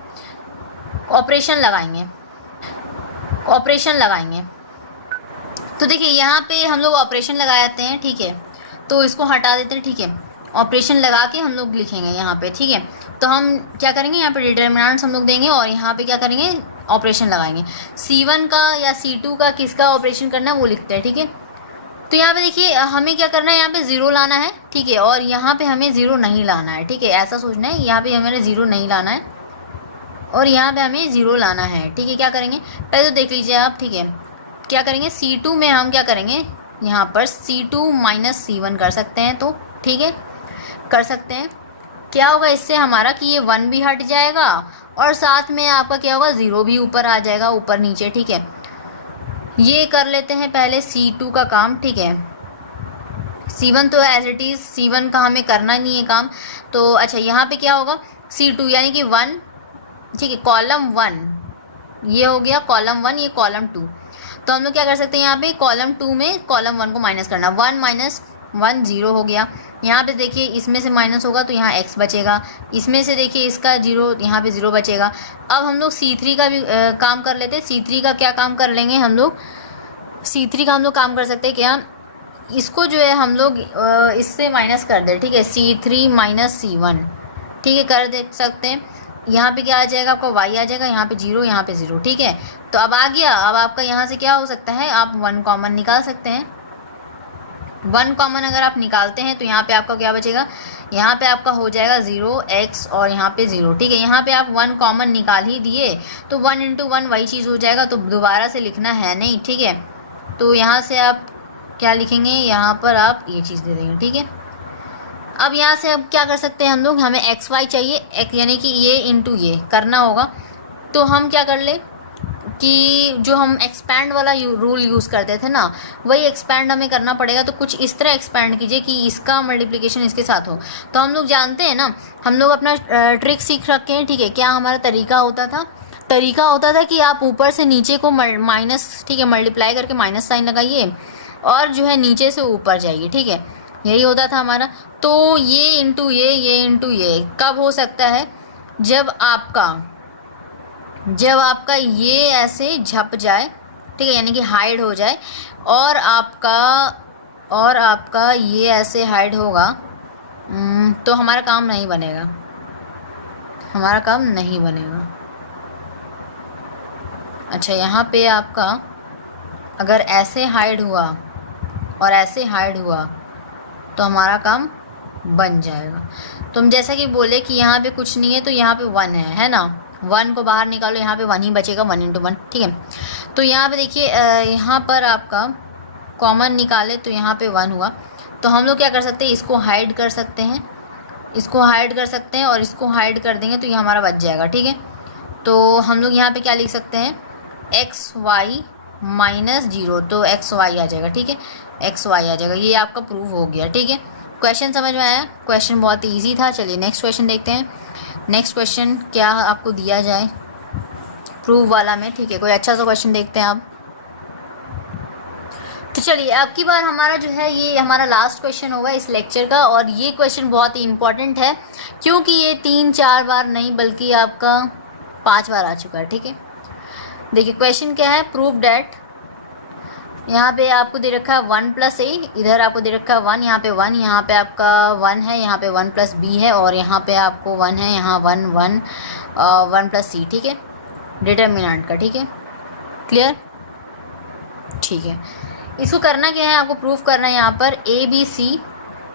ऑपरेशन लगाएंगे, ऑपरेशन लगाएंगे। तो देखिए यहाँ पे हम लोग ऑपरेशन लगा जाते हैं, ठीक है, तो इसको हटा देते हैं, ठीक है। ऑपरेशन लगा के हम लोग लिखेंगे यहाँ पे, ठीक है। तो हम क्या करेंगे, यहाँ पे डिटरमिनेंट्स हम लोग देंगे और यहाँ पे क्या करेंगे, ऑपरेशन लगाएंगे। C1 का या C2 का किसका ऑपरेशन करना है वो लिखते हैं, ठीक है। तो यहाँ पे देखिए हमें क्या करना है, यहाँ पे जीरो लाना है, ठीक है, और यहाँ पे हमें जीरो नहीं लाना है, ठीक है, ऐसा सोचना है। यहाँ पे हमें जीरो नहीं लाना है और यहाँ पे हमें जीरो लाना है, ठीक है। क्या करेंगे पहले तो देख लीजिए आप, ठीक है, क्या करेंगे C2 में हम क्या करेंगे, यहाँ पर C2 माइनस C1 कर सकते हैं, तो ठीक है कर सकते हैं। क्या होगा इससे हमारा कि ये 1 भी हट जाएगा और साथ में आपका क्या होगा, जीरो भी ऊपर आ जाएगा, ऊपर नीचे, ठीक है। ये कर लेते हैं पहले C2 का काम, ठीक है। C1 तो एज इट इज़, C1 का हमें करना नहीं है काम, तो अच्छा यहाँ पे क्या होगा C2 यानी कि 1, ठीक है, कॉलम 1 ये हो गया, कॉलम 1 ये कॉलम 2। तो हम लोग क्या कर सकते हैं, यहाँ पे कॉलम 2 में कॉलम 1 को माइनस करना, 1 माइनस 1 0 हो गया। यहाँ पे देखिए इसमें से माइनस होगा तो यहाँ x बचेगा, इसमें से देखिए इसका 0, यहाँ पे 0 बचेगा। अब हम लोग C3 का भी काम कर लेते हैं। C3 का क्या काम कर लेंगे हम लोग, C3 का हम लोग काम कर सकते हैं क्या, इसको जो है हम लोग इससे माइनस कर दे, ठीक है, C3 माइनस C1, ठीक है, कर दे सकते हैं। यहाँ पे क्या आ जाएगा आपका y आ जाएगा, यहाँ पे 0, यहाँ पे 0, ठीक है। तो अब आ गया, अब आपका यहाँ से क्या हो सकता है, आप 1 कॉमन निकाल सकते हैं। 1 कॉमन अगर आप निकालते हैं तो यहाँ पे आपका क्या बचेगा, यहाँ पे आपका हो जाएगा 0x और यहाँ पे 0, ठीक है। यहाँ पे आप 1 कॉमन निकाल ही दिए तो 1 इंटू 1 वही चीज़ हो जाएगा, तो दोबारा से लिखना है नहीं, ठीक है। तो यहाँ से आप क्या लिखेंगे, यहाँ पर आप ये चीज़ दे देंगे, ठीक है। अब यहाँ से अब क्या कर सकते हैं हम लोग, हमें एक्स वाई चाहिए, यानी कि ये इंटू ये करना होगा। तो हम क्या कर ले कि जो हम एक्सपैंड वाला रूल यूज़ करते थे ना, वही एक्सपैंड हमें करना पड़ेगा। तो कुछ इस तरह एक्सपैंड कीजिए कि इसका मल्टीप्लिकेशन इसके साथ हो। तो हम लोग जानते हैं ना, हम लोग अपना ट्रिक सीख रखे हैं, ठीक है। क्या हमारा तरीका होता था कि आप ऊपर से नीचे को माइनस, ठीक है, मल्टीप्लाई करके माइनस साइन लगाइए और जो है नीचे से ऊपर जाइए, ठीक है, यही होता था हमारा। तो ये इंटू ये इंटू ये कब हो सकता है, जब आपका ये ऐसे झप जाए, ठीक है, यानी कि हाइड हो जाए, और आपका ये ऐसे हाइड होगा, तो हमारा काम नहीं बनेगा, अच्छा, यहाँ पे आपका अगर ऐसे हाइड हुआ और ऐसे हाइड हुआ तो हमारा काम बन जाएगा। तो हम जैसा कि बोले कि यहाँ पे कुछ नहीं है तो यहाँ पे 1 है ना, 1 को बाहर निकालो, यहाँ पे 1 ही बचेगा, 1 × 1, ठीक है। तो यहाँ पे देखिए यहाँ पर आपका कॉमन निकाले तो यहाँ पे 1 हुआ। तो हम लोग क्या कर सकते हैं, इसको हाइड कर सकते हैं, इसको हाइड कर सकते हैं और इसको हाइड कर देंगे तो ये हमारा बच जाएगा, ठीक है। तो हम लोग यहाँ पे क्या लिख सकते हैं, xy -0, तो xy आ जाएगा, ठीक है, xy आ जाएगा। ये आपका प्रूव हो गया, ठीक है। क्वेश्चन समझ में आया? क्वेश्चन बहुत ही ईजी था। चलिए नेक्स्ट क्वेश्चन देखते हैं। नेक्स्ट क्वेश्चन क्या आपको दिया जाए प्रूव वाला में, ठीक है, कोई अच्छा सा क्वेश्चन देखते हैं आप। तो चलिए अब की बार हमारा जो है ये हमारा लास्ट क्वेश्चन होगा इस लेक्चर का, और ये क्वेश्चन बहुत ही इम्पॉर्टेंट है क्योंकि ये 3-4 बार नहीं बल्कि आपका 5 बार आ चुका है, ठीक है। देखिए क्वेश्चन क्या है, प्रूव डैट, यहाँ पे आपको दे रखा है 1 + a, इधर आपको दे रखा है 1, यहाँ पे 1, यहाँ पे आपका 1 है, यहाँ पे 1 + b है, और यहाँ पे आपको 1 है, यहाँ 1 1 1 + c, ठीक है, डिटर्मिनेंट का, ठीक है, क्लियर, ठीक है। इसको करना क्या है, आपको प्रूफ करना है। यहाँ पर ए बी सी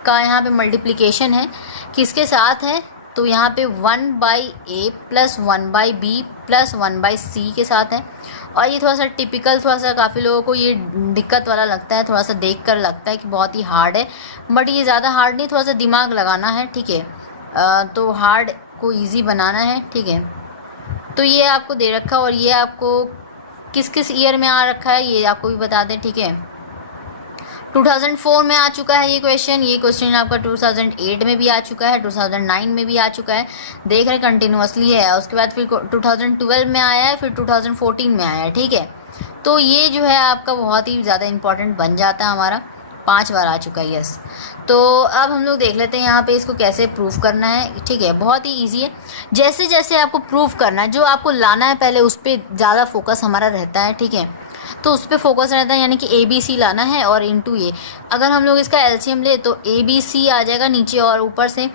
का यहाँ पे मल्टीप्लिकेशन है, किसके साथ है, तो यहाँ पे 1/a + 1/b + 1/c के साथ है। और ये थोड़ा सा टिपिकल, थोड़ा सा काफ़ी लोगों को ये दिक्कत वाला लगता है, थोड़ा सा देख कर लगता है कि बहुत ही हार्ड है, बट ये ज़्यादा हार्ड नहीं, थोड़ा सा दिमाग लगाना है, ठीक है। तो हार्ड को ईजी बनाना है, ठीक है। तो ये आपको दे रखा, और ये आपको किस किस ईयर में आ रखा है ये आपको भी बता दें, ठीक है। 2004 में आ चुका है ये क्वेश्चन आपका 2008 में भी आ चुका है, 2009 में भी आ चुका है, देख रहे कंटिन्यूअसली है। उसके बाद फिर 2012 में आया है, फिर 2014 में आया है, ठीक है। तो ये जो है आपका बहुत ही ज़्यादा इम्पॉर्टेंट बन जाता है, हमारा 5 बार आ चुका है, यस। तो अब हम लोग देख लेते हैं यहाँ पे इसको कैसे प्रूफ करना है, ठीक है, बहुत ही ईजी है। जैसे जैसे आपको प्रूफ करना है, जो आपको लाना है पहले उस पर ज़्यादा फोकस हमारा रहता है, ठीक है। तो उस पर फोकस रहता है, यानी कि ए बी सी लाना है और इनटू ए। अगर हम लोग इसका एलसीएम ले तो ए बी सी आ जाएगा नीचे, और ऊपर से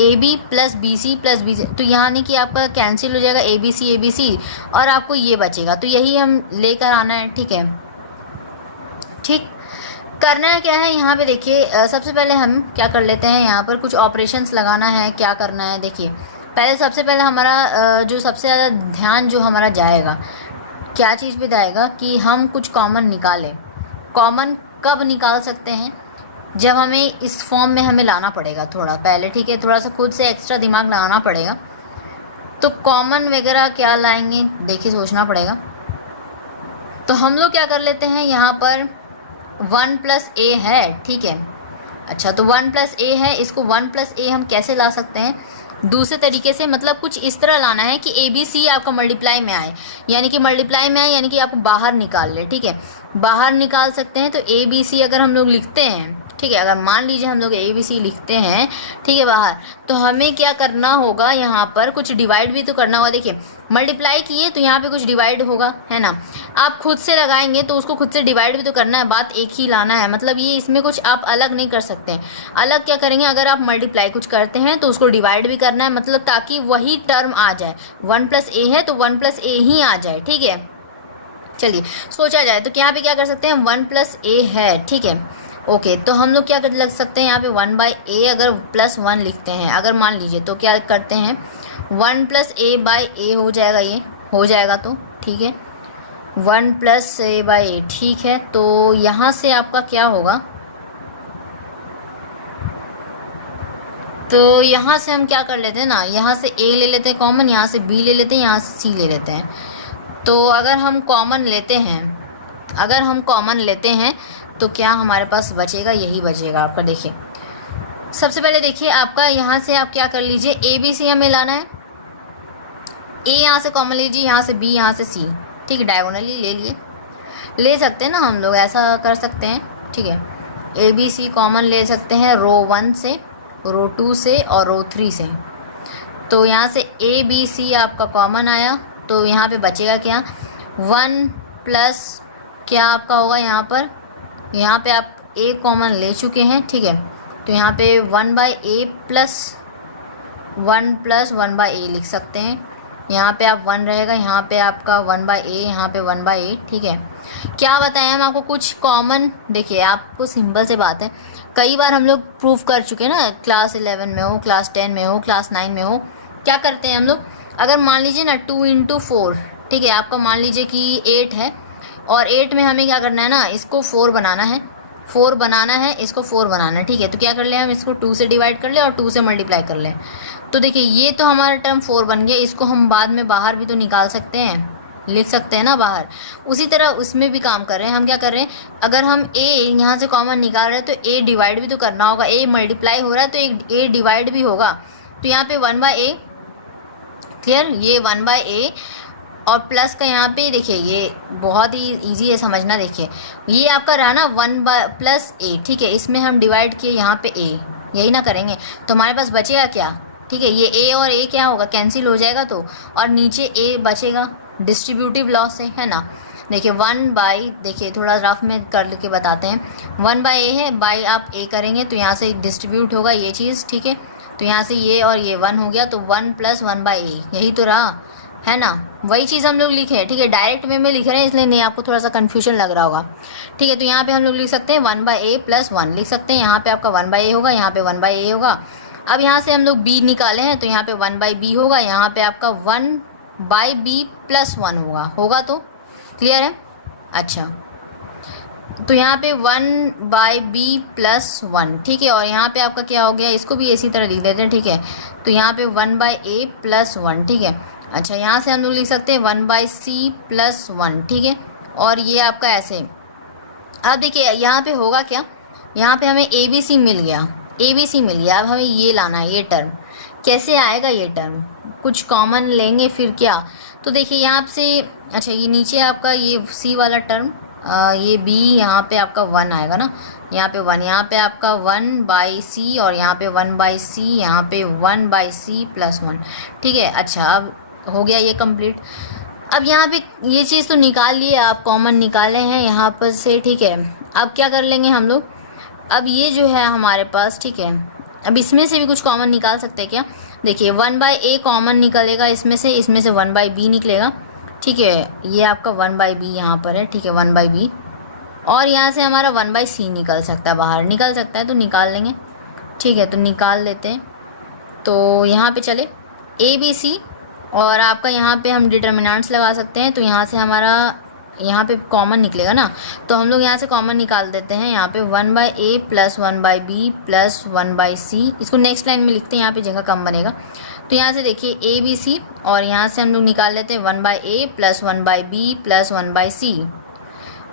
A B + B C + B C, तो यहाँ नहीं कि आपका कैंसिल हो जाएगा ए बी सी, और आपको ये बचेगा। तो यही हम लेकर आना है, ठीक है। ठीक करना क्या है यहाँ पे, देखिए सबसे पहले हम क्या कर लेते हैं, यहाँ पर कुछ ऑपरेशंस लगाना है। क्या करना है, देखिए पहले सबसे पहले हमारा जो सबसे ज़्यादा ध्यान जो हमारा जाएगा क्या चीज़ पे जाएगा कि हम कुछ कॉमन निकालें। कॉमन कब निकाल सकते हैं, जब हमें इस फॉर्म में हमें लाना पड़ेगा थोड़ा पहले, ठीक है, थोड़ा सा खुद से एक्स्ट्रा दिमाग लगाना पड़ेगा। तो कॉमन वगैरह क्या लाएंगे, देखिए सोचना पड़ेगा। तो हम लोग क्या कर लेते हैं, यहाँ पर 1 + a है, ठीक है। अच्छा, तो 1 + a है, इसको 1 + a हम कैसे ला सकते हैं, दूसरे तरीके से, मतलब कुछ इस तरह लाना है कि ए बी सी आपका मल्टीप्लाई में आए, यानी कि मल्टीप्लाई में आए, यानी कि आपको बाहर निकाल ले, ठीक है, बाहर निकाल सकते हैं। तो ए बी सी अगर हम लोग लिखते हैं, ठीक है, अगर मान लीजिए हम लोग ए बी सी लिखते हैं, ठीक है, बाहर, तो हमें क्या करना होगा, यहाँ पर कुछ डिवाइड भी तो करना होगा। देखिए मल्टीप्लाई किए तो यहाँ पे कुछ डिवाइड होगा, है ना, आप खुद से लगाएंगे तो उसको खुद से डिवाइड भी तो करना है, बात एक ही लाना है, मतलब ये इसमें कुछ आप अलग नहीं कर सकते हैं। अलग क्या करेंगे, अगर आप मल्टीप्लाई कुछ करते हैं तो उसको डिवाइड भी करना है, मतलब ताकि वही टर्म आ जाए। 1 + a है तो 1 + a ही आ जाए, ठीक है। चलिए सोचा जाए तो यहाँ पे क्या कर सकते हैं, 1 + a है, ठीक है, ओके। तो हम लोग क्या कर लग सकते हैं, यहाँ पे 1/a अगर +1 लिखते हैं, अगर मान लीजिए, तो क्या करते हैं, 1 + a/a हो जाएगा, ये हो जाएगा, तो ठीक है, 1 + a/a, ठीक है। तो यहाँ से आपका क्या होगा, तो यहाँ से हम क्या कर लेते हैं ना, यहाँ से a ले लेते हैं कॉमन, यहाँ से b ले लेते हैं, यहाँ से c ले लेते हैं। तो अगर हम कॉमन लेते हैं, तो क्या हमारे पास बचेगा, यही बचेगा आपका। देखिए सबसे पहले देखिए आपका यहाँ से आप क्या कर लीजिए, ए बी सी हमें लाना है, ए यहाँ से कॉमन लीजिए, यहाँ से बी, यहाँ से सी, ठीक है, डायगोनली ले सकते हैं ना हम लोग, ऐसा कर सकते हैं, ठीक है। ए बी सी कॉमन ले सकते हैं रो 1 से, रो 2 से और रो 3 से। तो यहाँ से ए बी सी आपका कॉमन आया, तो यहाँ पे बचेगा क्या, 1 + क्या आपका होगा, यहाँ पे आप a कॉमन ले चुके हैं, ठीक है। तो यहाँ पे 1/a + 1 + 1/a लिख सकते हैं, यहाँ पे आप 1 रहेगा, यहाँ पे आपका 1/a, यहाँ पे 1/a, ठीक है। क्या बताएं हम आपको कुछ कॉमन, देखिए आपको सिंपल से बात है, कई बार हम लोग प्रूव कर चुके हैं ना, क्लास 11 में हो, क्लास 10 में हो, क्लास 9 में हो। क्या करते हैं हम लोग, अगर मान लीजिए ना 2 × 4, ठीक है, आपका मान लीजिए कि 8 है, और 8 में हमें क्या करना है ना, इसको 4 बनाना है, 4 बनाना है, इसको 4 बनाना है, ठीक है। तो क्या कर ले, हम इसको 2 से डिवाइड कर ले और 2 से मल्टीप्लाई कर ले। तो देखिए ये तो हमारा टर्म 4 बन गया, इसको हम बाद में बाहर भी तो निकाल सकते हैं, लिख सकते हैं ना बाहर। उसी तरह उसमें भी काम कर रहे हैं हम, क्या कर रहे हैं, अगर हम a यहाँ से कॉमन निकाल रहे हैं तो a डिवाइड भी तो करना होगा, a मल्टीप्लाई हो रहा है तो a डिवाइड भी होगा। तो यहाँ पे 1/a, क्लियर, ये 1/a, और प्लस का यहाँ पे देखिए, ये बहुत ही इजी है समझना। देखिए ये आपका रहा ना 1/+a, ठीक है, इसमें हम डिवाइड किए यहाँ पे a, यही ना करेंगे, तो हमारे पास बचेगा क्या, ठीक है, ये a और a क्या होगा, कैंसिल हो जाएगा, तो और नीचे a बचेगा, डिस्ट्रीब्यूटिव लॉस है ना। देखिए 1/, देखिए थोड़ा रफ में कर के बताते हैं, 1/a है, बाई आप a करेंगे तो यहाँ से डिस्ट्रीब्यूट होगा ये चीज़, ठीक है। तो यहाँ से ये और ये 1 हो गया, तो 1 + 1/a, यही तो रहा, है ना। वही चीज़ हम लोग लिखे हैं, ठीक है, डायरेक्ट वे में लिख रहे हैं इसलिए नहीं आपको थोड़ा सा कन्फ्यूजन लग रहा होगा, ठीक है। तो यहाँ पे हम लोग लिख सकते हैं 1/a + 1 लिख सकते हैं, यहाँ पे आपका 1/a होगा, यहाँ पे 1/a होगा। अब यहाँ से हम लोग b निकाले हैं तो यहाँ पे 1/b होगा, यहाँ पे आपका 1/b + 1 होगा तो क्लियर है। अच्छा, तो यहाँ पे 1/b + 1, ठीक है, और यहाँ पे आपका क्या हो गया, इसको भी इसी तरह लिख देते हैं, ठीक है। तो यहाँ पे 1/a + 1, ठीक है। अच्छा, यहाँ से हम लोग लिख सकते हैं 1/c + 1, ठीक है, और ये आपका ऐसे। अब देखिए यहाँ पे होगा क्या, यहाँ पे हमें ABC मिल गया, ABC मिल गया, अब हमें ये लाना है, ये टर्म कैसे आएगा, ये टर्म कुछ कॉमन लेंगे फिर क्या। तो देखिए यहाँ से, अच्छा ये नीचे आपका ये C वाला टर्म, ये B, यहाँ पे आपका 1 आएगा ना, यहाँ पे 1, यहाँ पे आपका 1/c और यहाँ पे 1/c, यहाँ पे 1/c + 1, ठीक है। अच्छा, अब हो गया ये कंप्लीट। अब यहाँ पे ये चीज़ तो निकाल लिए आप, कॉमन निकाले हैं यहाँ पर से, ठीक है। अब क्या कर लेंगे हम लोग, अब ये जो है हमारे पास, ठीक है, अब इसमें से भी कुछ कॉमन निकाल सकते हैं क्या। देखिए 1/a कॉमन निकलेगा इसमें से 1/b निकलेगा, ठीक है, ये आपका 1/b यहाँ पर है, ठीक है, 1/b, और यहाँ से हमारा 1/c निकल सकता है, बाहर निकल सकता है तो निकाल लेंगे, ठीक है। तो निकाल लेते हैं, तो यहाँ पे चले ABC, और आपका यहाँ पे हम डिटर्मिनेंट्स लगा सकते हैं, तो यहाँ से हमारा यहाँ पे कॉमन निकलेगा ना, तो हम लोग यहाँ से कॉमन निकाल देते हैं, यहाँ पे 1/a + 1/b + 1/c, इसको नेक्स्ट लाइन में लिखते हैं, यहाँ पे जगह कम बनेगा। तो यहाँ से देखिए ABC, और यहाँ से हम लोग निकाल लेते हैं 1/a + 1/b + 1/c,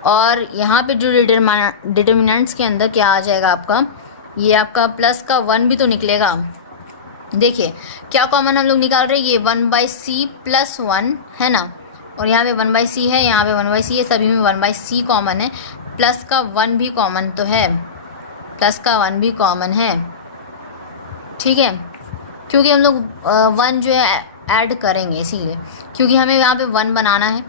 और यहाँ पे जो डिटर्मिनेंट्स के अंदर क्या आ जाएगा आपका, ये आपका प्लस का 1 भी तो निकलेगा। देखिए क्या कॉमन हम लोग निकाल रहे हैं, ये 1/c + 1 है ना, और यहाँ पे 1/c है, यहाँ पे 1/c है, सभी में 1/c कॉमन है, प्लस का 1 भी कॉमन तो है, प्लस का 1 भी कॉमन है, ठीक है, क्योंकि हम लोग 1 जो है ऐड करेंगे इसीलिए, क्योंकि हमें यहाँ पे 1 बनाना है।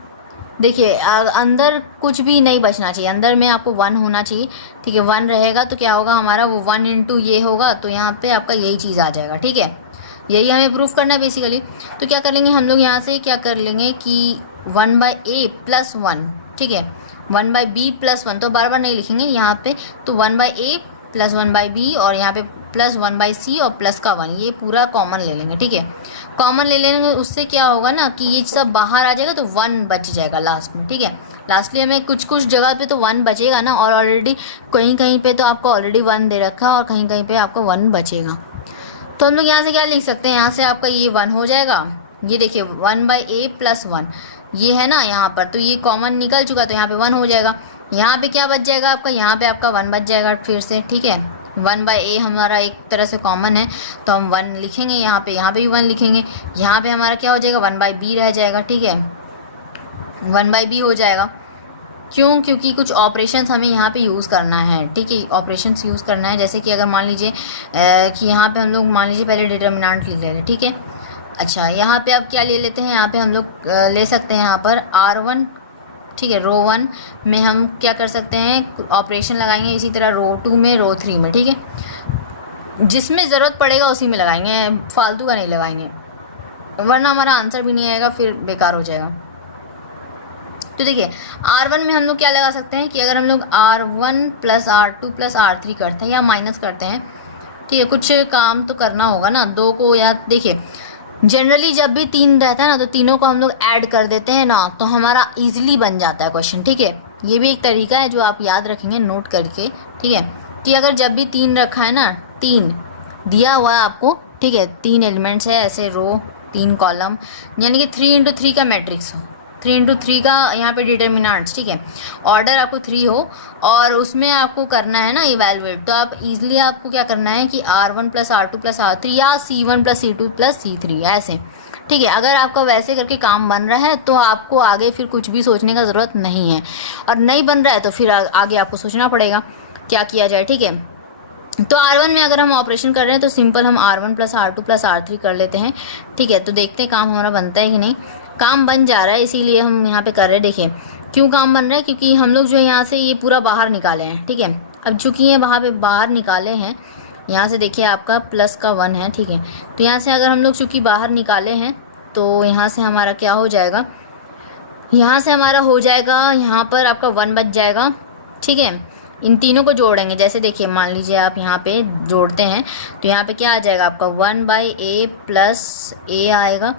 देखिए अंदर कुछ भी नहीं बचना चाहिए, अंदर में आपको 1 होना चाहिए, ठीक है। 1 रहेगा तो क्या होगा हमारा, वो 1 × ये होगा, तो यहाँ पे आपका यही चीज़ आ जाएगा, ठीक है। यही हमें प्रूफ करना है बेसिकली। तो क्या कर लेंगे हम लोग, यहाँ से क्या कर लेंगे कि 1/a + 1, ठीक है, 1/b + 1, तो बार बार नहीं लिखेंगे यहाँ पे, तो 1/a + 1/b, और यहाँ पे प्लस 1/c और प्लस का 1, ये पूरा कॉमन ले लेंगे, ठीक है। कॉमन ले लेंगे, उससे क्या होगा ना कि ये सब बाहर आ जाएगा, तो 1 बच जाएगा लास्ट में, ठीक है। लास्टली हमें कुछ कुछ जगह पे तो 1 बचेगा ना, और ऑलरेडी कहीं कहीं पे तो आपको ऑलरेडी 1 दे रखा है, और कहीं कहीं पे आपको 1 बचेगा। तो हम लोग यहाँ से क्या लिख सकते हैं, यहाँ से आपका ये 1 हो जाएगा, ये देखिए 1/a + 1 ये है ना यहाँ पर, तो ये कॉमन निकल चुका, तो यहाँ पे 1 हो जाएगा। यहाँ पे क्या बच जाएगा आपका, यहाँ पे आपका 1 बच जाएगा फिर से, ठीक है। 1/a हमारा एक तरह से कॉमन है, तो हम 1 लिखेंगे यहाँ पे भी 1 लिखेंगे, यहाँ पे हमारा क्या हो जाएगा, 1/b रह जाएगा, ठीक है, 1/b हो जाएगा। क्यों, क्योंकि कुछ ऑपरेशंस हमें यहाँ पे यूज़ करना है, ठीक है, ऑपरेशंस यूज़ करना है। जैसे कि अगर मान लीजिए कि यहाँ पे हम लोग मान लीजिए पहले डिटर्मिनेंट लिख लेते हैं, ठीक है। अच्छा, यहाँ पे अब क्या ले लेते हैं, यहाँ पे हम लोग ले सकते हैं यहाँ पर R1, ठीक है, रो 1 में हम क्या कर सकते हैं, ऑपरेशन लगाएंगे, इसी तरह रो 2 में, रो 3 में, ठीक है, जिसमें ज़रूरत पड़ेगा उसी में लगाएंगे, फालतू का नहीं लगाएंगे। वरना हमारा आंसर भी नहीं आएगा, फिर बेकार हो जाएगा। तो देखिए R1 में हम लोग क्या लगा सकते हैं कि अगर हम लोग R1 plus R2 plus R3 करते हैं या माइनस करते हैं, ठीक है, कुछ काम तो करना होगा ना दो को, या देखिए जनरली जब भी तीन रहता है ना तो तीनों को हम लोग ऐड कर देते हैं ना, तो हमारा इजीली बन जाता है क्वेश्चन, ठीक है। ये भी एक तरीका है जो आप याद रखेंगे नोट करके, ठीक है, कि अगर जब भी तीन रखा है ना, तीन दिया हुआ है आपको, ठीक है, तीन एलिमेंट्स है ऐसे रो, तीन कॉलम, यानी कि 3x3 का मैट्रिक्स हो, 3x3 का यहाँ पे डिटर्मिनेंट्स, ठीक है, ऑर्डर आपको 3 हो और उसमें आपको करना है ना इवेलुएट, तो आप इजीली आपको क्या करना है कि R1 plus R2 plus R3 या C1 plus C2 plus C3 ऐसे, ठीक है। अगर आपका वैसे करके काम बन रहा है तो आपको आगे फिर कुछ भी सोचने का ज़रूरत नहीं है, और नहीं बन रहा है तो फिर आगे आपको सोचना पड़ेगा क्या किया जाए, ठीक है। तो R1 में अगर हम ऑपरेशन कर रहे हैं तो सिंपल हम R1 plus R2 plus R3 कर लेते हैं, ठीक है। तो देखते हैं काम हमारा बनता है कि नहीं। काम बन जा रहा है, इसीलिए हम यहाँ पे कर रहे हैं। देखिए क्यों काम बन रहा है, क्योंकि हम लोग जो है यहाँ से ये पूरा बाहर निकाले हैं, ठीक है। अब चूँकि ये वहाँ पे बाहर निकाले हैं, यहाँ से देखिए आपका प्लस का 1 है, ठीक है। तो यहाँ से अगर हम लोग चूँकि बाहर निकाले हैं तो यहाँ से हमारा क्या हो जाएगा, यहाँ से हमारा हो जाएगा, यहाँ पर आपका 1 बच जाएगा, ठीक है। इन तीनों को जोड़ेंगे, जैसे देखिए मान लीजिए आप यहाँ पे जोड़ते हैं तो यहाँ पे क्या आ जाएगा आपका 1/a प्लस a आएगा,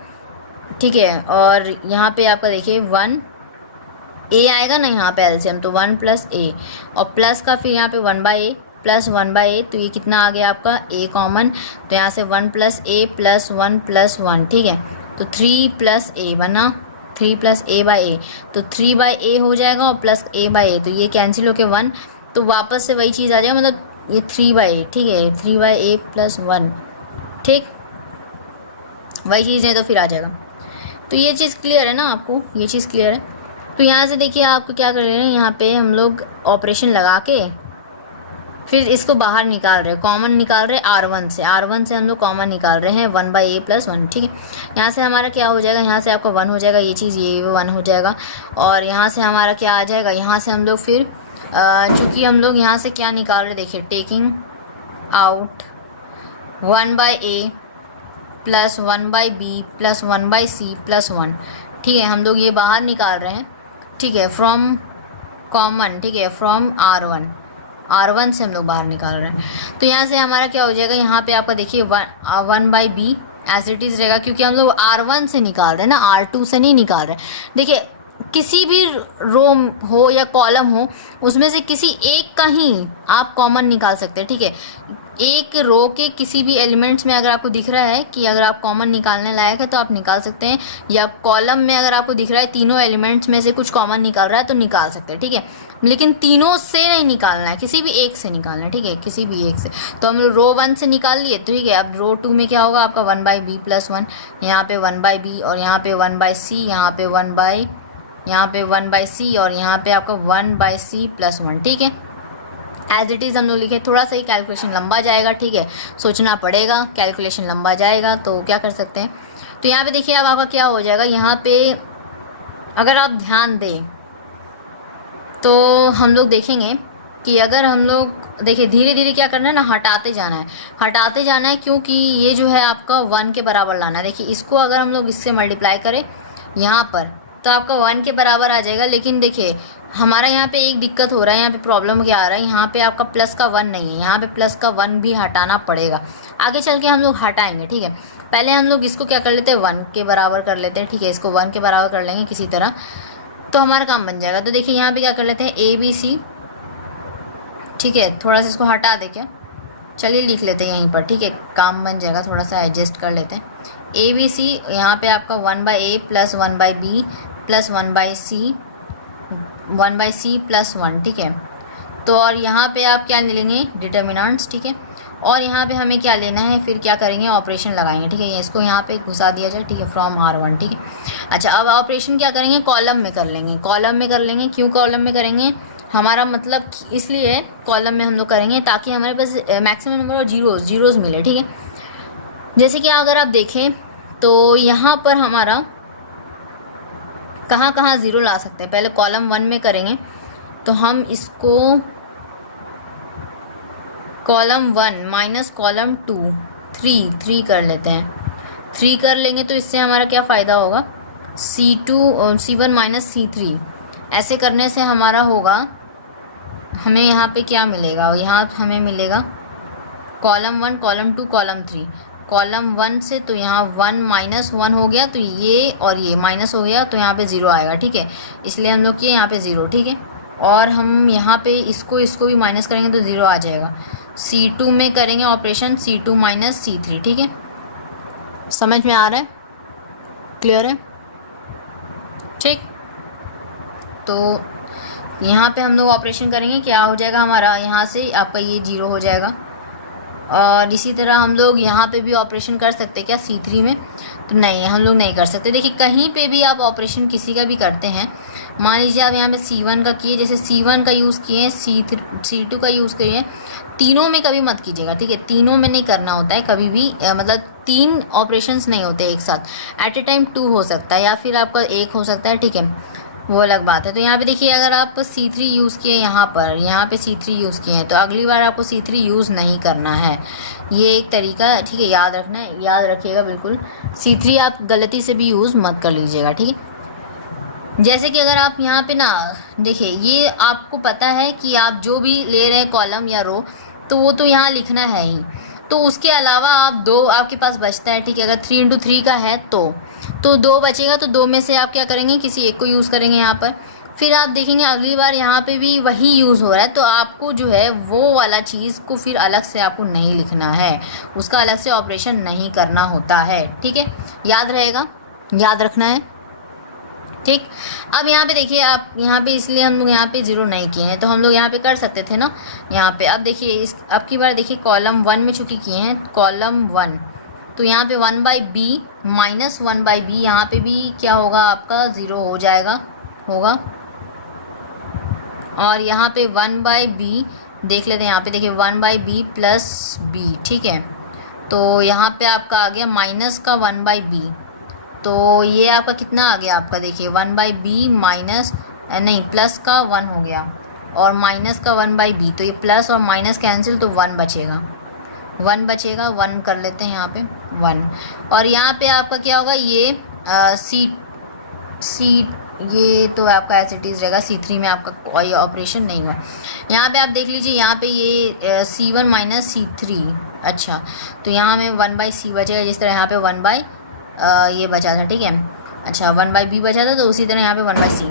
ठीक है। और यहाँ पे आपका देखिए 1a आएगा ना यहाँ पे एलसीएम, तो 1 प्लस a और प्लस का फिर यहाँ पे 1/a प्लस 1/a, तो ये कितना आ गया आपका a कॉमन, तो यहाँ से 1 प्लस a प्लस 1 प्लस 1, ठीक है। तो 3 प्लस a बना 3 प्लस a/a, तो 3/a हो जाएगा और प्लस a/a, तो ये कैंसिल होके 1, तो वापस से वही चीज़ आ जाएगा, मतलब ये 3/a, ठीक है, 3/a प्लस 1, ठीक, वही चीज़ है तो फिर आ जाएगा। तो ये चीज़ क्लियर है ना आपको, ये चीज़ क्लियर है। तो यहाँ से देखिए आपको क्या कर रहे हैं, यहाँ पे हम लोग ऑपरेशन लगा के फिर इसको बाहर निकाल रहे हैं, कॉमन निकाल रहे हैं R1 से हम लोग कॉमन निकाल रहे हैं 1/a प्लस 1, ठीक है। यहाँ से हमारा क्या हो जाएगा, यहाँ से आपका 1 हो जाएगा, ये चीज़ ये 1 हो जाएगा, और यहाँ से हमारा क्या आ जाएगा, यहाँ से हम लोग फिर चूँकि हम लोग यहाँ से क्या निकाल रहे, देखिए taking out 1/a plus 1/b plus 1/c plus 1, ठीक है, हम लोग ये बाहर निकाल रहे हैं, ठीक है, फ्रॉम कॉमन, ठीक है, फ्रॉम R1 से हम लोग बाहर निकाल रहे हैं। तो यहाँ से हमारा क्या हो जाएगा, यहाँ पे आपका देखिए 1/b एज इट इज़ रहेगा, क्योंकि हम लोग R1 से निकाल रहे हैं ना, R2 से नहीं निकाल रहे। देखिए किसी भी रो हो या कॉलम हो, उसमें से किसी एक का ही आप कॉमन निकाल सकते हैं, ठीक है। एक रो के किसी भी एलिमेंट्स में अगर आपको दिख रहा है कि अगर आप कॉमन निकालने लायक है तो आप निकाल सकते हैं, या कॉलम में अगर आपको दिख रहा है तीनों एलिमेंट्स में से कुछ कॉमन निकाल रहा है तो निकाल सकते हैं, ठीक है। लेकिन तीनों से नहीं निकालना है, किसी भी एक से निकालना है, ठीक है, किसी भी एक से। तो हम रो 1 से निकाल लिए, तो ठीक है। अब रो 2 में क्या होगा आपका 1/b प्लस 1, यहाँ पे 1/b और यहाँ पे 1/c, यहाँ पे 1/c और यहाँ पे आपका 1/c प्लस 1, ठीक है। एज इट इज़ हम लोग लिखे, थोड़ा सा ही कैलकुलेशन लंबा जाएगा, ठीक है, सोचना पड़ेगा, कैलकुलेशन लंबा जाएगा, तो क्या कर सकते हैं। तो यहाँ पे देखिए अब आपका क्या हो जाएगा, यहाँ पे अगर आप ध्यान दें तो हम लोग देखेंगे कि अगर हम लोग देखिए धीरे धीरे क्या करना है ना, हटाते जाना है, क्योंकि ये जो है आपका 1 के बराबर लाना है। देखिए इसको अगर हम लोग इससे मल्टीप्लाई करें यहाँ पर तो आपका 1 के बराबर आ जाएगा, लेकिन देखिए हमारा यहाँ पे एक दिक्कत हो रहा है, यहाँ पे प्रॉब्लम क्या आ रहा है, यहाँ पे आपका प्लस का 1 नहीं है, यहाँ पे प्लस का 1 भी हटाना पड़ेगा, आगे चल के हम लोग हटाएंगे, ठीक है। पहले हम लोग इसको क्या कर लेते हैं, 1 के बराबर कर लेते हैं, ठीक है, इसको 1 के बराबर कर लेंगे किसी तरह, तो हमारा काम बन जाएगा। तो देखिए यहाँ पे क्या कर लेते हैं ABC, ठीक है, थोड़ा सा इसको हटा दे क्या, चलिए लिख लेते हैं यहीं पर, ठीक है, काम बन जाएगा, थोड़ा सा एडजस्ट कर लेते हैं। ABC यहाँ पे आपका 1/a plus 1/b plus 1/c plus 1, ठीक है। तो और यहाँ पे आप क्या लेंगे, डिटर्मिनेंट्स, ठीक है, और यहाँ पे हमें क्या लेना है, फिर क्या करेंगे, ऑपरेशन लगाएंगे, ठीक है। इसको यहाँ पे घुसा दिया जाए, ठीक है, फ्रॉम R1, ठीक है। अच्छा अब ऑपरेशन क्या करेंगे, कॉलम में कर लेंगे, क्यों कॉलम में करेंगे, हमारा मतलब इसलिए कॉलम में हम लोग करेंगे ताकि हमारे पास मैक्सिमम नंबर ऑफ जीरोज़ मिले, ठीक है। जैसे कि अगर आप देखें तो यहाँ पर हमारा कहाँ कहाँ ज़ीरो ला सकते हैं, पहले कॉलम 1 में करेंगे तो हम इसको कॉलम 1 माइनस कॉलम 2 3 कर लेते हैं, 3 कर लेंगे तो इससे हमारा क्या फ़ायदा होगा, C1 माइनस C3 ऐसे करने से हमारा होगा, हमें यहाँ पे क्या मिलेगा, यहाँ हमें मिलेगा कॉलम 1 कॉलम 2 कॉलम 3। कॉलम 1 से तो यहाँ 1 माइनस 1 हो गया, तो ये और ये माइनस हो गया, तो यहाँ पे 0 आएगा, ठीक है। इसलिए हम लोग किए यहाँ पे 0, ठीक है। और हम यहाँ पे इसको भी माइनस करेंगे तो 0 आ जाएगा। C2 में करेंगे ऑपरेशन C2 माइनस C3, ठीक है। समझ में आ रहा है, क्लियर है, ठीक। तो यहाँ पे हम लोग ऑपरेशन करेंगे, क्या हो जाएगा हमारा, यहाँ से आपका ये 0 हो जाएगा। और इसी तरह हम लोग यहाँ पे भी ऑपरेशन कर सकते हैं क्या C3 में, तो नहीं, हम लोग नहीं कर सकते। देखिए कहीं पे भी आप ऑपरेशन किसी का भी करते हैं, मान लीजिए आप यहाँ पे C1 का किए, जैसे C1 का यूज़ किए, C2 का यूज़ किए, तीनों में कभी मत कीजिएगा, ठीक है। तीनों में नहीं करना होता है कभी भी, मतलब 3 ऑपरेशंस नहीं होते एक साथ, एट ए टाइम 2 हो सकता है या फिर आपका 1 हो सकता है, ठीक है, वो अलग बात है। तो यहाँ पे देखिए अगर आप C3 यूज़ किए यहाँ पे C3 यूज़ किए हैं, तो अगली बार आपको C3 यूज़ नहीं करना है, ये एक तरीका है, ठीक है, याद रखना है, याद रखिएगा बिल्कुल। C3 आप गलती से भी यूज़ मत कर लीजिएगा, ठीक है। जैसे कि अगर आप यहाँ पे ना देखिए, ये आपको पता है कि आप जो भी ले रहे हैं कॉलम या रो, तो वो तो यहाँ लिखना है ही, तो उसके अलावा आप 2 आपके पास बचता है, ठीक है। अगर 3 × 3 का है तो 2 बचेगा, तो 2 में से आप क्या करेंगे, किसी एक को यूज़ करेंगे यहाँ पर। फिर आप देखेंगे अगली बार यहाँ पे भी वही यूज़ हो रहा है, तो आपको जो है वो वाला चीज़ को फिर अलग से आपको नहीं लिखना है, उसका अलग से ऑपरेशन नहीं करना होता है, ठीक है। याद रहेगा, याद रखना है, ठीक। अब यहाँ पे देखिए, आप यहाँ पे इसलिए हम लोग यहाँ पे 0 नहीं किए हैं, तो हम लोग यहाँ पे कर सकते थे ना यहाँ पे। अब देखिए अब की बार देखिए कॉलम 1 में चूँकि किए हैं कॉलम 1, तो यहाँ पे 1/b माइनस 1/b, यहाँ पे भी क्या होगा आपका 0 हो जाएगा, होगा। और यहाँ पे 1/b देख लेते हैं, यहाँ पे देखिए 1/b प्लस b, ठीक है। तो यहाँ पे आपका आ गया माइनस का 1/b, तो ये आपका कितना आ गया आपका, देखिए 1/b माइनस नहीं प्लस का 1 हो गया, और माइनस का 1/b, तो ये प्लस और माइनस कैंसिल, तो 1 बचेगा, 1 बचेगा, 1 कर लेते हैं यहाँ पे 1। और यहाँ पे आपका क्या होगा, ये सी ये तो आपका एज इट इज़ रहेगा, C3 में आपका कोई ऑपरेशन नहीं हुआ। यहाँ पे आप देख लीजिए, यहाँ पे ये C1 माइनस C3, अच्छा, तो यहाँ में 1/c बचेगा, जिस तरह यहाँ पे 1/ ये बचा था, ठीक है। अच्छा 1/b बचा था, तो उसी तरह यहाँ पे 1/c।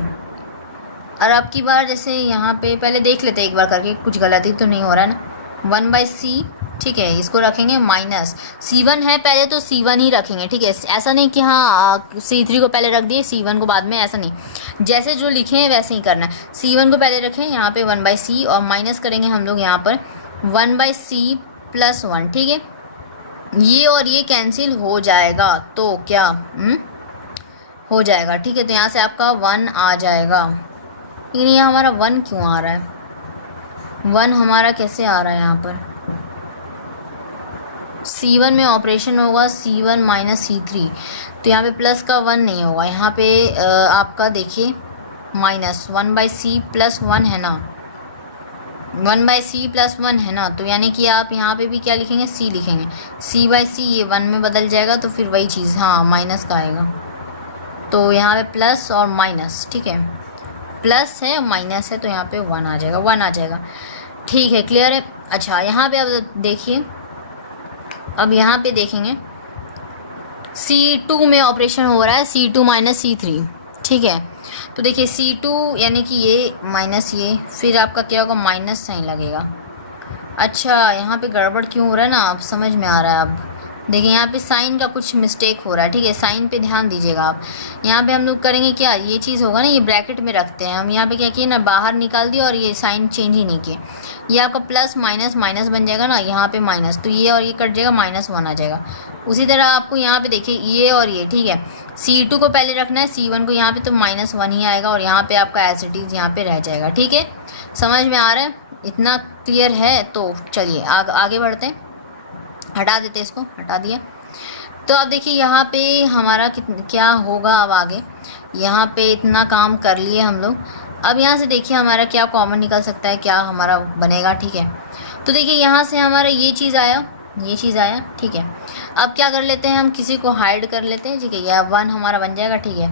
और अब की बार जैसे यहाँ पे पहले देख लेते हैं एक बार करके, कुछ गलती तो नहीं हो रहा है ना, 1/c, ठीक है, इसको रखेंगे माइनस C1 है पहले, तो C1 ही रखेंगे, ठीक है। ऐसा नहीं कि हाँ C3 को पहले रख दिए C1 को बाद में, ऐसा नहीं, जैसे जो लिखे हैं वैसे ही करना है। C1 को पहले रखें, यहाँ पे 1/c, और माइनस करेंगे हम लोग यहाँ पर 1/c प्लस 1, ठीक है। ये और ये कैंसिल हो जाएगा, तो क्या हो जाएगा, ठीक है। तो यहाँ से आपका 1 आ जाएगा, लेकिन ये हमारा 1 क्यों आ रहा है, 1 हमारा कैसे आ रहा है यहाँ पर। C1 में ऑपरेशन होगा C1 माइनस C3, तो यहाँ पे प्लस का 1 नहीं होगा, यहाँ पे आपका देखिए माइनस 1/c प्लस 1 है ना, 1/c प्लस 1 है ना, तो यानी कि आप यहाँ पे भी क्या लिखेंगे, c लिखेंगे, c/c, ये 1 में बदल जाएगा, तो फिर वही चीज़, हाँ माइनस का आएगा, तो यहाँ पे प्लस और माइनस, ठीक है, प्लस है और माइनस है, तो यहाँ पे 1 आ जाएगा, 1 आ जाएगा, ठीक है, क्लियर है। अच्छा यहाँ पे अब देखिए, अब यहाँ पे देखेंगे C2 में ऑपरेशन हो रहा है C2 माइनस C3, ठीक है। तो देखिए C2 यानी कि ये माइनस ये, फिर आपका क्या होगा, माइनस साइन लगेगा। अच्छा यहाँ पे गड़बड़ क्यों हो रहा है ना, आप समझ में आ रहा है। अब देखिए यहाँ पे साइन का कुछ मिस्टेक हो रहा है, ठीक है, साइन पे ध्यान दीजिएगा आप। यहाँ पे हम लोग करेंगे क्या, ये चीज़ होगा ना, ये ब्रैकेट में रखते हैं हम, यहाँ पे क्या किए ना, बाहर निकाल दिया और ये साइन चेंज ही नहीं किए, ये आपका प्लस माइनस माइनस बन जाएगा ना, यहाँ पे माइनस, तो ये और ये कट जाएगा, -1 आ जाएगा। उसी तरह आपको यहाँ पे देखिए ये और ये, ठीक है, C2 को पहले रखना है, C1 को यहाँ पे, तो -1 ही आएगा, और यहाँ पे आपका एज इट इज़ यहाँ पे रह जाएगा, ठीक है। समझ में आ रहा है, इतना क्लियर है। तो चलिए आगे बढ़ते हैं, हटा देते हैं इसको, हटा दिया। तो अब देखिए यहाँ पे हमारा क्या होगा, अब आगे यहाँ पे इतना काम कर लिए हम लोग। अब यहाँ से देखिए हमारा क्या कॉमन निकल सकता है, क्या हमारा बनेगा, ठीक है। तो देखिए यहाँ से हमारा ये चीज़ आया, ये चीज़ आया, ठीक है। अब क्या कर लेते हैं, हम किसी को हाइड कर लेते हैं, ठीक है, यह 1 हमारा बन जाएगा, ठीक है।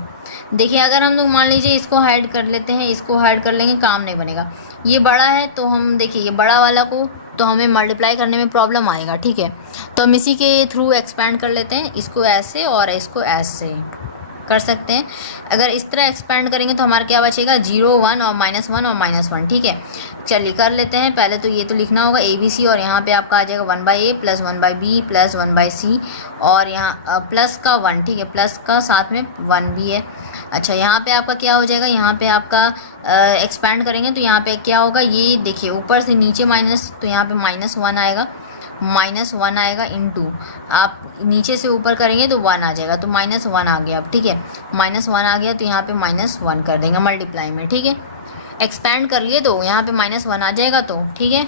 देखिए अगर हम लोग मान लीजिए इसको हाइड कर लेते हैं, इसको हाइड कर लेंगे, काम नहीं बनेगा। ये बड़ा है तो हम देखिए ये बड़ा वाला को तो हमें मल्टीप्लाई करने में प्रॉब्लम आएगा, ठीक है। तो हम इसी के थ्रू एक्सपैंड कर लेते हैं, इसको ऐसे और इसको ऐसे कर सकते हैं। अगर इस तरह एक्सपैंड करेंगे तो हमारा क्या बचेगा, 0 1 और -1 और -1, ठीक है। चलिए कर लेते हैं। पहले तो ये तो लिखना होगा ABC और यहाँ पे आपका आ जाएगा 1/A + 1/B + 1/C और यहाँ प्लस का 1, ठीक है, प्लस का साथ में 1 भी है। अच्छा यहाँ पे आपका क्या हो जाएगा, यहाँ पे आपका एक्सपैंड करेंगे तो यहाँ पे क्या होगा, ये देखिए ऊपर से नीचे माइनस, तो यहाँ पे -1 आएगा, -1 आएगा इंटू, आप नीचे से ऊपर करेंगे तो 1 आ जाएगा, तो -1 आ गया अब, ठीक है। -1 आ गया तो यहाँ पे -1 कर देंगे मल्टीप्लाई में, ठीक है। एक्सपैंड कर लिए तो यहाँ पे -1 आ जाएगा, तो ठीक है,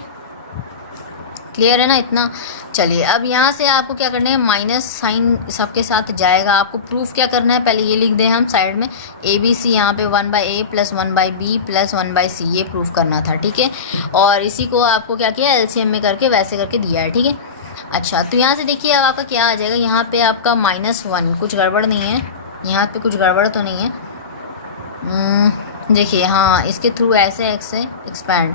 क्लियर है ना इतना। चलिए अब यहाँ से आपको क्या करना है, माइनस साइन सबके साथ जाएगा। आपको प्रूफ क्या करना है, पहले ये लिख दें हम साइड में, ABC यहाँ पे 1/A + 1/B + 1/C, ये प्रूफ करना था, ठीक है। और इसी को आपको क्या किया, LCM में करके वैसे करके दिया है, ठीक है। अच्छा तो यहाँ से देखिए अब आपका क्या आ जाएगा, यहाँ पे आपका -1, कुछ गड़बड़ नहीं है, यहाँ पे कुछ गड़बड़ तो नहीं है। देखिए हाँ, इसके थ्रू ऐसे एक्सपैंड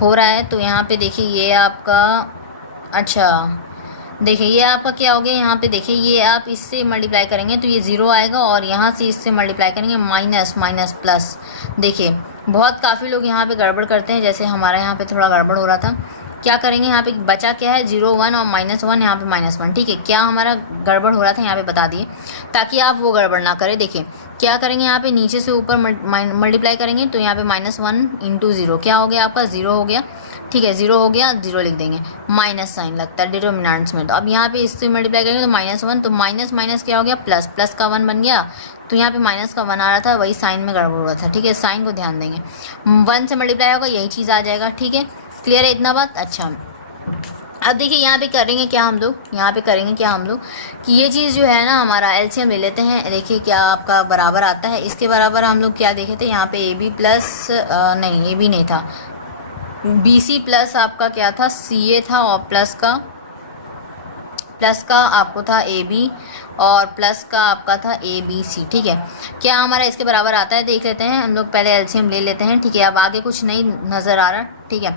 हो रहा है, तो यहाँ पे देखिए ये आपका, अच्छा देखिए ये आपका क्या हो गया, यहाँ पे देखिए ये आप इससे मल्टीप्लाई करेंगे तो ये 0 आएगा और यहाँ से इससे मल्टीप्लाई करेंगे माइनस माइनस प्लस। देखिए बहुत काफ़ी लोग यहाँ पे गड़बड़ करते हैं, जैसे हमारा यहाँ पे थोड़ा गड़बड़ हो रहा था। क्या करेंगे, यहाँ पे बचा क्या है, 0 1 और -1, यहाँ पे -1, ठीक है। क्या हमारा गड़बड़ हो रहा था यहाँ पे बता दिए, ताकि आप वो गड़बड़ ना करें। देखिए क्या करेंगे, यहाँ पे नीचे से ऊपर मल्टीप्लाई करेंगे तो यहाँ पे -1 × 0 क्या हो गया आपका, 0 हो गया, ठीक है। 0 हो गया, 0 लिख देंगे, माइनस साइन लगता है डिटर्मिनेंट्स में। तो अब यहाँ पे इससे मल्टीप्लाई करेंगे तो -1, तो माइनस माइनस क्या हो गया, प्लस, प्लस का 1 बन गया, तो यहाँ पे माइनस का 1 आ रहा था, वही साइन में गड़बड़ हो रहा था, ठीक है। साइन को ध्यान देंगे, 1 से मल्टीप्लाई होगा यही चीज़ आ जाएगा, ठीक है। क्लियर है इतना बात। अच्छा अब देखिए यहाँ पे करेंगे क्या हम लोग, यहाँ पे करेंगे क्या हम लोग कि ये चीज़ जो है ना, हमारा LCM ले लेते हैं। देखिए क्या आपका बराबर आता है, इसके बराबर हम लोग क्या देखे थे, यहाँ पे AB प्लस नहीं AB नहीं था, BC प्लस आपका क्या था, CA था, और प्लस का आपको था AB और प्लस का आपका था ABC, ठीक है। क्या हमारा इसके बराबर आता है, देख लेते हैं हम लोग, पहले LCM ले लेते हैं, ठीक है। अब आगे कुछ नहीं नज़र आ रहा, ठीक है,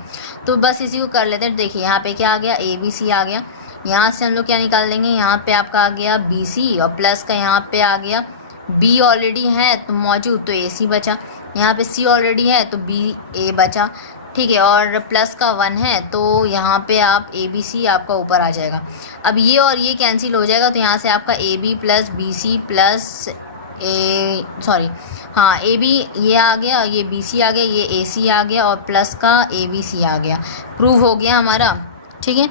तो बस इसी को कर लेते हैं। देखिए यहाँ पे क्या आ गया, ABC आ गया, यहाँ से हम लोग क्या निकाल देंगे, यहाँ पे आपका आ गया BC और प्लस का यहाँ पे आ गया B ऑलरेडी है तो मौजूद, तो AC बचा, यहाँ पे C ऑलरेडी है तो BA बचा, ठीक है, और प्लस का 1 है तो यहाँ पे आप ABC आपका ऊपर आ जाएगा। अब ये और ये कैंसिल हो जाएगा, तो यहाँ से आपका AB + BC + AB ये आ गया, ये BC आ गया, ये AC आ गया और प्लस का ABC आ गया, प्रूव हो गया हमारा, ठीक है।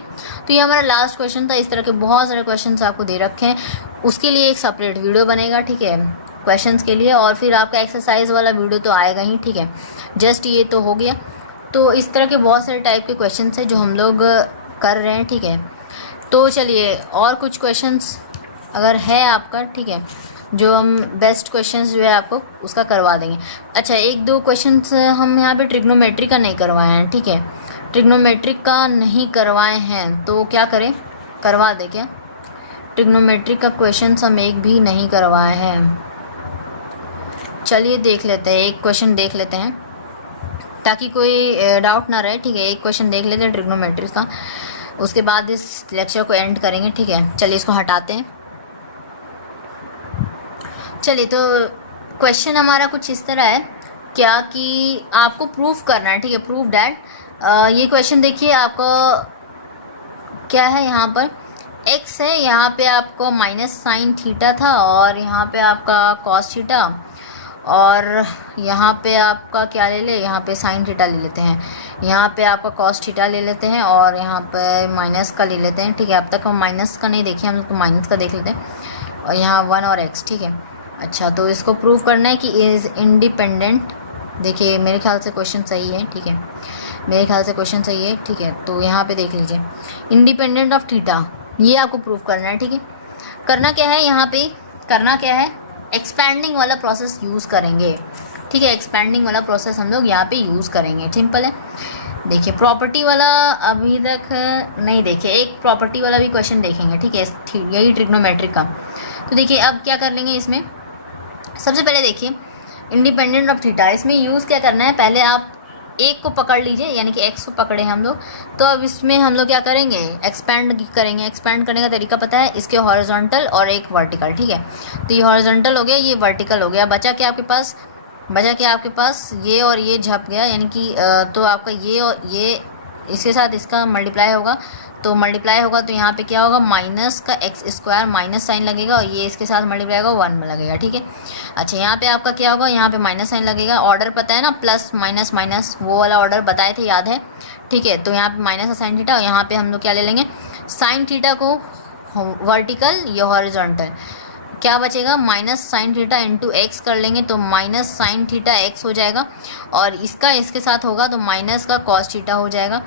तो ये हमारा लास्ट क्वेश्चन था। इस तरह के बहुत सारे क्वेश्चंस आपको दे रखे हैं, उसके लिए एक सेपरेट वीडियो बनेगा, ठीक है, क्वेश्चंस के लिए, और फिर आपका एक्सरसाइज वाला वीडियो तो आएगा ही, ठीक है। जस्ट ये तो हो गया। तो इस तरह के बहुत सारे टाइप के क्वेश्चंस हैं जो हम लोग कर रहे हैं, ठीक है। तो चलिए और कुछ क्वेश्चंस अगर है आपका, ठीक है, जो हम बेस्ट क्वेश्चंस जो है आपको उसका करवा देंगे। अच्छा 1-2 क्वेश्चंस हम यहाँ पे ट्रिग्नोमेट्री का नहीं करवाए हैं, ठीक है, ट्रिग्नोमेट्रिक का नहीं करवाए हैं, तो क्या करें, करवा दें क्या, ट्रिग्नोमेट्रिक का क्वेश्चंस हम एक भी नहीं करवाए हैं। चलिए देख लेते हैं, एक क्वेश्चन देख लेते हैं ताकि कोई डाउट ना रहे, ठीक है। एक क्वेश्चन देख लेते हैं ट्रिग्नोमेट्री का, उसके बाद इस लेक्चर को एंड करेंगे, ठीक है। चलिए इसको हटाते हैं। चलिए तो क्वेश्चन हमारा कुछ इस तरह है क्या कि आपको प्रूफ करना है, ठीक है, प्रूफ डैट ये क्वेश्चन देखिए आपको क्या है, यहाँ पर x है, यहाँ पे आपको माइनस साइन थीटा था और यहाँ पे आपका कॉस थीटा, और यहाँ पे आपका क्या ले ले, यहाँ पे साइन थीटा ले लेते हैं, यहाँ पे आपका कॉस थीटा ले लेते हैं और यहाँ पे माइनस का ले लेते हैं, ठीक है। अब तक हम माइनस का नहीं देखे, हम लोग तो माइनस का देख लेते हैं, और यहाँ 1 और x, ठीक है। अच्छा तो इसको प्रूव करना है कि इज़ इंडिपेंडेंट। देखिए मेरे ख्याल से क्वेश्चन सही है, ठीक है, मेरे ख्याल से क्वेश्चन सही है, ठीक है। तो यहाँ पे देख लीजिए इंडिपेंडेंट ऑफ थीटा, ये आपको प्रूव करना है, ठीक है। करना क्या है, यहाँ पे करना क्या है, एक्सपैंडिंग वाला प्रोसेस यूज़ करेंगे, ठीक है, एक्सपैंडिंग वाला प्रोसेस हम लोग यहाँ पे यूज़ करेंगे, सिंपल है। देखिए प्रॉपर्टी वाला अभी तक नहीं देखे, एक प्रॉपर्टी वाला भी क्वेश्चन देखेंगे, ठीक है, यही ट्रिग्नोमेट्रिक का। तो देखिए अब क्या कर लेंगे इसमें, सबसे पहले देखिए इंडिपेंडेंट ऑफ थीटा, इसमें यूज़ क्या करना है, पहले आप एक को पकड़ लीजिए, यानी कि एक्स को पकड़े हम लोग। तो अब इसमें हम लोग क्या करेंगे, एक्सपैंड करेंगे। एक्सपैंड करने का तरीका पता है, इसके हॉरिजॉन्टल और एक वर्टिकल, ठीक है। तो ये हॉरिजॉन्टल हो गया, ये वर्टिकल हो गया, बचा क्या आपके पास, ये और ये झप गया, यानी कि तो आपका ये और ये इसके साथ इसका मल्टीप्लाई होगा, तो यहाँ पे क्या होगा, माइनस का एक्स स्क्वायर, माइनस साइन लगेगा और ये इसके साथ मल्टीप्लाई होगा 1 में लगेगा, ठीक है। अच्छा यहाँ पे आपका क्या होगा, यहाँ पे माइनस साइन लगेगा, ऑर्डर पता है ना, प्लस माइनस माइनस, वो वाला ऑर्डर बताए थे, याद है, ठीक है। तो यहाँ पे माइनस का साइन थीटा, और यहाँ पे हम लोग क्या ले लेंगे, साइन थीटा को वर्टिकल या हॉरिजॉन्टल, क्या बचेगा, minus sine theta into x कर लेंगे, तो माइनस साइन थीटा एक्स हो जाएगा, और इसका इसके साथ होगा तो माइनस का कॉस थीटा हो जाएगा,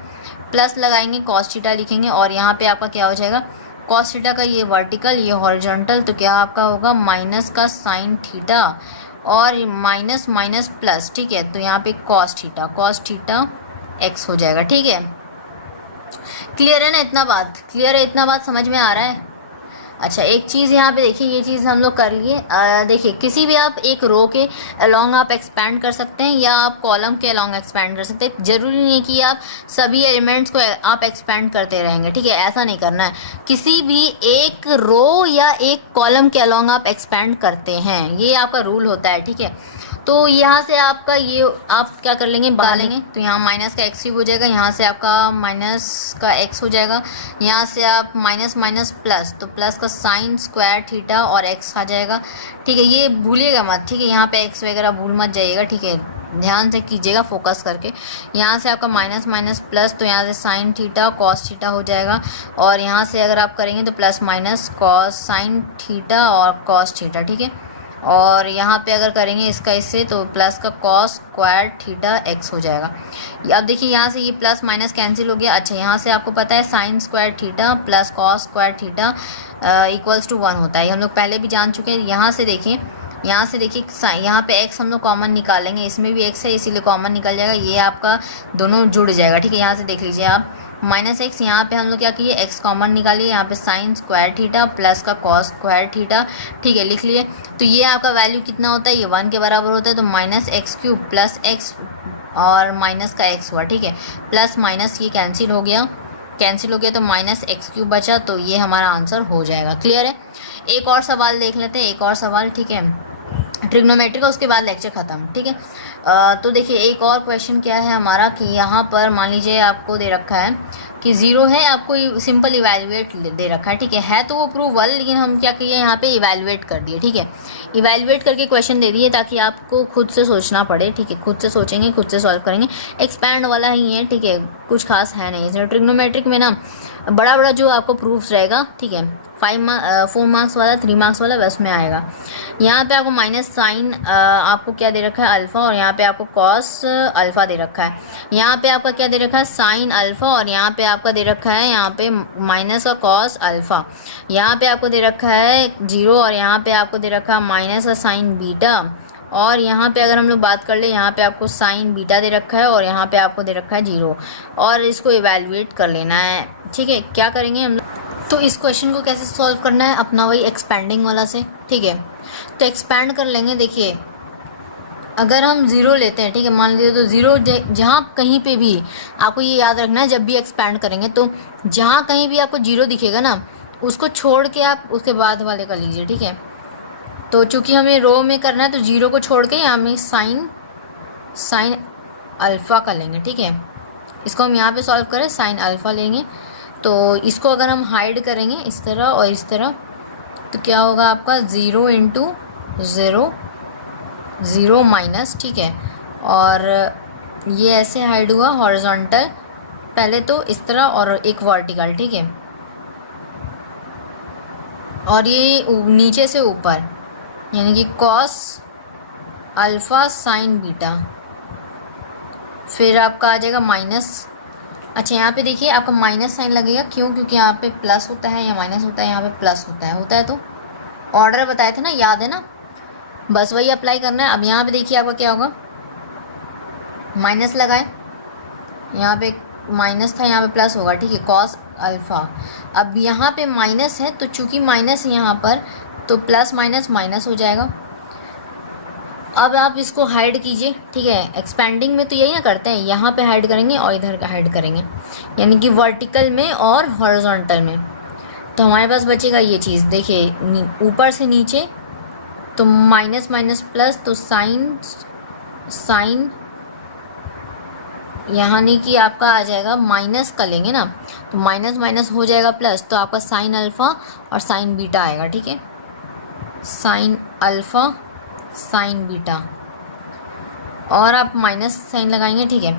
प्लस लगाएंगे कॉस थीटा लिखेंगे, और यहाँ पे आपका क्या हो जाएगा, कॉस थीटा का ये वर्टिकल ये हॉरिजॉन्टल, तो क्या आपका होगा माइनस का साइन थीटा और माइनस माइनस प्लस, ठीक है। तो यहाँ पे कॉस थीटा एक्स हो जाएगा, ठीक है। क्लियर है ना, इतना बात क्लियर है, इतना बात समझ में आ रहा है। अच्छा एक चीज़ यहाँ पे देखिए, ये चीज़ हम लोग कर लिए, देखिए किसी भी आप एक रो के अलोंग आप एक्सपैंड कर सकते हैं, या आप कॉलम के अलोंग एक्सपैंड कर सकते हैं, ज़रूरी नहीं है कि आप सभी एलिमेंट्स को आप एक्सपैंड करते रहेंगे, ठीक है, ऐसा नहीं करना है। किसी भी एक रो या एक कॉलम के अलोंग आप एक्सपैंड करते हैं, ये आपका रूल होता है, ठीक है। तो यहाँ से आपका ये आप क्या कर लेंगे, डालेंगे, तो यहाँ माइनस का एक्स क्यूब हो जाएगा, यहाँ से आपका माइनस का एक्स हो जाएगा, यहाँ से आप माइनस माइनस प्लस, तो प्लस का साइन स्क्वायर थीटा और एक्स आ जाएगा, ठीक है। ये भूलिएगा मत, ठीक है, यहाँ पे एक्स वगैरह भूल मत जाइएगा, ठीक है, ध्यान से कीजिएगा फोकस करके। यहाँ से आपका माइनस माइनस प्लस, तो यहाँ से साइन थीटा कॉस थीटा हो जाएगा, और यहाँ से अगर आप करेंगे तो plus minus cos sine theta और कॉस थीटा, ठीक है। और यहाँ पे अगर करेंगे इसका इससे, तो प्लस का कॉस स्क्वायर थीटा एक्स हो जाएगा। अब देखिए यहाँ से ये प्लस माइनस कैंसिल हो गया। अच्छा यहाँ से आपको पता है sine square theta plus cos square theta equals to 1 होता है, हम लोग पहले भी जान चुके हैं। यहाँ से देखिए यहाँ पे x हम लोग कॉमन निकालेंगे, इसमें भी x है इसीलिए कॉमन निकल जाएगा, ये आपका दोनों जुड़ जाएगा, ठीक है। यहाँ से देख लीजिए आप माइनस एक्स, यहाँ पे हम लोग क्या किए, x कॉमन निकालिए, यहाँ पे साइन स्क्वायर थीटा प्लस का कॉस स्क्वायर थीटा, ठीक है, लिख लिए। तो ये आपका वैल्यू कितना होता है, ये 1 के बराबर होता है, तो minus x cube plus x और माइनस का x हुआ, ठीक है, प्लस माइनस ये कैंसिल हो गया तो माइनस एक्स क्यूब बचा, तो ये हमारा आंसर हो जाएगा। क्लियर है। एक और सवाल देख लेते हैं, एक और सवाल, ठीक है, ट्रिग्नोमेट्री का, उसके बाद लेक्चर ख़त्म, ठीक है। तो देखिए एक और क्वेश्चन क्या है हमारा, कि यहाँ पर मान लीजिए आपको दे रखा है कि 0 है, आपको सिंपल इवैल्यूएट दे रखा है, ठीक है तो वो प्रूवल, लेकिन हम क्या किए यहाँ पे इवैल्यूएट कर दिए, ठीक है, इवैल्यूएट करके क्वेश्चन दे दिए ताकि आपको खुद से सोचना पड़े, ठीक है, खुद से सोचेंगे, खुद से सॉल्व करेंगे, एक्सपैंड वाला ही है, ठीक है, कुछ खास है नहीं इसमें। ट्रिग्नोमेट्रिक में ना बड़ा जो आपको प्रूफ्स रहेगा, ठीक है, 4 मार्क्स वाला 3 मार्क्स वाला बस में आएगा। यहाँ पे आपको माइनस साइन आपको क्या दे रखा है, अल्फ़ा, और यहाँ पे आपको कॉस अल्फ़ा दे रखा है। यहाँ पे आपका क्या दे रखा है, साइन अल्फ़ा, और यहाँ पे आपका दे रखा है यहाँ पे माइनस का कॉस अल्फ़ा। यहाँ पे आपको दे रखा है 0, और यहाँ पे आपको दे रखा है माइनस का साइन बीटा, और यहाँ पे अगर हम लोग बात कर ले, यहाँ पे आपको साइन बीटा दे रखा है, और यहाँ पे आपको दे रखा है 0, और इसको इवैल्यूएट कर लेना है, ठीक है। क्या करेंगे हम लोग, तो इस क्वेश्चन को कैसे सॉल्व करना है, अपना वही एक्सपेंडिंग वाला से, ठीक है। तो एक्सपैंड कर लेंगे। देखिए अगर हम 0 लेते हैं, ठीक है, मान लीजिए, तो 0 जहाँ कहीं पे भी आपको ये याद रखना है, जब भी एक्सपैंड करेंगे तो जहाँ कहीं भी आपको 0 दिखेगा ना, उसको छोड़ के आप उसके बाद वाले का लीजिए, ठीक है। तो चूँकि हमें रो में करना है, तो 0 को छोड़ के यहाँ में साइन अल्फ़ा का लेंगे, ठीक है। इसको हम यहाँ पे सॉल्व करें, साइन अल्फ़ा लेंगे, तो इसको अगर हम हाइड करेंगे इस तरह और इस तरह, तो क्या होगा आपका 0 इंटू 0 0 माइनस, ठीक है, और ये ऐसे हाइड हुआ हॉरिजॉन्टल, पहले तो इस तरह और एक वर्टिकल, ठीक है, और ये नीचे से ऊपर, यानी कि कॉस अल्फ़ा साइन बीटा, फिर आपका आ जाएगा माइनस। अच्छा यहाँ पे देखिए आपका माइनस साइन लगेगा, क्यों, क्योंकि यहाँ पे प्लस होता है या माइनस होता है, यहाँ पे प्लस होता है, तो ऑर्डर बताए थे ना, याद है ना, बस वही अप्लाई करना है। अब यहाँ पे देखिए आपका क्या होगा, माइनस लगाए, यहाँ पे माइनस था, यहाँ पे प्लस होगा, ठीक है, कॉस अल्फ़ा। अब यहाँ पे माइनस है तो चूंकि माइनस है यहाँ पर तो प्लस माइनस माइनस हो जाएगा। अब आप इसको हाइड कीजिए, ठीक है, एक्सपेंडिंग में तो यही ना करते हैं, यहाँ पे हाइड करेंगे और इधर हाइड करेंगे, यानी कि वर्टिकल में और हॉरिजॉन्टल में। तो हमारे पास बचेगा ये चीज़, देखिए ऊपर से नीचे तो माइनस माइनस प्लस, तो साइन यहाँ नहीं कि आपका आ जाएगा, माइनस का लेंगे ना तो माइनस माइनस हो जाएगा प्लस, तो आपका साइन अल्फ़ा और साइन बीटा आएगा, ठीक है, साइन अल्फ़ा साइन बीटा, और आप माइनस साइन लगाएंगे, ठीक है।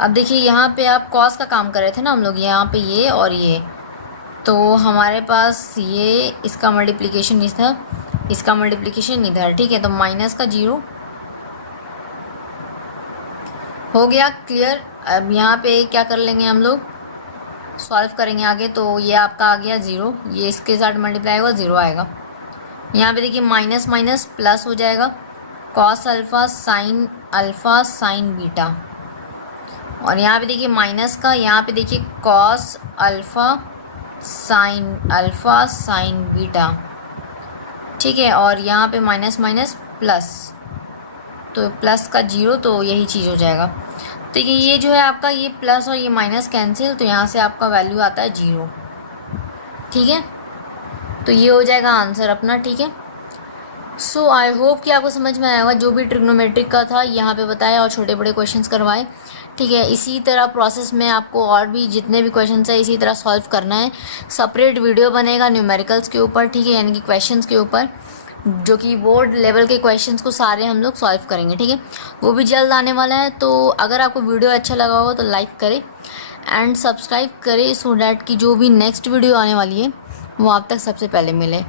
अब देखिए यहाँ पे आप कॉस का काम कर रहे थे ना हम लोग, यहाँ पे ये और ये, तो हमारे पास ये इसका मल्टीप्लिकेशन इधर, इसका मल्टीप्लिकेशन इधर, ठीक है, तो माइनस का 0 हो गया, क्लियर। अब यहाँ पे क्या कर लेंगे हम लोग, सॉल्व करेंगे आगे, तो ये आपका आ गया 0, ये इसके साथ मल्टीप्लाई होगा 0 आएगा। यहाँ पे देखिए माइनस माइनस प्लस हो जाएगा, कॉस अल्फ़ा साइन बीटा, और यहाँ पे देखिए माइनस का, यहाँ पे देखिए कॉस अल्फ़ा साइन बीटा, ठीक है, और यहाँ पे माइनस माइनस प्लस, तो प्लस का 0, तो यही चीज़ हो जाएगा। तो ये जो है आपका, ये प्लस और ये माइनस कैंसिल, तो यहाँ से आपका वैल्यू आता है 0, ठीक है। तो ये हो जाएगा आंसर अपना, ठीक है। सो आई होप कि आपको समझ में आया होगा, जो भी ट्रिग्नोमेट्रिक का था यहाँ पे बताया और छोटे बड़े क्वेश्चंस करवाए, ठीक है। इसी तरह प्रोसेस में आपको और भी जितने भी क्वेश्चंस है इसी तरह सॉल्व करना है। सेपरेट वीडियो बनेगा न्यूमेरिकल्स के ऊपर, ठीक है, यानी कि क्वेश्चंस के ऊपर, जो कि बोर्ड लेवल के क्वेश्चंस को सारे हम लोग सॉल्व करेंगे, ठीक है, वो भी जल्द आने वाला है। तो अगर आपको वीडियो अच्छा लगा हो तो लाइक करें एंड सब्सक्राइब करें, सो डैट कि जो भी नेक्स्ट वीडियो आने वाली है वो आप तक सबसे पहले मिले।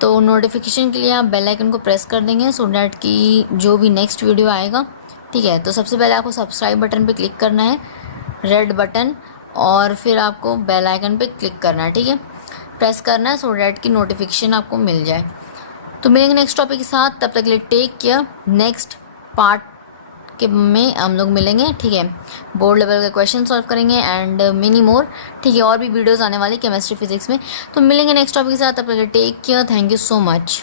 तो नोटिफिकेशन के लिए आप बेल आइकन को प्रेस कर देंगे, सो डैट कि जो भी नेक्स्ट वीडियो आएगा, ठीक है, तो सबसे पहले आपको सब्सक्राइब बटन पे क्लिक करना है, रेड बटन, और फिर आपको बेल आइकन पे क्लिक करना है, ठीक है, प्रेस करना है, सो डैट कि नोटिफिकेशन आपको मिल जाए। तो मिलेंगे नेक्स्ट टॉपिक के साथ, तब तक के लिए टेक केयर। नेक्स्ट पार्ट के में हम लोग मिलेंगे, ठीक है, बोर्ड लेवल के क्वेश्चन सॉल्व करेंगे एंड मेनी मोर, ठीक है, और भी वीडियोस आने वाले केमिस्ट्री फिजिक्स में। तो मिलेंगे नेक्स्ट टॉपिक के साथ, तब तक के लिए take care, thank you so much.